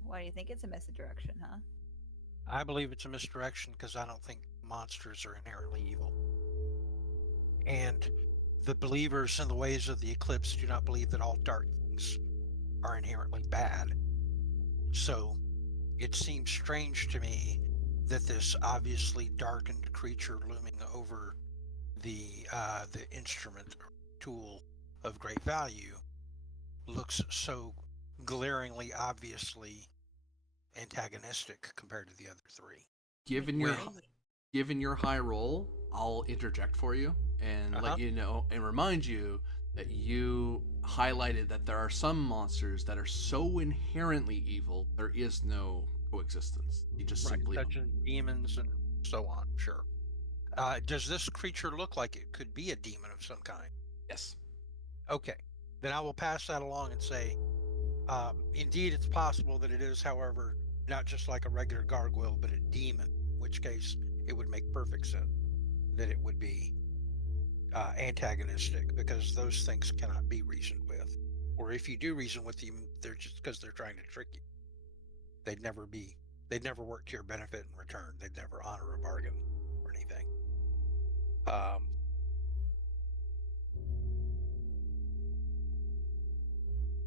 Why do you think it's a misdirection, huh? I believe it's a misdirection because I don't think monsters are inherently evil. And the believers in the ways of the Eclipse do not believe that all dark things are inherently bad. So it seems strange to me that this obviously darkened creature looming over the instrument or tool of great value looks so glaringly obviously antagonistic compared to the other 3. Given your high roll, I'll interject for you and let you know and remind you that you highlighted that there are some monsters that are so inherently evil there is no coexistence. You just simply such as demons and so on. Sure. Does this creature look like it could be a demon of some kind? Yes. Okay. Then I will pass that along and say, indeed, it's possible that it is, however, not just like a regular gargoyle, but a demon, in which case it would make perfect sense that it would be antagonistic, because those things cannot be reasoned with. Or if you do reason with them, they're just because they're trying to trick you. They'd never work to your benefit in return. They'd never honor a bargain or anything.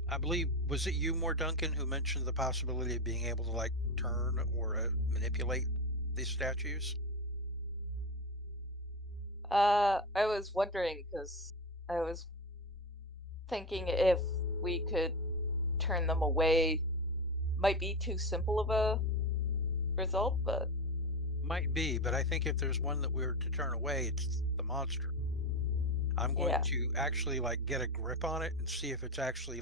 I believe, was it you, More Duncan, who mentioned the possibility of being able to turn or manipulate these statues? I was wondering because I was thinking if we could turn them away. Might be too simple of a result, but Might be, but I think if there's one that we were to turn away, it's the monster. I'm going to actually get a grip on it and see if it's actually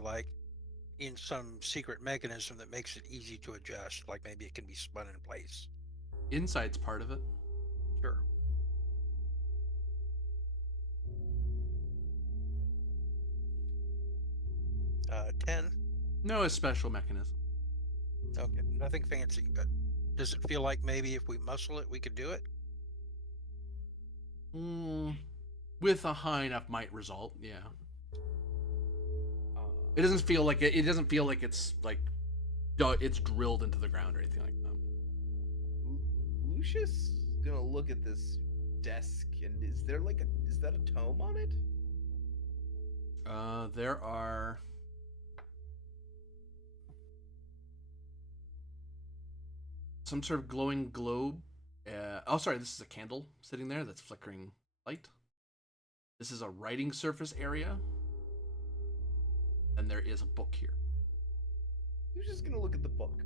in some secret mechanism that makes it easy to adjust. Like maybe it can be spun in place. Insight's part of it. D10? No, a special mechanism. Okay, nothing fancy, but does it feel like maybe if we muscle it, we could do it? With a high enough might result, yeah. Uh, It doesn't feel like it doesn't feel like it's like it's drilled into the ground or anything like that. Lucius is gonna look at this desk, and is that a tome on it? There are some sort of glowing globe. Oh, sorry, this is a candle sitting there that's flickering light. This is a writing surface area. And there is a book here. Lucius is gonna look at the book.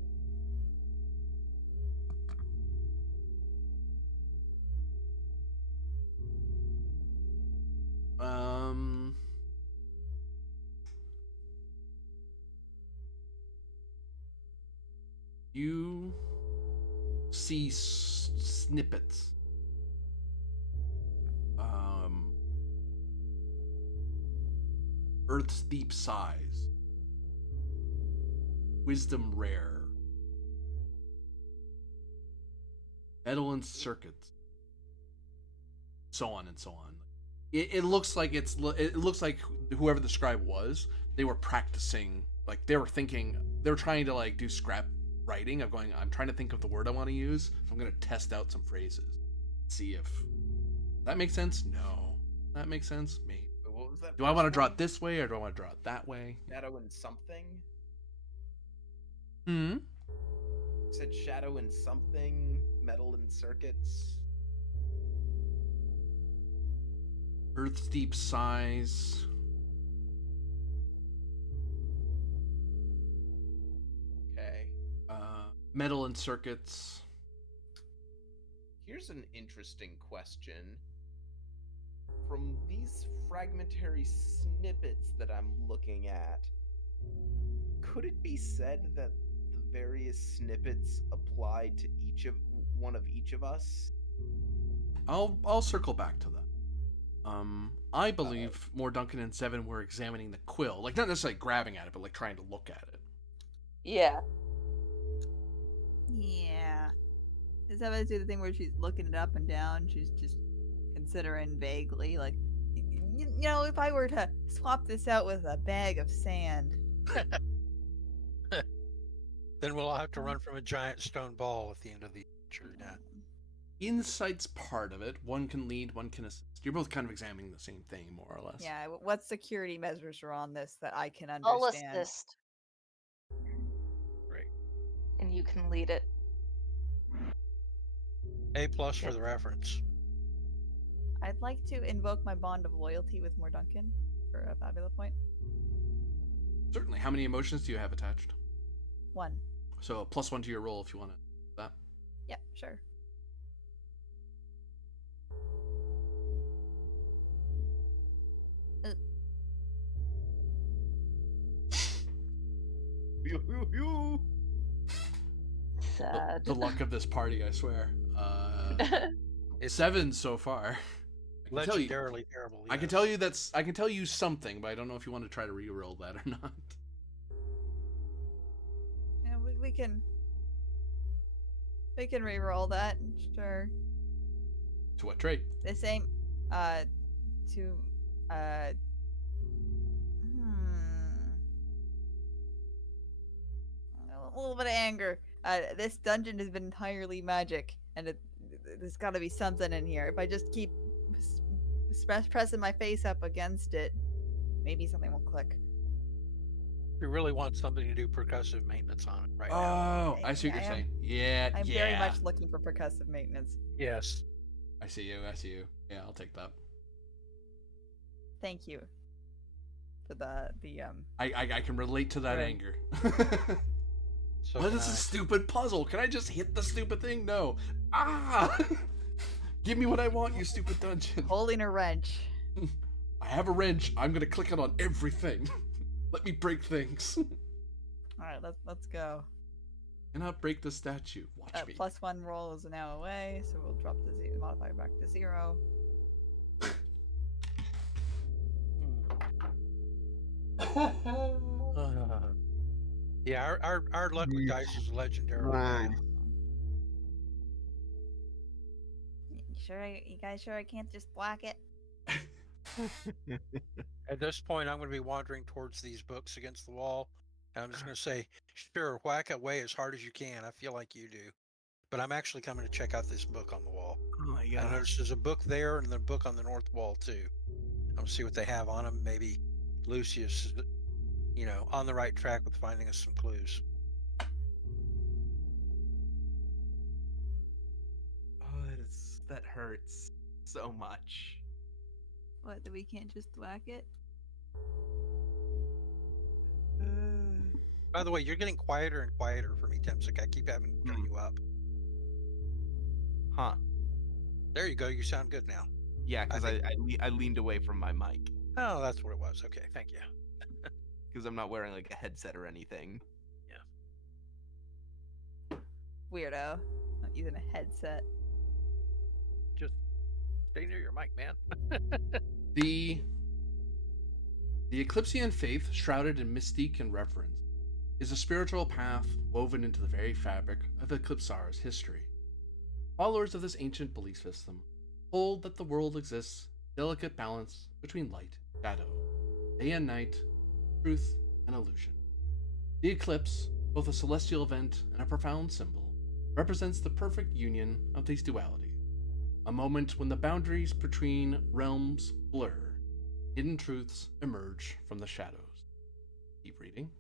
You see snippets. Earth's deep size. Wisdom rare. Metal and circuits. So on and so on. It looks like it looks like whoever the scribe was, they were practicing, like they were trying to like do scrap writing of going, I'm trying to think of the word I want to use, so I'm going to test out some phrases. See if that makes sense. No. That makes sense. Maybe. What was that? Do I want to draw it this way or do I want to draw it that way? Shadow and something? Hmm. You said shadow and something, metal and circuits. Earth's deep size. Okay. Metal and circuits. Here's an interesting question. From these fragmentary snippets that I'm looking at, could it be said that the various snippets apply to one of each of us? I'll circle back to that. I believe more Duncan and Seven were examining the quill, like not necessarily grabbing at it, but like trying to look at it. Yeah. Yeah. Is that do the thing where she's looking it up and down? She's just considering vaguely, like, you know, if I were to swap this out with a bag of sand. Then we'll all have to run from a giant stone ball at the end of the adventure. Yeah. Insight's part of it. One can lead, one can assist. You're both kind of examining the same thing, more or less. Yeah, what security measures are on this that I can I'll understand? assist. Great. And you can lead it. A+ for the reference. I'd like to invoke my bond of loyalty with Morduncan for a Fabula point. Certainly. How many emotions do you have attached? 1. So a +1 to your roll if you want to do that. Yep, sure. Sad. The luck of this party, I swear. It's 7 so far. I can tell you, Legendarily terrible. I can tell you I can tell you something, but I don't know if you want to try to re-roll that or not. Yeah, we can re-roll that, sure. To what trait? The same to a little bit of anger. This dungeon has been entirely magic, and there's got to be something in here. If I just keep pressing my face up against it, maybe something will click. We really want something to do percussive maintenance on it right now. Oh, I see what you're saying. Yeah, I'm very much looking for percussive maintenance. Yes. I see you. Yeah, I'll take that. Thank you for the I can relate to that Right. anger. So What can is I. a stupid puzzle? Can I just hit the stupid thing? No. Ah! Give me what I want, you stupid dungeon. holding a wrench. I have a wrench. I'm gonna click it on everything. Let me break things. All right, let's go. Cannot break the statue. Watch me. +1 roll is now away, so we'll drop the modifier back to 0. Yeah, our luck with dice is legendarily bad. You guys sure I can't just whack it? At this point, I'm going to be wandering towards these books against the wall, and I'm just going to say, sure, whack away as hard as you can. I feel like you do. But I'm actually coming to check out this book on the wall. Oh my I noticed there's a book there and a book on the north wall, too. I'm going to see what they have on them. Maybe Lucius is, on the right track with finding us some clues. Oh, that hurts so much. What, that we can't just whack it? By the way, you're getting quieter and quieter for me, Temsic. I keep having to turn you up. Huh. There you go. You sound good now. Yeah, because I leaned away from my mic. Oh, that's what it was. Okay, thank you. Because I'm not wearing like a headset or anything. Weirdo. Not using a headset. Just stay near your mic, man. The Eclipsean faith, shrouded in mystique and reverence, is a spiritual path woven into the very fabric of Eclipsar's history. Followers of this ancient belief system hold that the world exists in delicate balance between light and shadow, day and night, truth and illusion. The eclipse, both a celestial event and a profound symbol, represents the perfect union of these dualities, a moment when the boundaries between realms blur, hidden truths emerge from the shadows. Keep reading.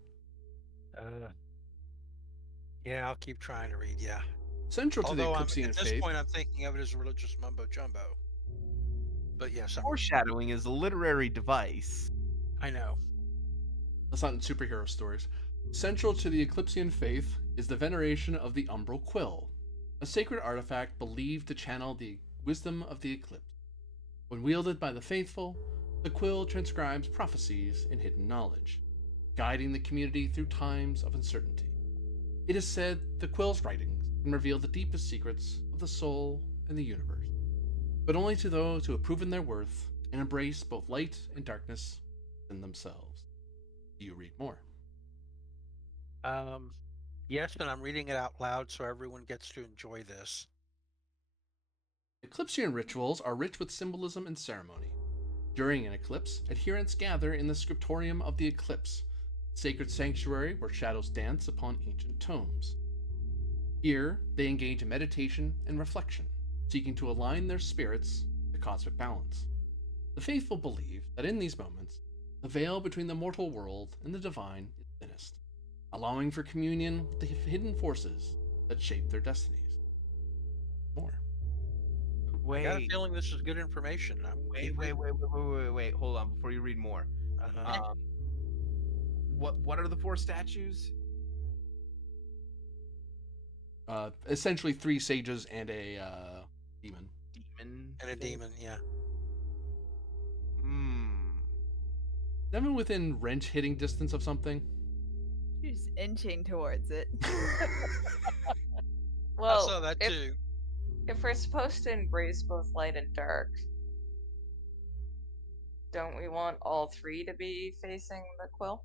Yeah, I'll keep trying to read. Yeah. Central to the Although Eclipsean at this faith. point, I'm thinking of it as religious mumbo jumbo. But yes, Foreshadowing is a literary device. I know. That's not in superhero stories. Central to the Eclipsean faith is the veneration of the Umbral Quill, a sacred artifact believed to channel the wisdom of the eclipse. When wielded by the faithful, the quill transcribes prophecies and hidden knowledge, guiding the community through times of uncertainty. It is said the quill's writings can reveal the deepest secrets of the soul and the universe, but only to those who have proven their worth and embrace both light and darkness in themselves. Do you read more? Yes, and I'm reading it out loud so everyone gets to enjoy this. Eclipsean rituals are rich with symbolism and ceremony. During an eclipse, adherents gather in the Scriptorium of the Eclipse, sacred sanctuary where shadows dance upon ancient tomes. Here, they engage in meditation and reflection, seeking to align their spirits to cosmic balance. The faithful believe that in these moments, the veil between the mortal world and the divine is thinnest, allowing for communion with the hidden forces that shape their destinies. More. I got a feeling this is good information. Wait. Hold on before you read more. Uh-huh. What are the 4 statues? Essentially 3 sages and a demon. And a demon, yeah. Never within wrench hitting distance of something. You're just inching towards it. Well, I saw that too. if we're supposed to embrace both light and dark, don't we want all 3 to be facing the quill?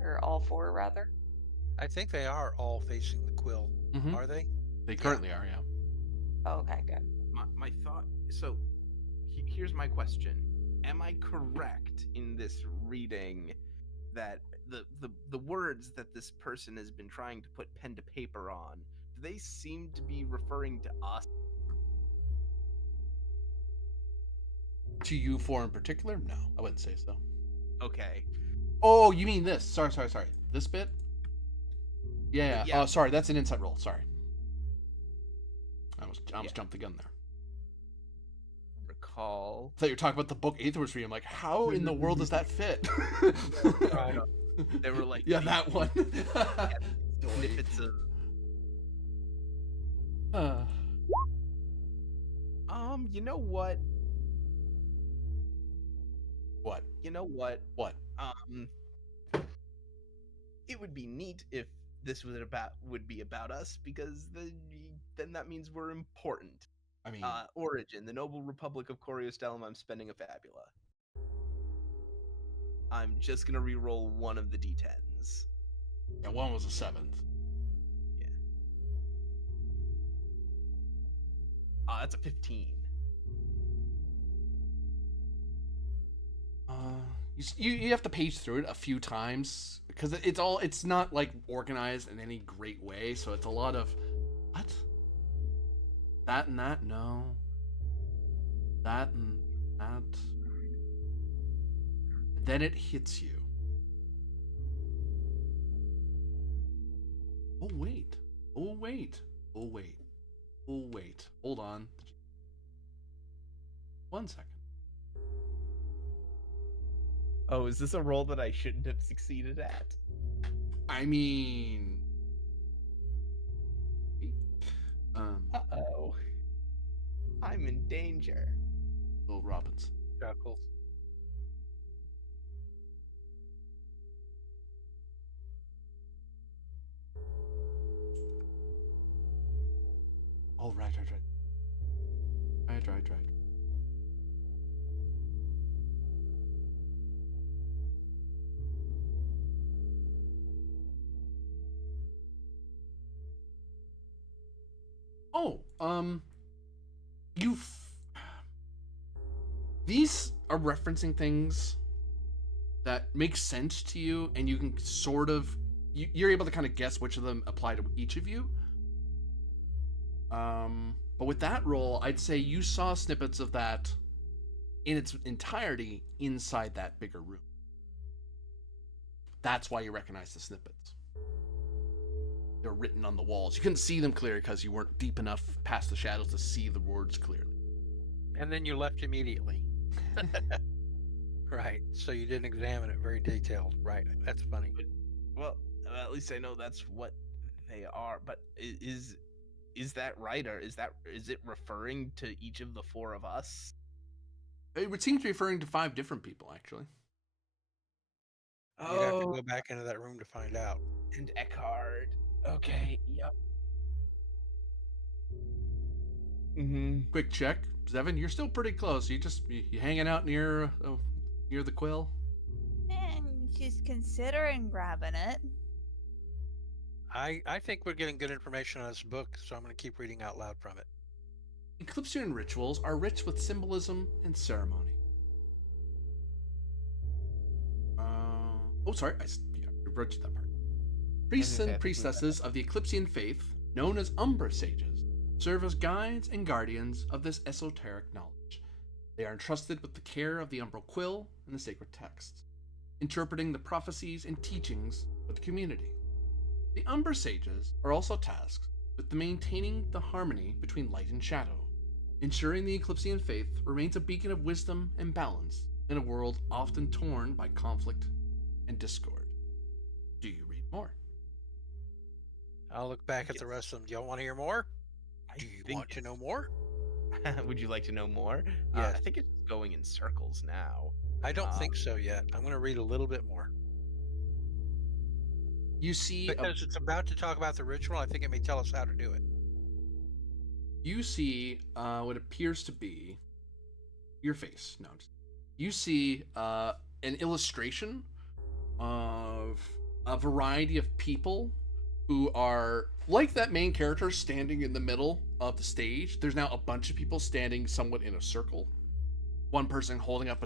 Or all 4, rather? I think they are all facing the quill. Mhm. Are they? They currently are, yeah. Oh, okay, good. My thought. So, here's my question: am I correct in this reading that the words that this person has been trying to put pen to paper on, do they seem to be referring to us? To you 4 in particular? No, I wouldn't say so. Okay. Oh, you mean this? Sorry. This bit? Yeah. Yeah. Oh, sorry. That's an insight roll. Sorry. I almost jumped the gun there. Recall. I thought you were talking about the book Aether was reading. I'm like, how in the world does that fit? They were like, yeah, that one. snippets of. You know what? What? You know what? What? It would be neat if this would be about us, because then that means we're important. I mean, Origin, the noble republic of Coriostellum. I'm spending a Fabula. I'm just gonna re-roll one of the d10s. Yeah, one was a 7th. That's a 15. You have to page through it a few times because it's not like organized in any great way, so it's a lot of what? That and that, no. That and that. Then it hits you. Oh wait. Oh wait. Oh wait. Oh wait. Hold on. 1 second. Oh, is this a roll that I shouldn't have succeeded at? I mean, Uh-oh. I'm in danger. Will Robbins. Chuckles. Oh, right. Right. Oh, these are referencing things that make sense to you, and you can sort of, you're able to kind of guess which of them apply to each of you. But with that roll, I'd say you saw snippets of that in its entirety inside that bigger room. That's why you recognize the snippets. They're written on the walls. You couldn't see them clearly because you weren't deep enough past the shadows to see the words clearly. And then you left immediately. Right. So you didn't examine it very detailed. Right. That's funny. Well, at least I know that's what they are. But is that right, or is it referring to each of the four of us? It would seem to be referring to 5 different people, actually. You'd have to go back into that room to find out. And Eckhard. Okay. Yep. Quick check, Zevin. You're still pretty close. You hanging out near the quill? And she's considering grabbing it. I think we're getting good information on this book, so I'm going to keep reading out loud from it. Eclipsean rituals are rich with symbolism and ceremony. Sorry, I wrote you that part. Priests and priestesses of the Eclipsean faith, known as Umbra Sages, serve as guides and guardians of this esoteric knowledge. They are entrusted with the care of the Umbral Quill and the sacred texts, interpreting the prophecies and teachings of the community. The Umbra Sages are also tasked with maintaining the harmony between light and shadow, ensuring the Eclipsean faith remains a beacon of wisdom and balance in a world often torn by conflict and discord. Do you read more? I'll look back at the rest of them. Do y'all want to hear more? Do you want to know more? Would you like to know more? Yes. I think it's just going in circles now. I don't think so yet. I'm going to read a little bit more. You see, Because it's about to talk about the ritual, I think it may tell us how to do it. you see what appears to be your face. No, you see an illustration of a variety of people who are like that main character standing in the middle of the stage. There's now a bunch of people standing somewhat in a circle. One person holding up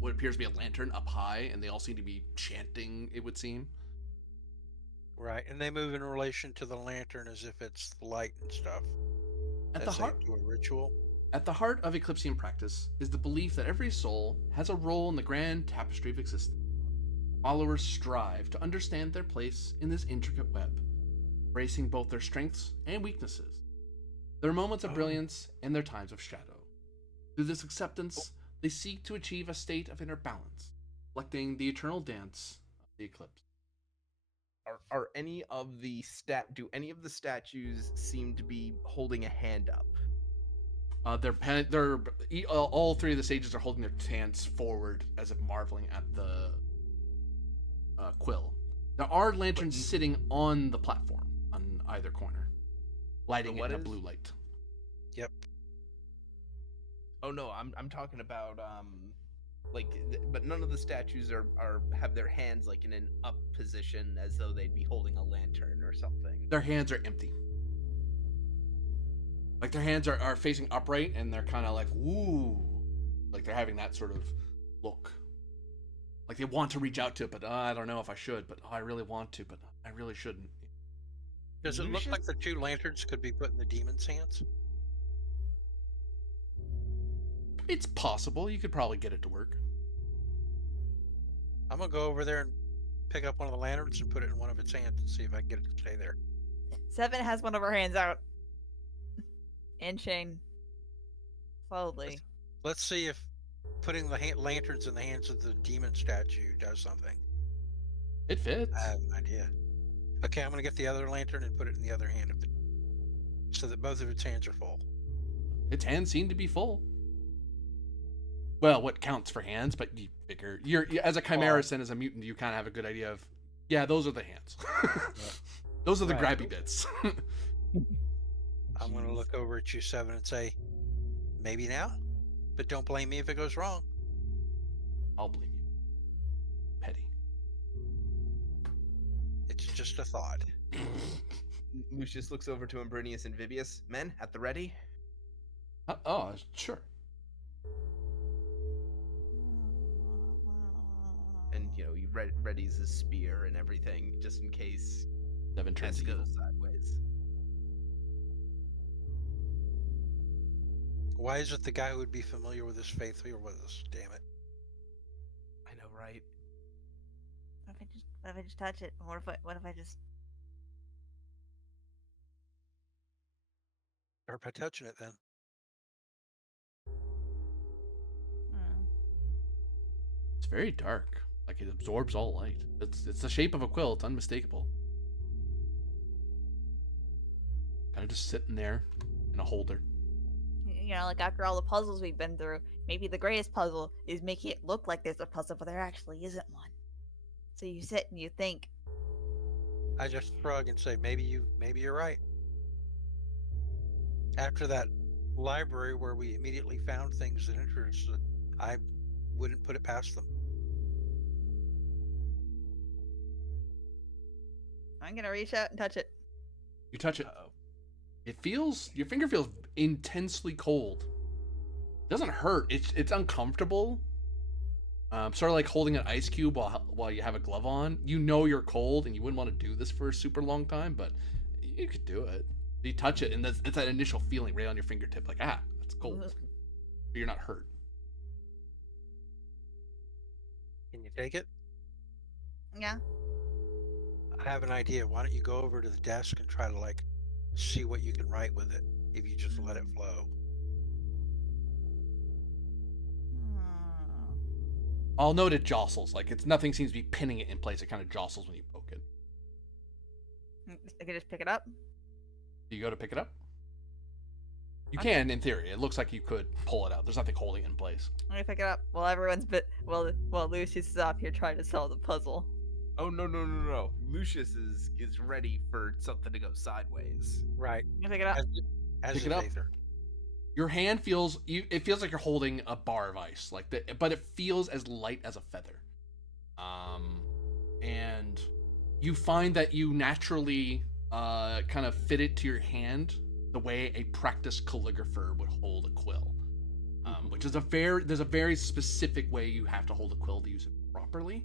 what appears to be a lantern up high, and they all seem to be chanting, it would seem. Right, and they move in relation to the lantern as if it's the light and stuff. At the As they heart do a ritual. At the heart of Eclipsean practice is the belief that every soul has a role in the grand tapestry of existence. Followers strive to understand their place in this intricate web, embracing both their strengths and weaknesses, their moments of brilliance and their times of shadow. Through this acceptance, they seek to achieve a state of inner balance, reflecting the eternal dance of the eclipse. Are any of the statues seem to be holding a hand up? All 3 of the sages are holding their hands forward as if marveling at the quill. There are lanterns sitting on the platform on either corner, lighting it in a blue light. Yep. Oh no, I'm talking about but none of the statues are have their hands like in an up position as though they'd be holding a lantern or something. Their hands are empty. Like their hands are facing upright and they're kind of like, ooh. Like they're having that sort of look. Like they want to reach out to it, but I don't know if I should, but I really want to, but I really shouldn't. Does it look like the 2 lanterns could be put in the demon's hands? It's possible. You could probably get it to work. I'm gonna go over there and pick up one of the lanterns and put it in one of its hands and see if I can get it to stay there. Seven has one of her hands out. And Shane. Slowly. Let's see if putting the lanterns in the hands of the demon statue does something. It fits. I have an idea. Okay, I'm gonna get the other lantern and put it in the other hand of it, so that both of its hands are full. Its hands seem to be full. Well, what counts for hands, but you figure you're as a chimerist and as a mutant, you kind of have a good idea of, yeah, those are the hands. Those are the Right. grabby bits. I'm gonna look over at you, Seven, and say, maybe now, but don't blame me if it goes wrong. I'll blame you. Petty. It's just a thought. Lucius looks over to Imbrinius and Vibius. Men, at the ready. Oh, sure. And he readies his spear and everything just in case Seven turns Tess evil. goes sideways. Why is it the guy who would be familiar with his faith here with us? Damn it. I know, right? What if I just touch it? What if I just? Start by touching it then. It's very dark. Like it absorbs all light. It's the shape of a quill. It's unmistakable. Kind of just sitting there in a holder. You know, like after all the puzzles we've been through, maybe the greatest puzzle is making it look like there's a puzzle, but there actually isn't one. So you sit and you think. I just shrug and say, maybe you're right. After that library where we immediately found things that interested, I wouldn't put it past them. I'm gonna reach out and touch it. You touch it. Uh-oh. Your finger feels intensely cold. It doesn't hurt. It's uncomfortable. Sort of like holding an ice cube while you have a glove on. You know you're cold and you wouldn't want to do this for a super long time, but you could do it. You touch it and it's that initial feeling right on your fingertip, like that's cold. But you're not hurt. Can you take it? Yeah. I have an idea. Why don't you go over to the desk and try to see what you can write with it if you just let it flow. I'll note it jostles. Like nothing seems to be pinning it in place. It kind of jostles when you poke it. I can just pick it up. Do you go to pick it up? You can, in theory. It looks like you could pull it out. There's nothing holding it in place. I'm gonna pick it up while everyone's while Lucius is off here trying to solve the puzzle. Oh no! Lucius is ready for something to go sideways. Right. I'm gonna pick it up. As Pick is it up. Aether. Your hand feels it feels like you're holding a bar of ice, but it feels as light as a feather. And you find that you naturally kind of fit it to your hand the way a practiced calligrapher would hold a quill, which is there's a very specific way you have to hold a quill to use it properly,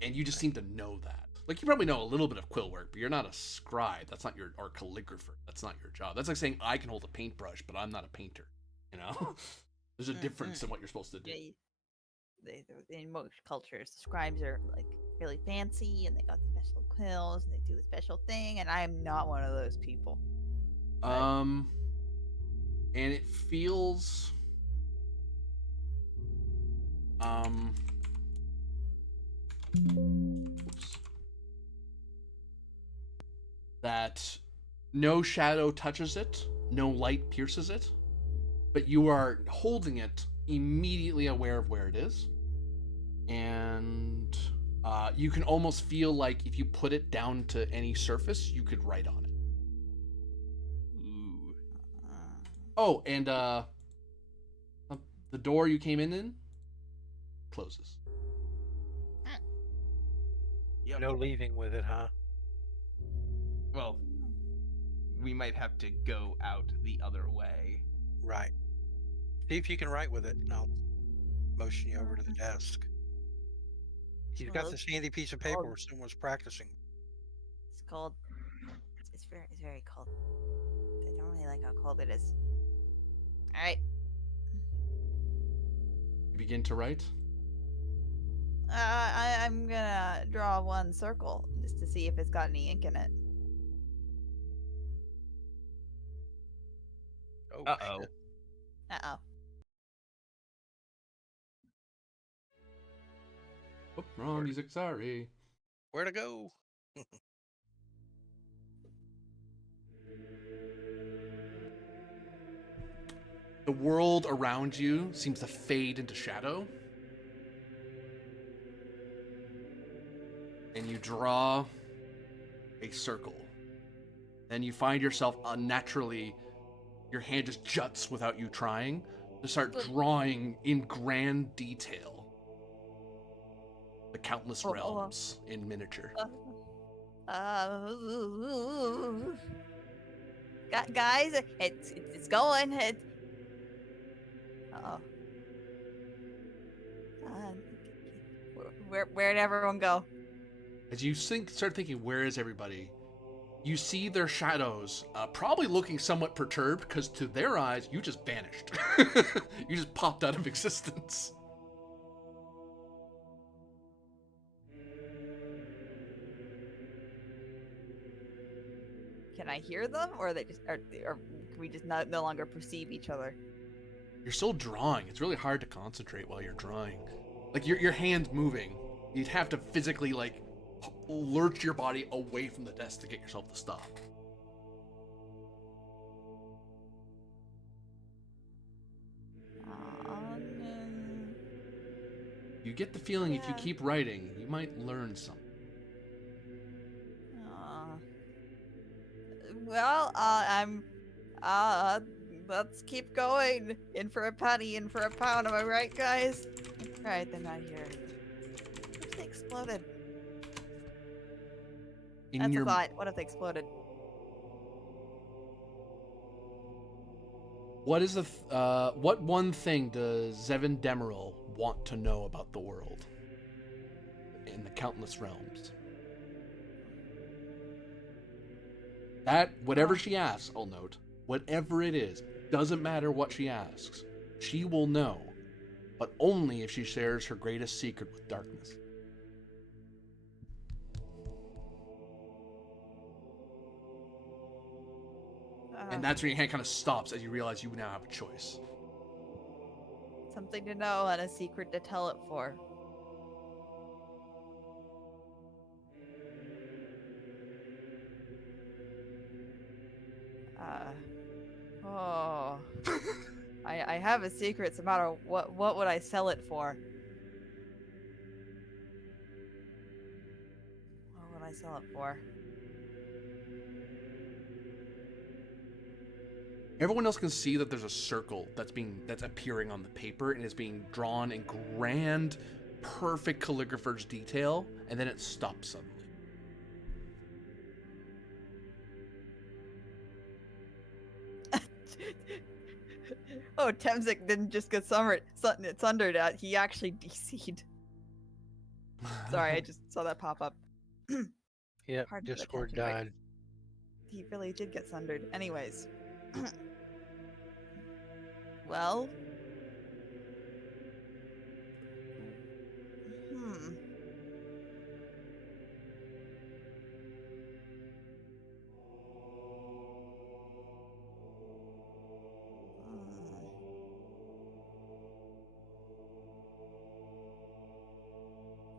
and you just seem to know that. Like you probably know a little bit of quill work, but you're not a scribe. That's not or calligrapher. That's not your job. That's like saying I can hold a paintbrush, but I'm not a painter. You know, there's a difference in what you're supposed to do. In most cultures, the scribes are like really fancy and they got the special quills and they do the special thing, and I am not one of those people. And it feels oops, that no shadow touches it, no light pierces it, but you are holding it immediately aware of where it is, and you can almost feel like if you put it down to any surface, you could write on it. Ooh. Oh, and the door you came in closes. Yep. No leaving with it, huh? Well, we might have to go out the other way. Right. See if you can write with it, and I'll motion you over to the desk. He's got Well, this handy piece of paper where someone's practicing. It's cold. It's very cold. I don't really like how cold it is. All right. You begin to write. I'm gonna draw one circle just to see if it's got any ink in it. Oh, Uh-oh. shit. Uh-oh. Oh, wrong music. Sorry. Where to go? The world around you seems to fade into shadow. And you draw a circle. Then you find yourself unnaturally, your hand just juts without you trying to start drawing in grand detail the countless realms in miniature. Guys, it's going. Uh-oh. Where'd everyone go? As you start thinking, where is everybody? You see their shadows, probably looking somewhat perturbed, because to their eyes, you just vanished. You just popped out of existence. Can I hear them, or or can we just no longer perceive each other? You're still drawing. It's really hard to concentrate while you're drawing. Like, your hand's moving. You'd have to physically, like, lurch your body away from the desk to get yourself to stop. You get the feeling if you keep writing, you might learn something. Well, let's keep going. In for a penny, in for a pound. Am I right, guys? All right, they're not here. What if they exploded? That's a thought. What if they exploded? What one thing does Zevin Demeril want to know about the world in the countless realms? That, whatever she asks, I'll note, whatever it is, doesn't matter what she asks, she will know, but only if she shares her greatest secret with darkness. And that's when your hand kind of stops as you realize you now have a choice. Something to know and a secret to tell it for. I have a secret, so no matter what would I sell it for? What would I sell it for? Everyone else can see that there's a circle that's appearing on the paper and is being drawn in grand, perfect calligrapher's detail, and then it stops suddenly. Oh, Temzik didn't just get sundered. He actually DC'd. Sorry, I just saw that pop up. Yep, Pardon the Discord tangent, but died. He really did get sundered. Anyways. Well.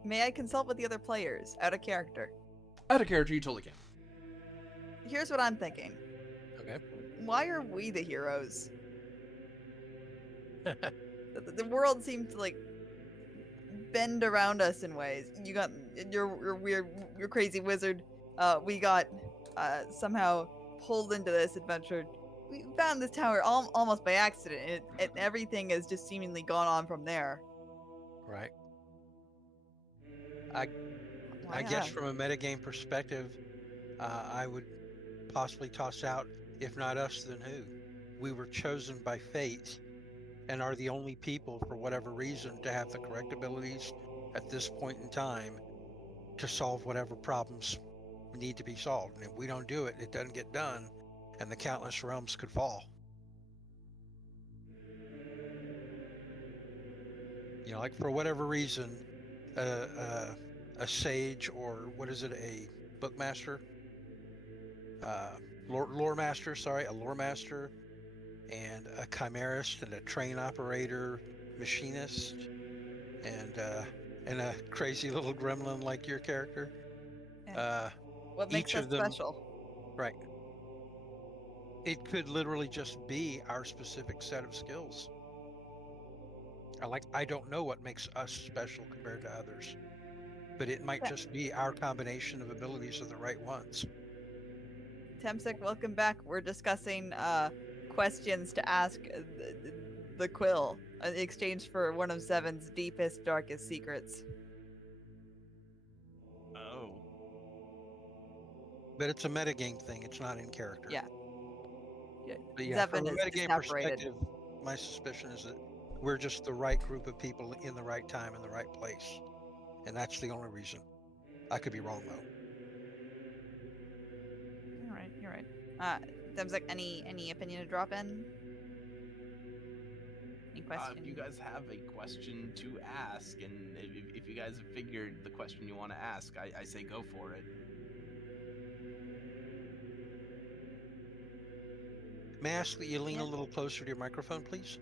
May I consult with the other players? Out of character. Out of character, you totally can. Here's what I'm thinking. Okay. Why are we the heroes? The world seems to, like, bend around us in ways. You got your weird, your crazy wizard. We got somehow pulled into this adventure. We found this tower almost by accident, and everything has just seemingly gone on from there. Right. I guess from a metagame perspective, I would possibly toss out, if not us, then who? We were chosen by fate and are the only people, for whatever reason, to have the correct abilities at this point in time to solve whatever problems need to be solved. And if we don't do it, it doesn't get done, and the countless realms could fall. You know, like for whatever reason, a sage, or what is it, a bookmaster, lore master, sorry, a lore master, and a chimerist, and a train operator, machinist, and a crazy little gremlin like your character. Yeah. What makes Each us of them, special? right? It could literally just be our specific set of skills. I don't know what makes us special compared to others, but it might Yeah. just be our combination of abilities are the right ones. Temsek, welcome back. We're discussing questions to ask the Quill in exchange for one of Seven's deepest, darkest secrets. Oh. But it's a metagame thing. It's not in character. Yeah. Yeah. But yeah, Zevin from a is metagame separated. perspective, my suspicion is that we're just the right group of people in the right time in the right place. And that's the only reason. I could be wrong though. You're right. You're right. Temsek, any opinion to drop in? Any question? If you guys have a question to ask, and if you guys have figured the question you want to ask, I say go for it. May I ask that you lean Yeah. a little closer to your microphone, please?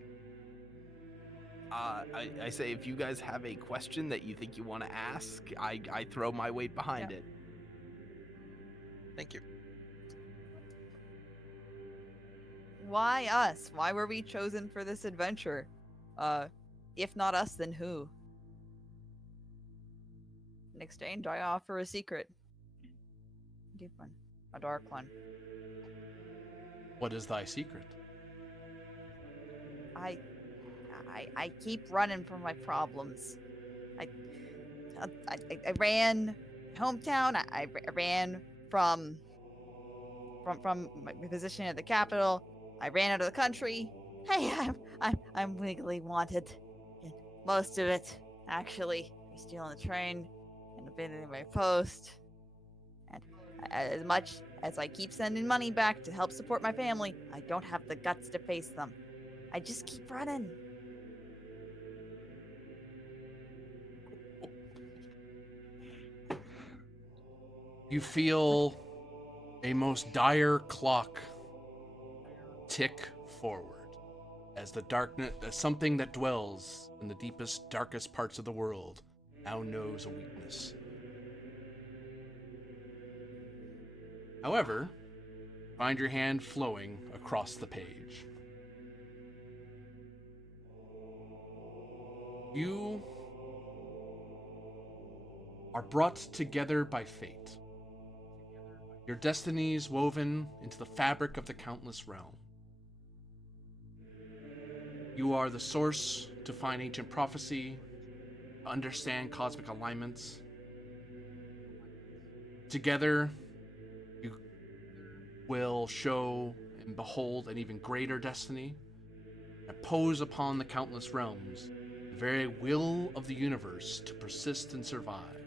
I say if you guys have a question that you think you want to ask, I throw my weight behind it. Thank you. Why us? Why were we chosen for this adventure? If not us, then who? In exchange, I offer a secret. A deep one. A dark one. What is thy secret? I keep running from my problems. I ran hometown. I ran from my position at the Capitol. I ran out of the country. Hey, I'm legally wanted. And most of it, actually, for stealing the train and abandoning my post. And as much as I keep sending money back to help support my family, I don't have the guts to face them. I just keep running. You feel a most dire clock tick forward as the darkness, something that dwells in the deepest, darkest parts of the world, now knows a weakness. However, find your hand flowing across the page. You are brought together by fate. Your destinies woven into the fabric of the countless realm. You are the source to find ancient prophecy, to understand cosmic alignments. Together, you will show and behold an even greater destiny, impose upon the countless realms the very will of the universe to persist and survive.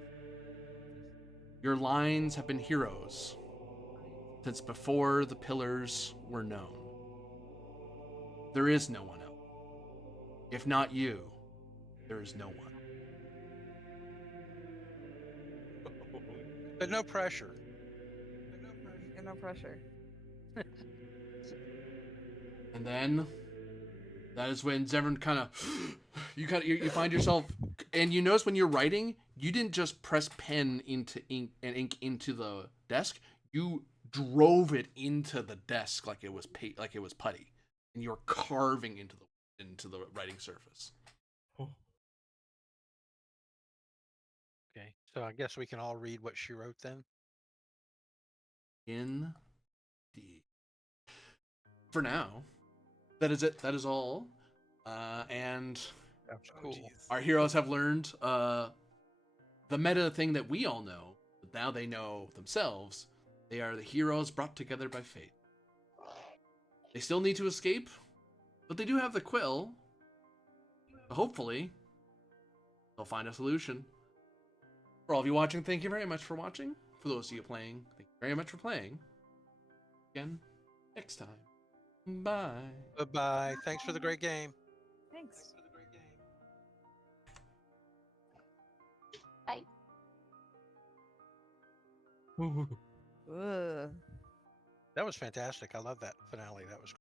Your lines have been heroes since before the pillars were known. There is no one else. If not you, there is no one. But no pressure. No pressure. And then that is when Zevran kind of you find yourself, and you notice when you're writing, you didn't just press pen into ink into the desk. You drove it into the desk like it was putty, and you're carving into the writing surface. Okay, so I guess we can all read what she wrote then. Indeed. For now, that is it. That is all. And That's cool. our heroes have learned the meta thing that we all know, but now they know themselves. They are the heroes brought together by fate. They still need to escape, but they do have the quill. Hopefully, they'll find a solution. For all of you watching, thank you very much for watching. For those of you playing, thank you very much for playing. Again, next time. Bye. Bye-bye. Thanks for the great game. Thanks. Bye. Ugh. That was fantastic. I love that finale. That was